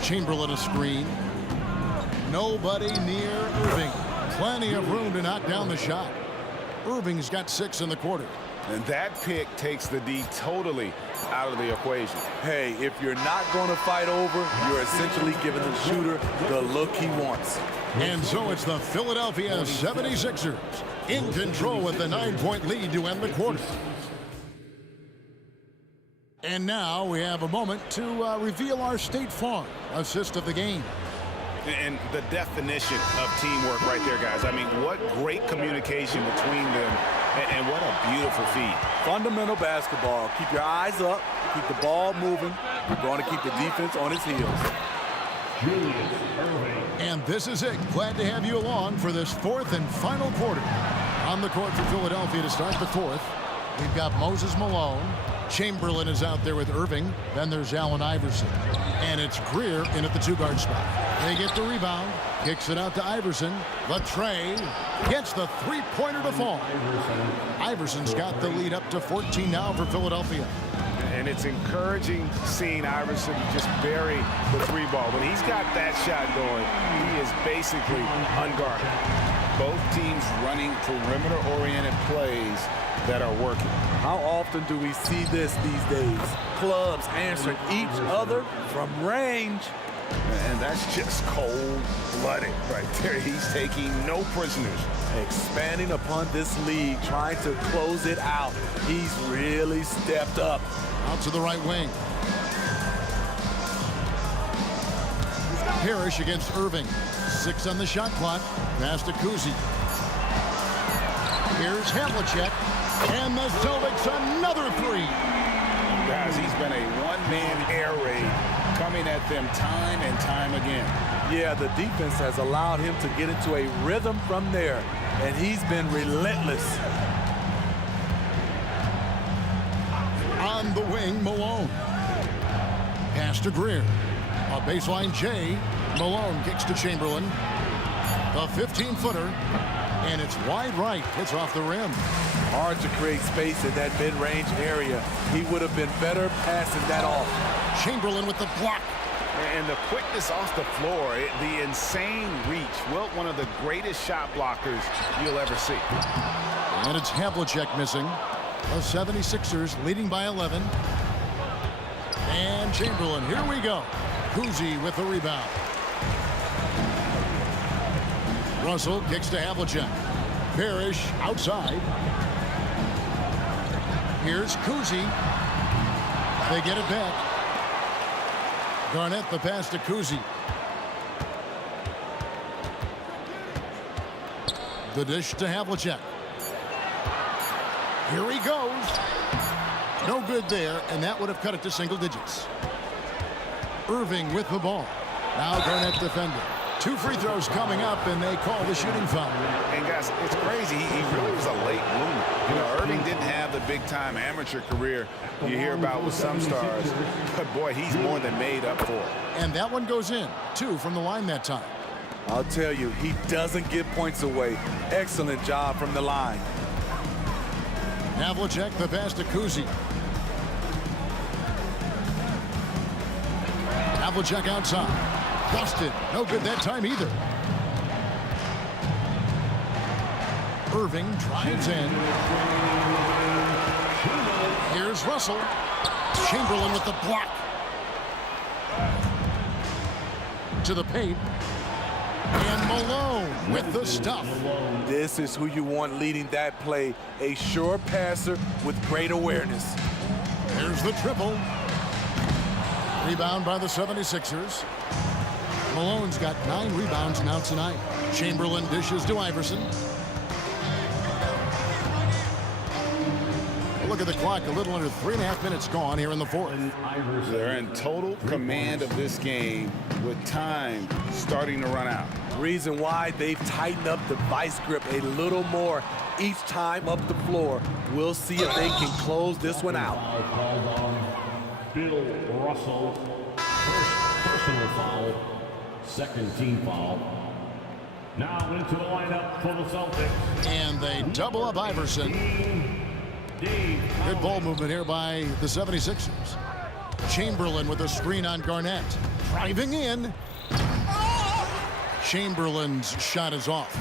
Chamberlain a screen. Nobody near Irving. Plenty of room to knock down the shot. Irving's got 6 in the quarter. And that pick takes the D totally out of the equation. Hey, if you're not going to fight over, you're essentially giving the shooter the look he wants. And so it's the Philadelphia 76ers in control with the 9-point lead to end the quarter. And now we have a moment to reveal our State Farm assist of the game. And the definition of teamwork right there, guys. I mean, what great communication between them, and what a beautiful feed. Fundamental basketball. Keep your eyes up, keep the ball moving. You're going to keep the defense on its heels. Julius Irving. And this is it. Glad to have you along for this 4th and final quarter. On the court for Philadelphia to start the 4th. We've got Moses Malone. Chamberlain is out there with Irving. Then there's Allen Iverson. And it's Greer in at the 2-guard spot. They get the rebound. Kicks it out to Iverson. Latrey gets the 3-pointer to fall. Iverson's got the lead up to 14 now for Philadelphia. And it's encouraging seeing Iverson just bury the 3 ball. When he's got that shot going, he is basically unguarded. Both teams running perimeter-oriented plays that are working. How often do we see this these days? Clubs answering each other from range. And that's just cold-blooded right there. He's taking no prisoners. Expanding upon this lead, trying to close it out. He's really stepped up. Out to the right wing. Parrish against Irving. 6 on the shot clock. Pass to Kuzi. Here's Havlicek. And the Celtics another 3. Guys, he's been a one-man air raid coming at them time and time again. Yeah, the defense has allowed him to get into a rhythm from there, and he's been relentless. On the wing, Malone. Pass to Greer. A baseline J. Malone kicks to Chamberlain. A 15-footer. And it's wide right. Hits off the rim. Hard to create space in that mid-range area. He would have been better passing that off. Chamberlain with the block. And the quickness off the floor, the insane reach. Wilt, one of the greatest shot blockers you'll ever see. And it's Havlicek missing. The 76ers leading by 11. And Chamberlain, here we go. Kuzi with the rebound. Russell kicks to Havlicek. Parrish outside. Here's Kuzi. They get it back. Garnett the pass to Kuzi. The dish to Havlicek. Here he goes. No good there, and that would have cut it to single digits. Irving with the ball. Now Garnett defending. 2 free throws coming up, and they call the shooting foul. And guys, it's crazy. He really was a late bloomer. You know, Irving didn't have the big-time amateur career you hear about with some stars. But, boy, he's more than made up for it. And that one goes in. 2 from the line that time. I'll tell you, he doesn't give points away. Excellent job from the line. Havlicek the pass to Kuzi. Havlicek outside. Busted. No good that time either. Irving drives in. Here's Russell. Chamberlain with the block. To the paint. And Malone with the stuff. This is who you want leading that play. A sure passer with great awareness. Here's the triple. Rebound by the 76ers. Malone's got 9 rebounds now tonight. Chamberlain dishes to Iverson. Look at the clock, a little under 3.5 minutes gone here in the 4th. They're in total command of this game with time starting to run out. Reason why they've tightened up the vice grip a little more each time up the floor. We'll see if they can close this one out. Bill Russell, first personal foul, second team foul. Now into the lineup for the Celtics. And they double up Iverson. Good ball movement here by the 76ers. Chamberlain with a screen on Garnett. Driving in. Chamberlain's shot is off.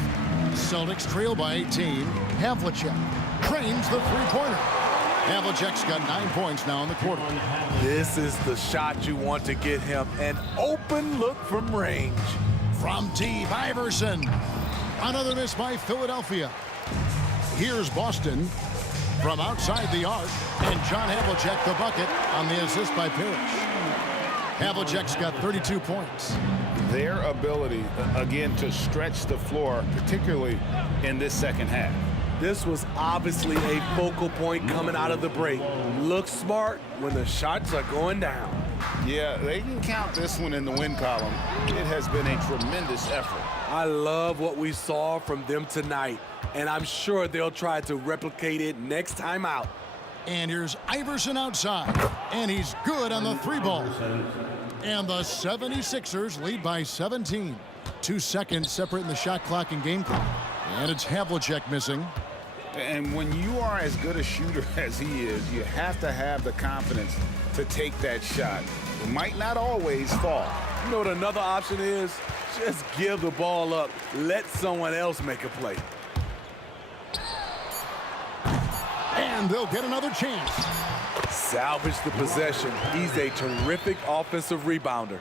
Celtics trail by 18. Havlicek trains the three-pointer. Havlicek's got 9 points now in the quarter. This is the shot you want to get him. An open look from range. From deep, Iverson. Another miss by Philadelphia. Here's Boston from outside the arc. And John Havlicek the bucket on the assist by Parrish. Havlicek's got 32 points. Their ability, again, to stretch the floor, particularly in this second half. This was obviously a focal point coming out of the break. Look smart when the shots are going down. Yeah, they can count this one in the win column. It has been a tremendous effort. I love what we saw from them tonight, and I'm sure they'll try to replicate it next time out. And here's Iverson outside, and he's good on the 3-ball. And the 76ers lead by 17. 2 seconds separating the shot clock and game clock. And it's Havlicek missing. And when you are as good a shooter as he is, you have to have the confidence to take that shot. It might not always fall. You know what another option is? Just give the ball up. Let someone else make a play. And they'll get another chance. Salvage the possession. He's a terrific offensive rebounder.